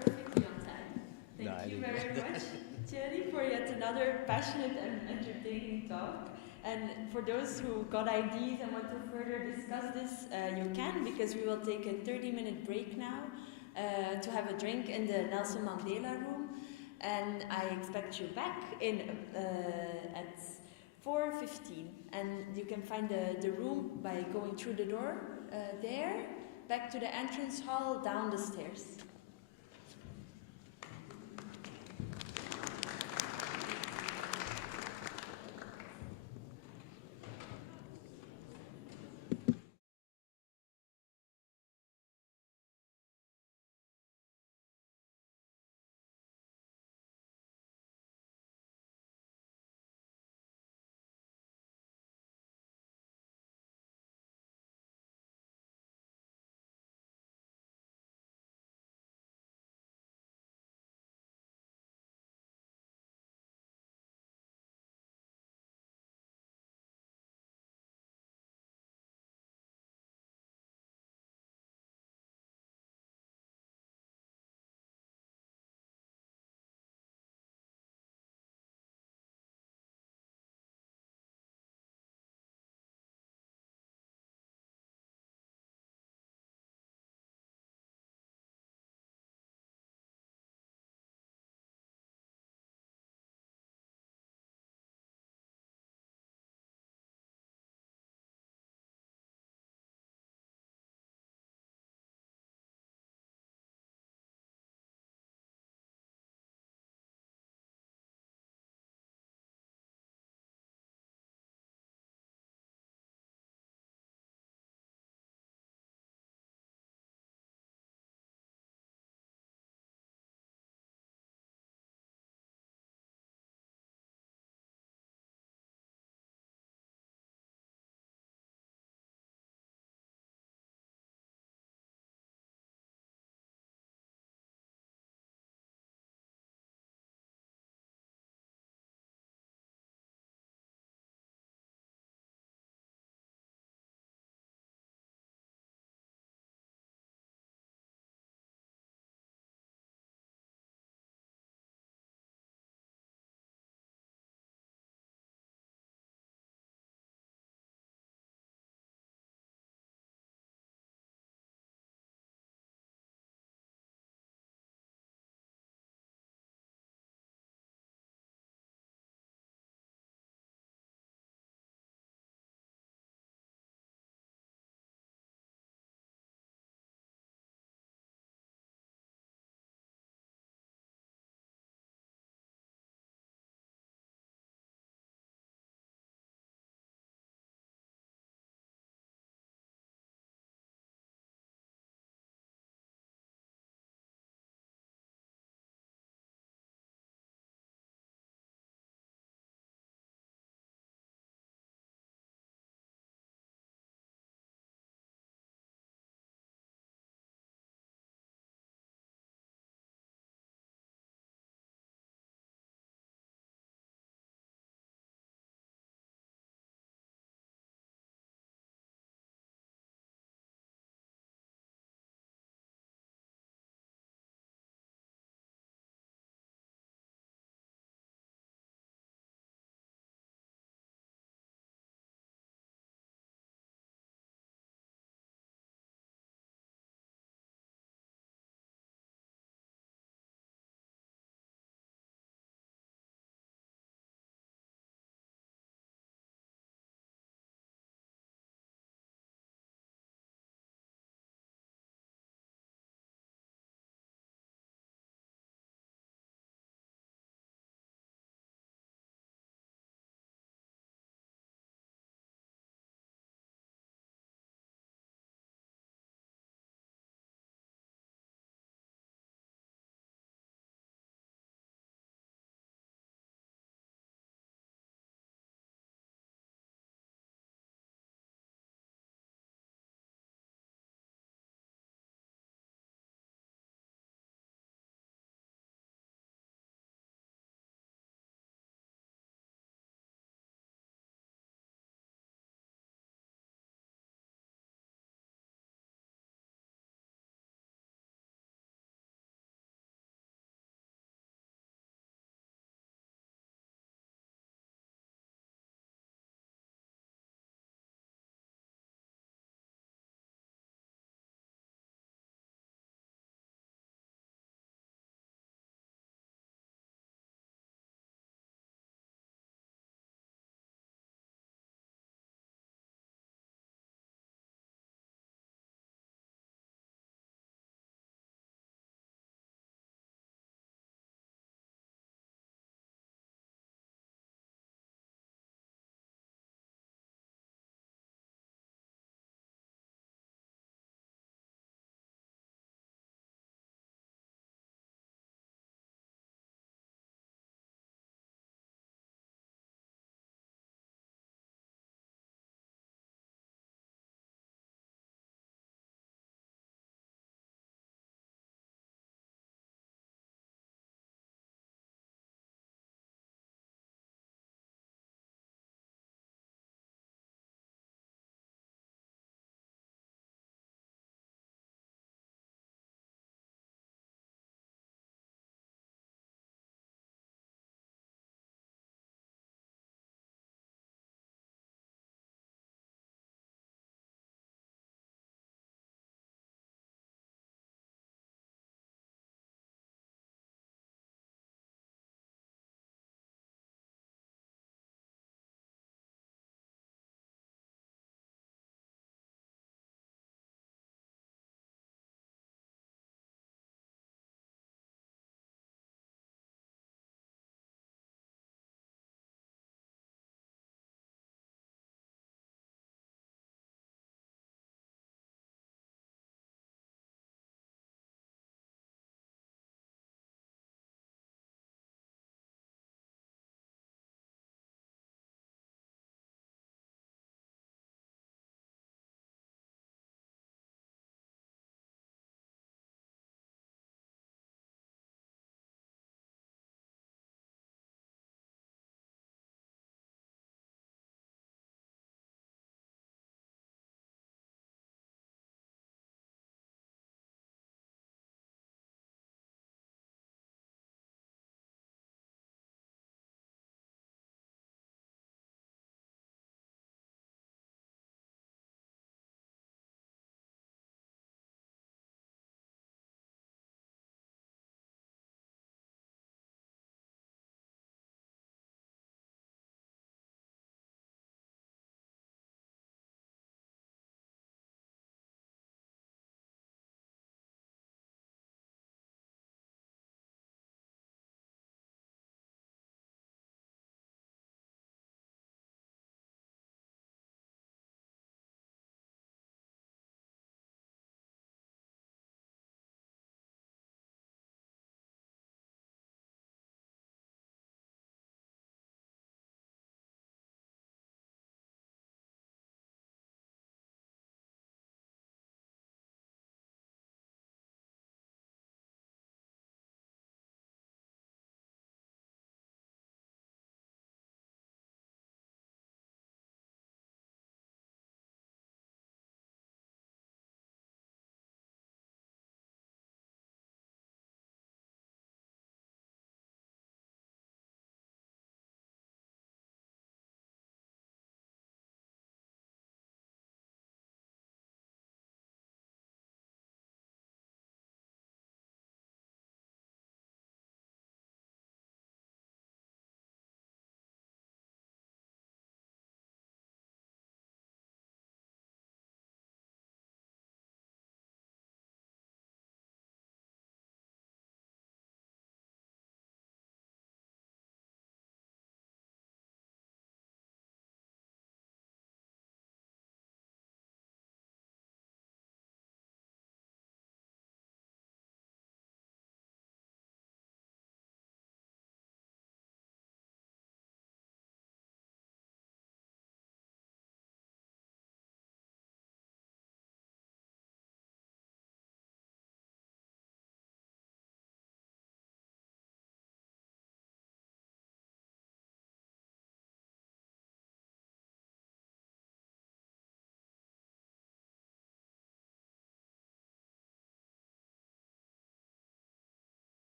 Perfectly on time. Thank you very much, Jerry, for yet another passionate and entertaining talk. And for those who got ideas and want to further discuss this, you can, because we will take a 30-minute break now to have a drink in the Nelson Mandela room. And I expect you back at 4:15. And you can find the room by going through the door there, back to the entrance hall, down the stairs.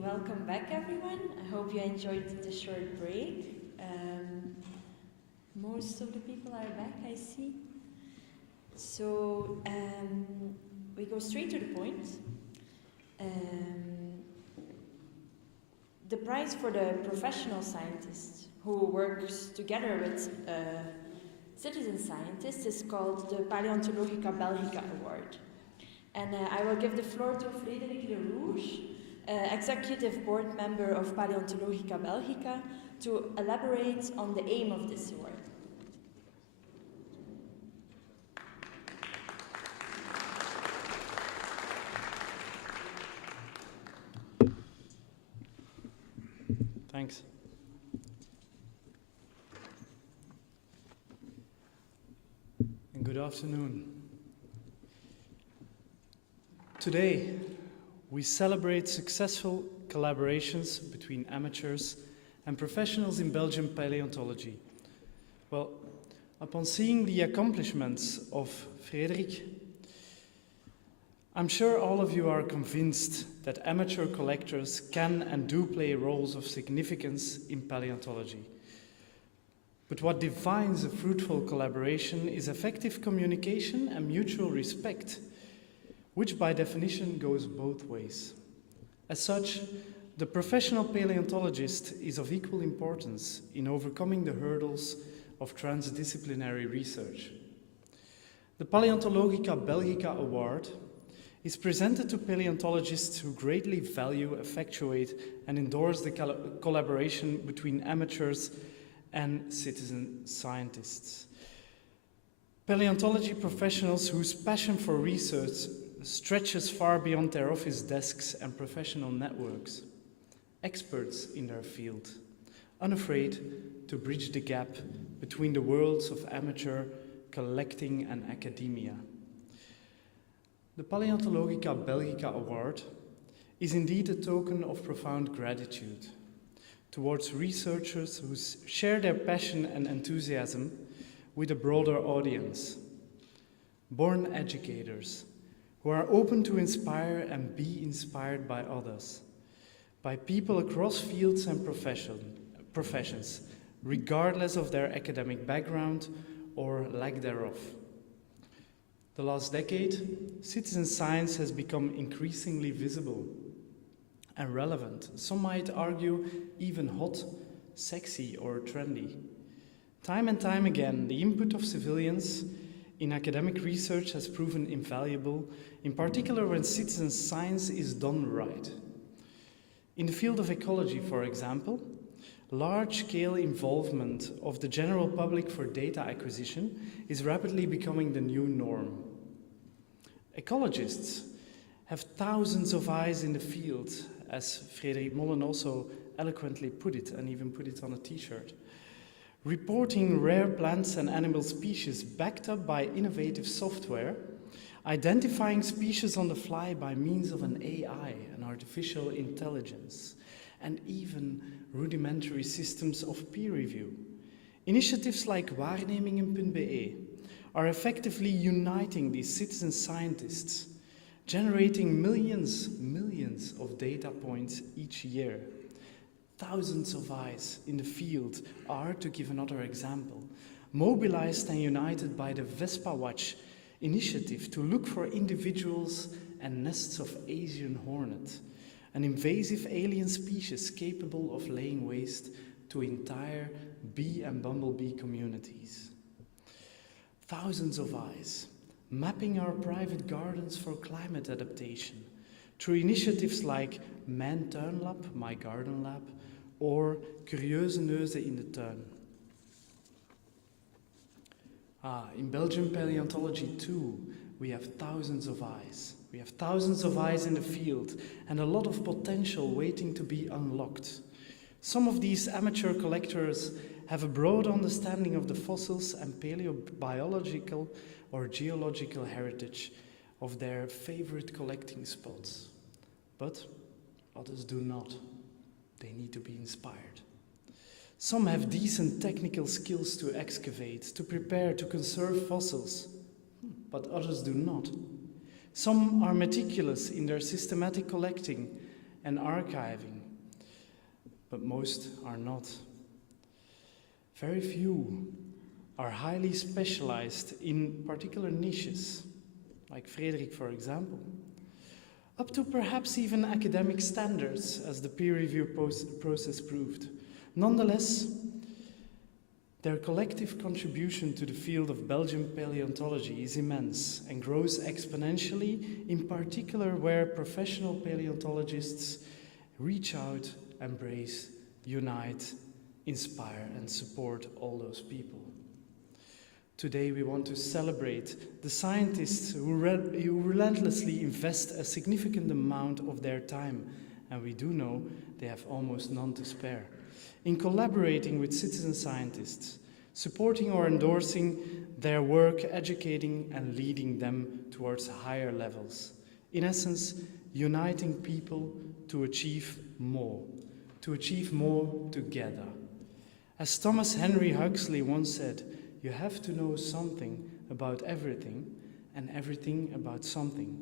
welcome back everyone. I hope you enjoyed the short break. Most of the people are back, I see. So we go straight to the point. The prize for the professional scientist who works together with citizen scientists is called the Paleontologica Belgica Award. And I will give the floor to Frédéric de Rouge, Executive Board Member of Paleontologica Belgica, to elaborate on the aim of this award. Thanks. And good afternoon. Today, we celebrate successful collaborations between amateurs and professionals in Belgian paleontology. Well, upon seeing the accomplishments of Frédéric, I'm sure all of you are convinced that amateur collectors can and do play roles of significance in paleontology. But what defines a fruitful collaboration is effective communication and mutual respect, which by definition goes both ways. As such, the professional paleontologist is of equal importance in overcoming the hurdles of transdisciplinary research. The Paleontologica Belgica Award is presented to paleontologists who greatly value, effectuate, and endorse the collaboration between amateurs and citizen scientists. Paleontology professionals whose passion for research stretches far beyond their office desks and professional networks. Experts in their field, unafraid to bridge the gap between the worlds of amateur collecting and academia. The Paleontologica Belgica Award is indeed a token of profound gratitude towards researchers who share their passion and enthusiasm with a broader audience. Born educators who are open to inspire and be inspired by others, by people across fields and professions, regardless of their academic background or lack thereof. The last decade, citizen science has become increasingly visible and relevant. Some might argue even hot, sexy, or trendy. Time and time again, the input of civilians in academic research has proven invaluable, in particular when citizen science is done right. In the field of ecology, for example, large-scale involvement of the general public for data acquisition is rapidly becoming the new norm. Ecologists have thousands of eyes in the field, as Frederik Mollen also eloquently put it, and even put it on a t-shirt, reporting rare plants and animal species backed up by innovative software, identifying species on the fly by means of an AI, an artificial intelligence, and even rudimentary systems of peer review. Initiatives like waarnemingen.be are effectively uniting these citizen scientists, generating millions of data points each year. Thousands of eyes in the field are, to give another example, mobilized and united by the Vespa Watch initiative to look for individuals and nests of Asian hornet, an invasive alien species capable of laying waste to entire bee and bumblebee communities. Thousands of eyes mapping our private gardens for climate adaptation through initiatives like Mijn Tuinlab, My Garden Lab, or Curieuze Neuzen in de Tuin. In Belgian paleontology too, we have thousands of eyes. We have thousands of eyes in the field and a lot of potential waiting to be unlocked. Some of these amateur collectors have a broad understanding of the fossils and paleobiological or geological heritage of their favorite collecting spots. But others do not. They need to be inspired. Some have decent technical skills to excavate, to prepare, to conserve fossils, but others do not. Some are meticulous in their systematic collecting and archiving, but most are not. Very few are highly specialized in particular niches, like Frederik, for example, up to perhaps even academic standards, as the peer review process proved. Nonetheless, their collective contribution to the field of Belgian paleontology is immense and grows exponentially, in particular where professional paleontologists reach out, embrace, unite, inspire, and support all those people. Today we want to celebrate the scientists who relentlessly invest a significant amount of their time, and we do know they have almost none to spare, in collaborating with citizen scientists, supporting or endorsing their work, educating and leading them towards higher levels. In essence, uniting people to achieve more together. As Thomas Henry Huxley once said, you have to know something about everything and everything about something.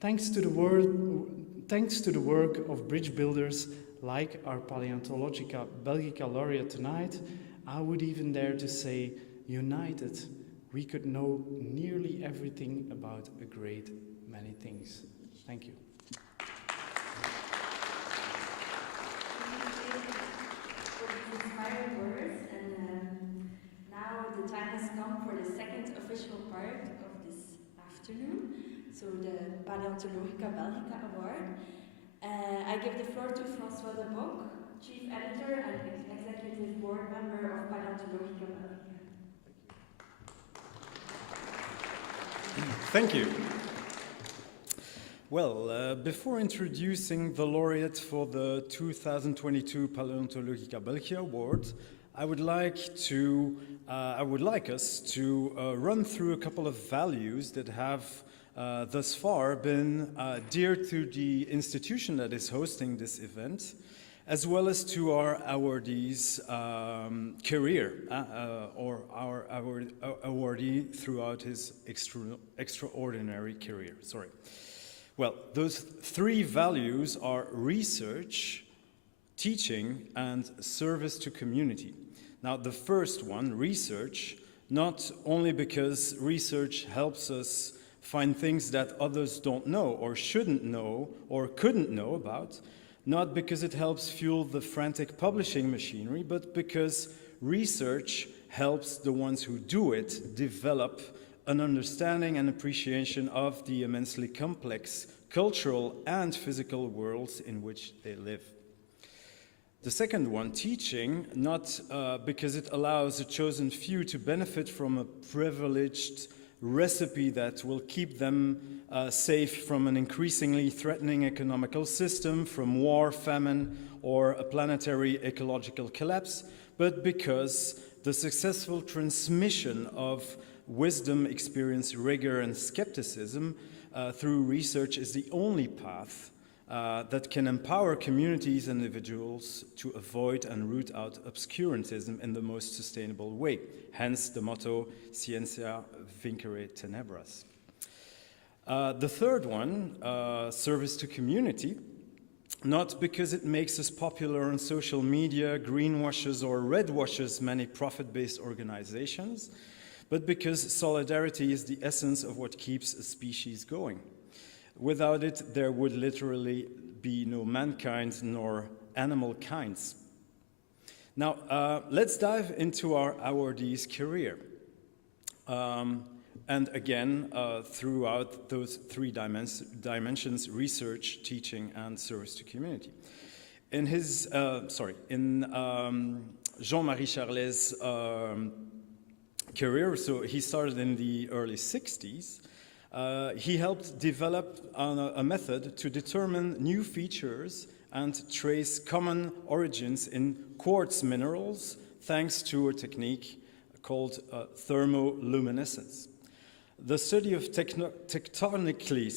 Thanks to the work of bridge builders like our Paleontologica Belgica Laureate tonight, I would even dare to say, united, we could know nearly everything about a great many things. Thank you. Inspiring words, and now the time has come for the second official part of this afternoon, so the Paleontologica Belgica Award. I give the floor to Francois De Pauw, Chief Editor and Executive Board Member of Paleontologica Belgica. Thank you. Well, before introducing the laureate for the 2022 Paleontologica Belgica Award, I would like us to run through a couple of values that have thus far been dear to the institution that is hosting this event, as well as to our awardee's career, or our awardee throughout his extraordinary career. Sorry. Well, those three values are research, teaching, and service to community. Now, the first one, research, not only because research helps us find things that others don't know or shouldn't know or couldn't know about, not because it helps fuel the frantic publishing machinery, but because research helps the ones who do it develop an understanding and appreciation of the immensely complex cultural and physical worlds in which they live. The second one, teaching, not because it allows a chosen few to benefit from a privileged recipe that will keep them safe from an increasingly threatening economical system, from war, famine, or a planetary ecological collapse, but because the successful transmission of wisdom, experience, rigor, and skepticism through research is the only path that can empower communities and individuals to avoid and root out obscurantism in the most sustainable way. Hence the motto, Scientia Vincere Tenebras. The third one, service to community, not because it makes us popular on social media, greenwashes or redwashes many profit-based organizations, but because solidarity is the essence of what keeps a species going. Without it, there would literally be no mankind nor animal kinds. Now, let's dive into our awardee's career. And again, throughout those three dimensions, research, teaching, and service to community. In his, Jean-Marie Charlet's career, so he started in the early 60s, he helped develop a method to determine new features and trace common origins in quartz minerals thanks to a technique called thermoluminescence. The study of tectonically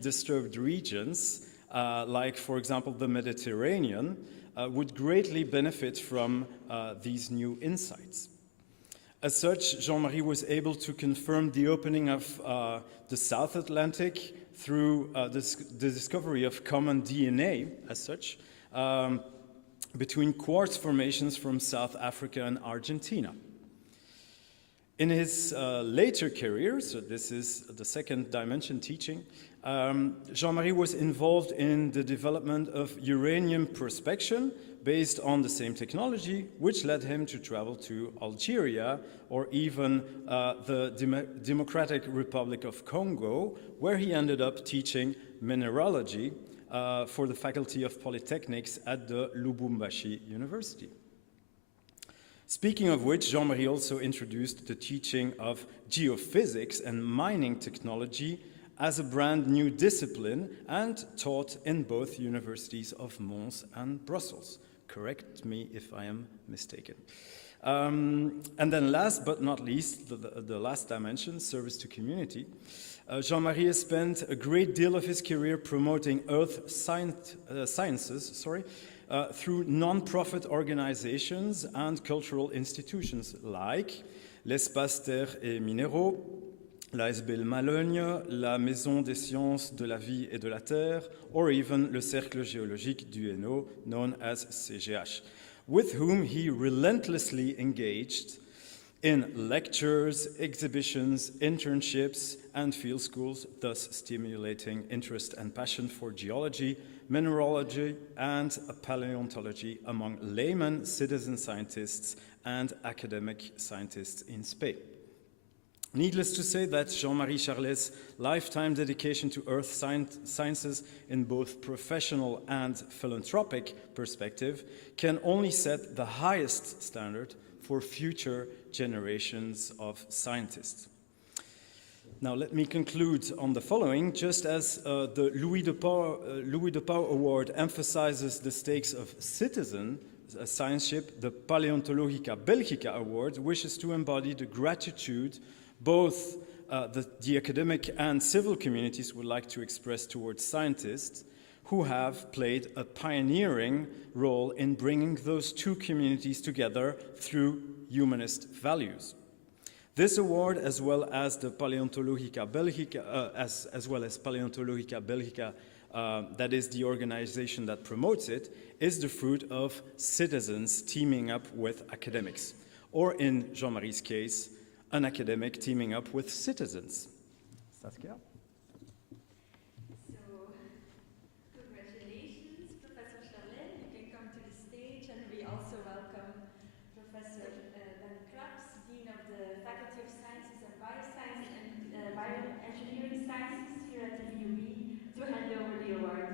disturbed regions, like for example the Mediterranean, would greatly benefit from these new insights. As such, Jean-Marie was able to confirm the opening of the South Atlantic through the discovery of common DNA, as such, between quartz formations from South Africa and Argentina. In his later career, so this is the second dimension teaching, Jean-Marie was involved in the development of uranium prospection based on the same technology, which led him to travel to Algeria or even the Democratic Republic of Congo, where he ended up teaching mineralogy for the Faculty of Polytechnics at the Lubumbashi University. Speaking of which, Jean-Marie also introduced the teaching of geophysics and mining technology as a brand new discipline and taught in both universities of Mons and Brussels. Correct me if I am mistaken. And then last but not least, the last dimension, service to community. Jean-Marie has spent a great deal of his career promoting earth sciences through non-profit organizations and cultural institutions like l'Espace Terres et Minéraux, l'ASBL Malogne, la Maison des Sciences de la Vie et de la Terre, or even le Cercle Géologique du Hainaut, known as CGH, with whom he relentlessly engaged in lectures, exhibitions, internships, and field schools, thus stimulating interest and passion for geology, mineralogy, and paleontology among laymen, citizen scientists, and academic scientists in Spain. Needless to say that Jean-Marie Charlet's lifetime dedication to earth sciences in both professional and philanthropic perspective can only set the highest standard for future generations of scientists. Now let me conclude on the following. Just as the Louis De Pauw Award emphasizes the stakes of citizen scienceship, the Paleontologica Belgica Award wishes to embody the gratitude both the academic and civil communities would like to express towards scientists who have played a pioneering role in bringing those two communities together through humanist values. This award, as well as the Paleontologica Belgica, as well as Paleontologica Belgica, that is the organization that promotes it, is the fruit of citizens teaming up with academics, or in Jean-Marie's case, an academic teaming up with citizens. Saskia? So, congratulations, Professor Charlet. You can come to the stage, and we also welcome Professor Ben Krabs, Dean of the Faculty of Sciences and Bioscience and Bioengineering Sciences here at the VUB, to hand over the award.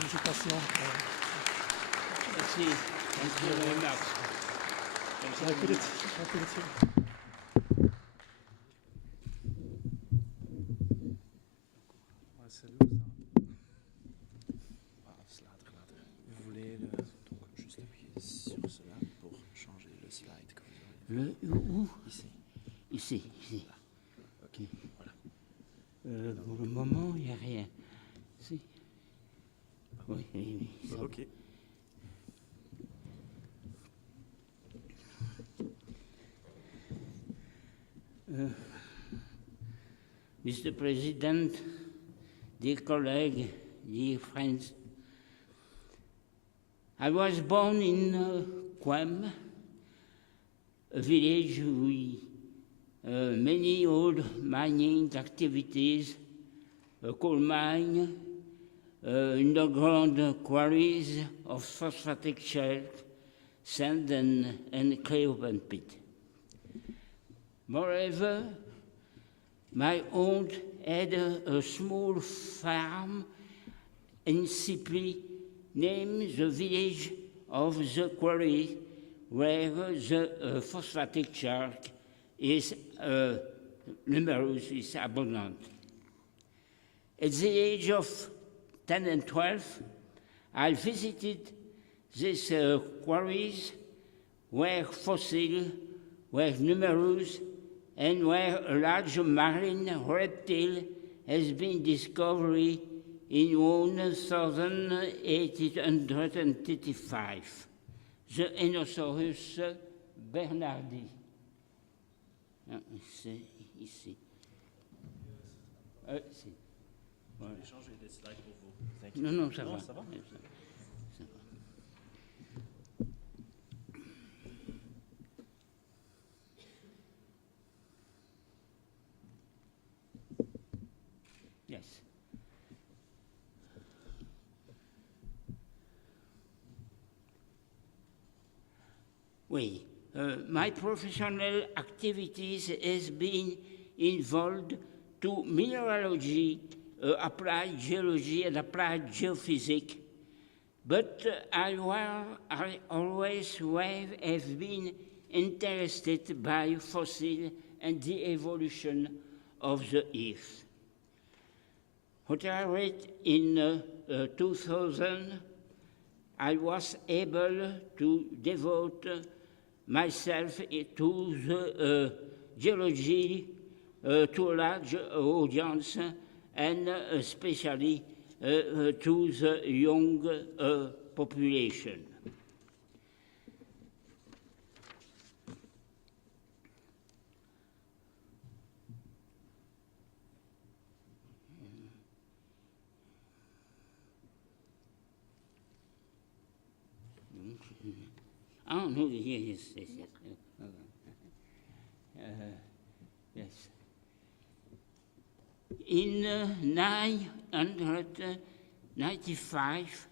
Félicitations. Merci. Thank you very much. I put it here. Vous voulez donc juste appuyer sur cela pour changer le slide quand vous aurez. Où? Ici. Ici. Ok, voilà. Pour le moment, il n'y a rien. Si. Oui. Ok. Mr. President, dear colleagues, dear friends, I was born in Quem, a village with many old mining activities, a coal mine, underground quarries of phosphatic shale, sand and clay open pit. Moreover, my aunt had a small farm in Sipli, named the village of the quarry, where the phosphatic shark is numerous, is abundant. At the age of 10 and 12, I visited These quarries were fossil, were numerous, and where a large marine reptile has been discovered in 1835, the Enosaurus bernardi. C'est ici. Si. Voilà. Changer les slides pour vous. Non, non, ça va. Ça va. Yes. Oui. My professional activities has been involved to mineralogy, applied geology, and applied geophysics. But I always have been interested by fossil and the evolution of the Earth. What I read in 2000, I was able to devote myself to the geology to a large audience, and especially to the young population. Oh, no, yes. Yes. In 995,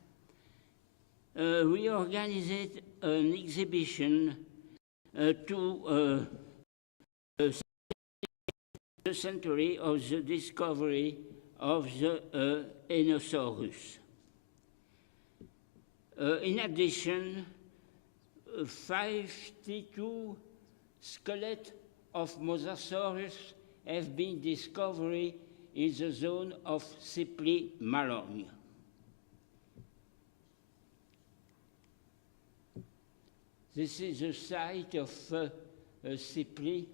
we organized an exhibition to the century of the discovery of the Enosaurus. In addition, 52 skeletons of Mosasaurus have been discovered in the zone of Sipli-Malogne. This is the site of Sipli.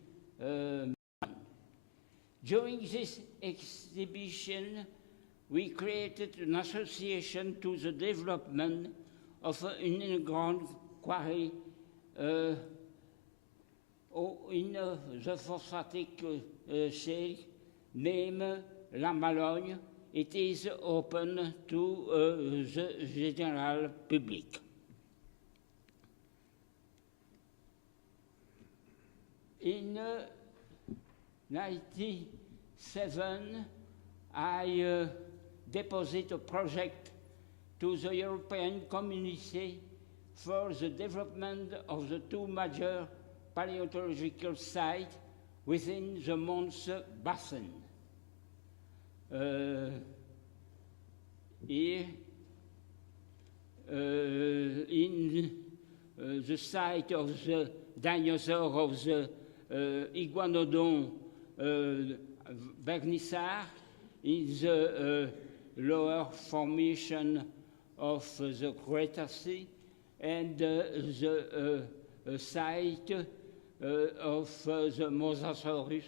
During this exhibition, we created an association to the development of an underground quarry in the phosphatic shale named La Malogne. It is open to the general public. In 1997, I deposited a project to the European Community for the development of the two major paleontological sites within the Mons Basin. Here, in the site of the dinosaur of the Iguanodon vernissar, in the lower formation of the Cretaceous, and the site of the Mosasaurus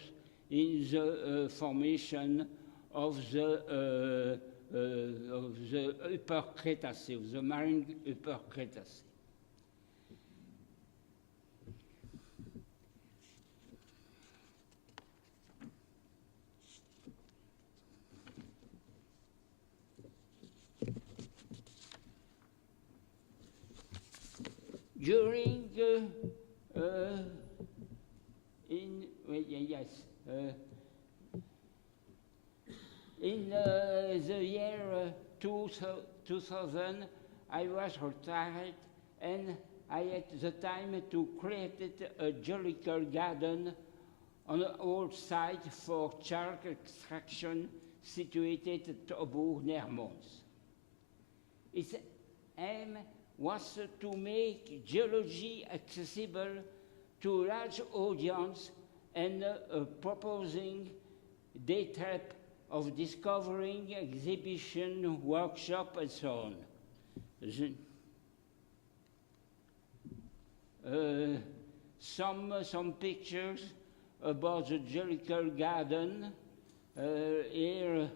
in the formation of the Upper Cretaceous, the marine Upper Cretaceous. During in the year 2000, I was retired, and I had the time to create a geological garden on an old site for chalk extraction situated at Aubourg near Mons. Its aim was to make geology accessible to a large audience and proposing day trip of discovering, exhibition, workshop, and so on. some pictures about the Geological Garden. Here,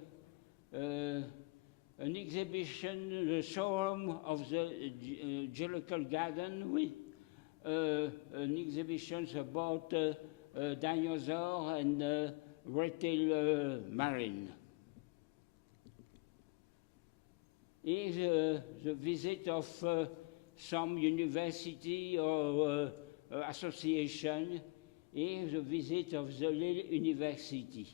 an exhibition, the showroom of the Geological Garden with an exhibition about dinosaur and reptile marine. Here the visit of some university or association. Here the visit of the Lille University.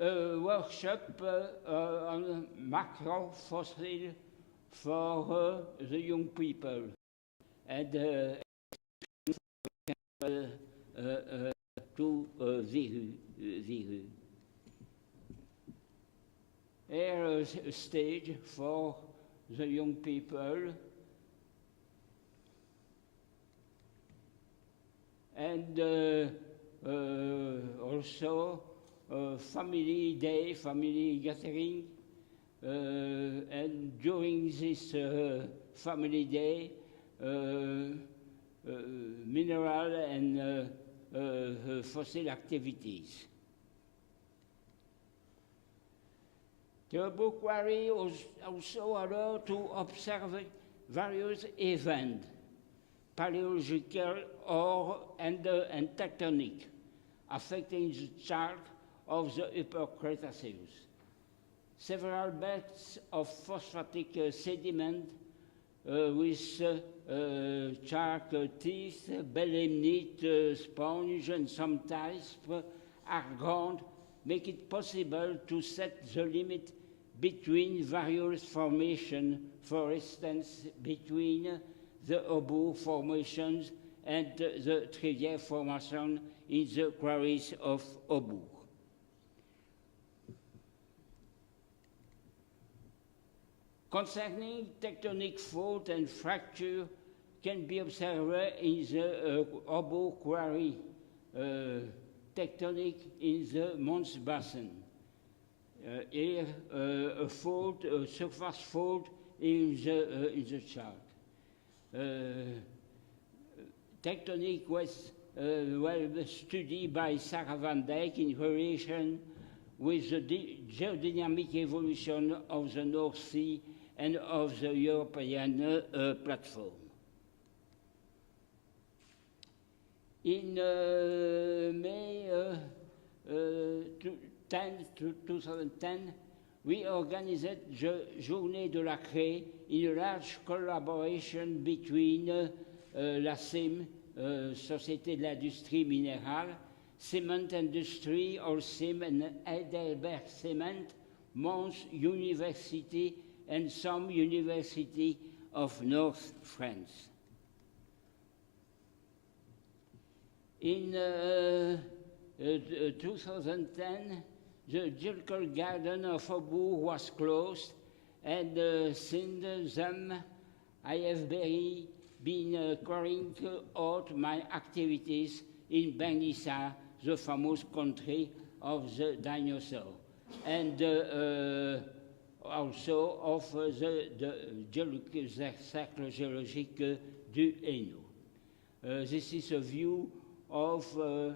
A workshop on macro fossil for the young people and to Viru. Here a stage for the young people and also family day, family gathering, and during this family day, mineral and fossil activities. The book quarry was also allowed to observe various events, paleontological and tectonic, affecting the chart of the Upper Cretaceous. Several beds of phosphatic sediment with chalk teeth, belemnite sponge, and some types are ground, make it possible to set the limit between various formations, for instance, between the Aubour formations and the Trivier formation in the quarries of Aubour. Concerning tectonic fault and fracture can be observed in the Aubour quarry, tectonic in the Mons Basin. Here, a fault, a surface fault in the chart. Tectonic was well studied by Sarah van Dijk in relation with the geodynamic evolution of the North Sea and of the European platform. In May 2010, we organized the Journée de la Craie in a large collaboration between la CIM, Société de l'Industrie Minérale, Cement Industry, or CIM, and Heidelberg Cement, Mons University, and some University of North France. In 2010, the Geological Garden of Aubour was closed, and since then I have been carrying out my activities in Bernissa, the famous country of the dinosaur, and also of the Cercle Géologique du Hainaut. This is a view of the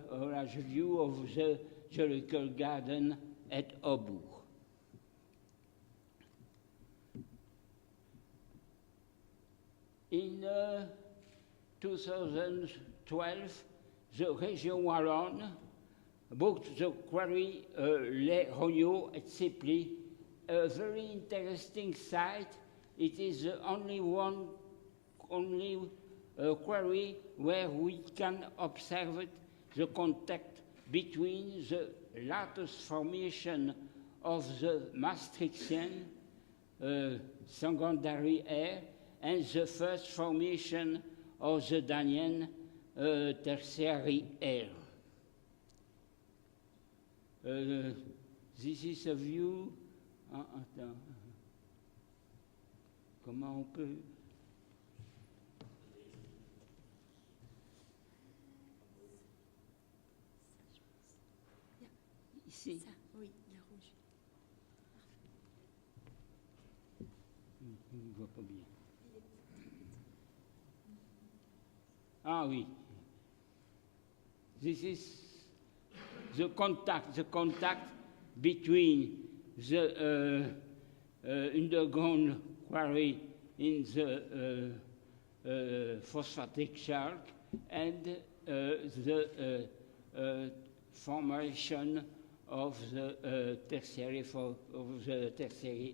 Geological Garden at Aubour. In 2012, the Région Wallonne booked the quarry Les Rognaux at Ciply, a very interesting site. It is the only quarry where we can observe the contact between the latest formation of the Maastrichtian secondary air and the first formation of the Daunian tertiary air. This is a view. Comment on peut. Ici. Ça, oui, la rouge. Je ne vois pas bien. Il est Ah oui. This is the contact between the underground quarry in the phosphatic shark and the formation of the tertiary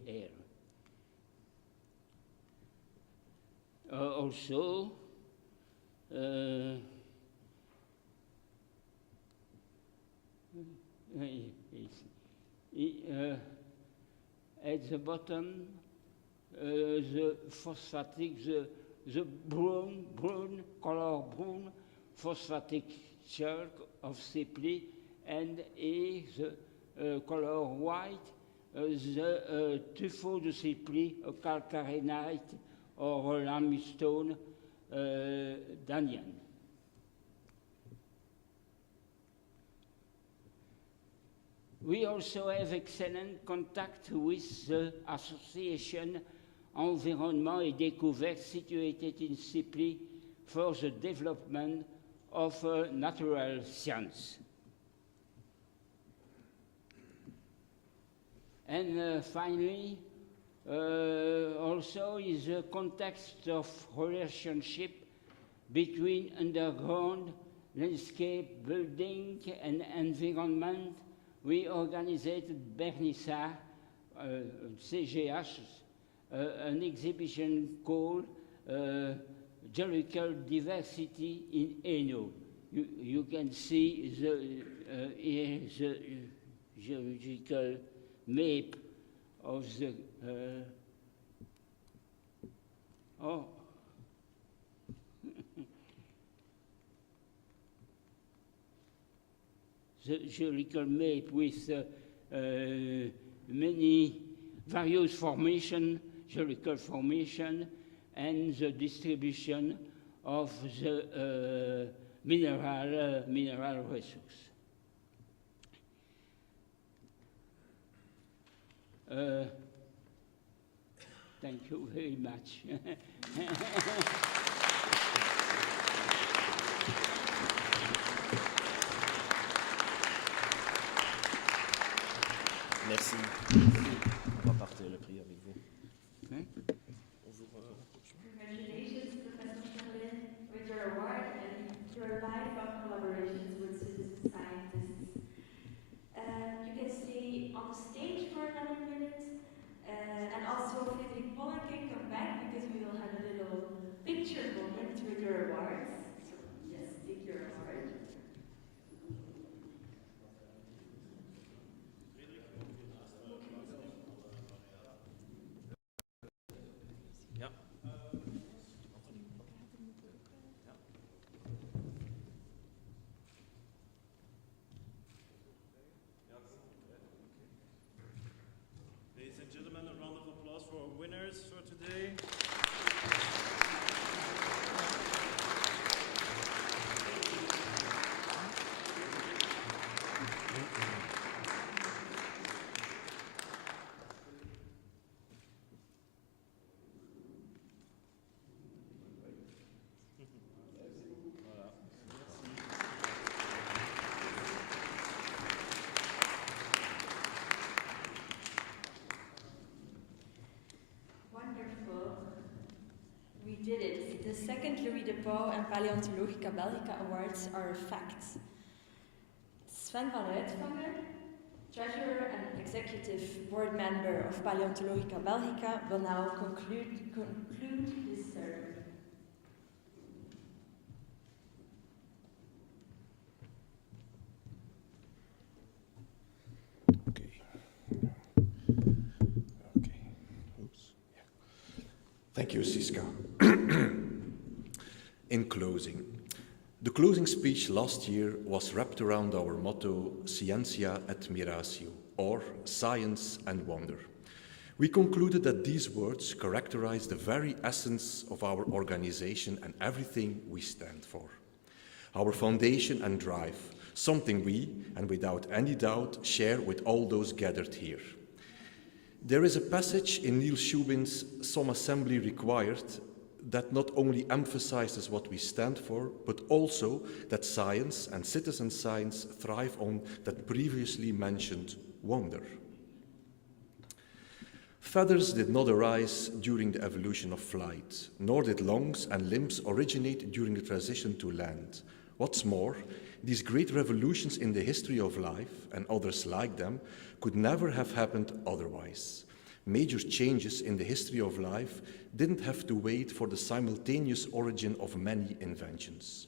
air. Also, at the bottom, the phosphatic, the brown color brown phosphatic chalk of Sepli, and the color white, the tuffeau de Sepli, a calcarenite or a limestone Danyan. We also have excellent contact with the association Environnement et Découverte situated in Sepli for the development of natural science. And finally, also is the context of relationship between underground, landscape, building and environment. We organized Bernissa, CGH, an exhibition called Geological Diversity in Hainaut. You can see here the geological map of the the geological map with many various geological formation, and the distribution of the mineral resource. Thank you very much. Merci. On va partager le prix avec vous. Congratulations, Professor Charlin, with your award and your lifelong collaborations with citizen scientists. You can stay on the stage for another minute, and also Friedrich Polla can come back because we will have a little picture moment with your awards. So yes, take your award. Ladies and gentlemen, a round of applause for our winners for today. Wonderful. We did it. The second Louis De Pauw and Paleontologica Belgica Awards are a fact. Sven van Uitvangen, Treasurer and Executive Board Member of Paleontologica Belgica, will now conclude this ceremony. Thank you, Siska. In closing, the closing speech last year was wrapped around our motto, Scientia et Miratio, or Science and Wonder. We concluded that these words characterize the very essence of our organization and everything we stand for. Our foundation and drive, something we, and without any doubt, share with all those gathered here. There is a passage in Niels Schubin's Some Assembly Required that not only emphasizes what we stand for, but also that science and citizen science thrive on that previously mentioned wonder. Feathers did not arise during the evolution of flight, nor did lungs and limbs originate during the transition to land. What's more, these great revolutions in the history of life, and others like them, could never have happened otherwise. Major changes in the history of life didn't have to wait for the simultaneous origin of many inventions.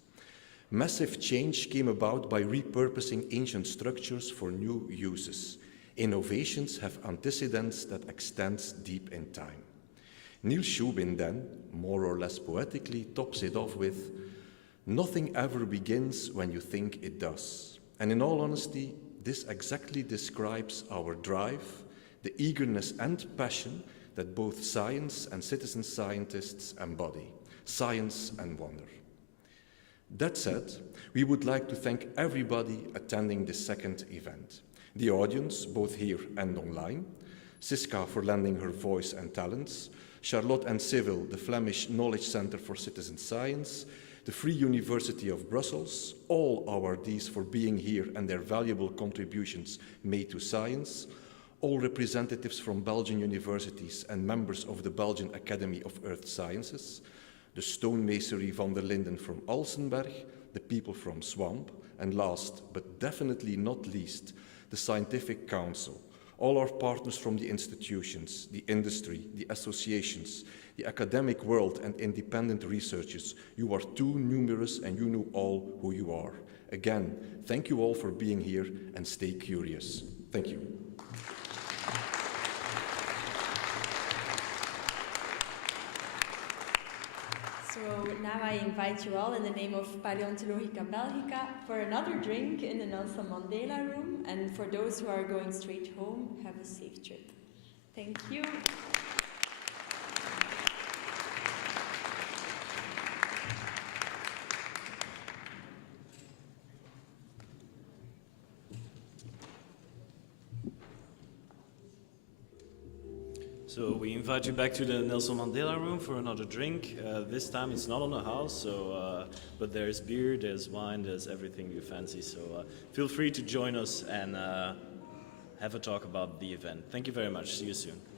Massive change came about by repurposing ancient structures for new uses. Innovations have antecedents that extend deep in time. Niels Shubin then, more or less poetically, tops it off with, "Nothing ever begins when you think it does." And in all honesty, this exactly describes our drive, the eagerness and passion that both science and citizen scientists embody, science and wonder. That said, we would like to thank everybody attending this second event. The audience, both here and online, Siska for lending her voice and talents, Charlotte and Civil, the Flemish Knowledge Center for Citizen Science, the Free University of Brussels, all awardees for being here and their valuable contributions made to science, all representatives from Belgian universities and members of the Belgian Academy of Earth Sciences, the stonemasonry van der Linden from Alsenberg, the people from Swamp, and last but definitely not least, the Scientific Council, all our partners from the institutions, the industry, the associations, the academic world and independent researchers. You are too numerous and you know all who you are. Again, thank you all for being here and stay curious. Thank you. So now I invite you all in the name of Paleontologica Belgica for another drink in the Nelson Mandela room, and for those who are going straight home, have a safe trip. Thank you. So we invite you back to the Nelson Mandela room for another drink. This time it's not on the house, but there's beer, there's wine, there's everything you fancy. So feel free to join us and have a talk about the event. Thank you very much. See you soon.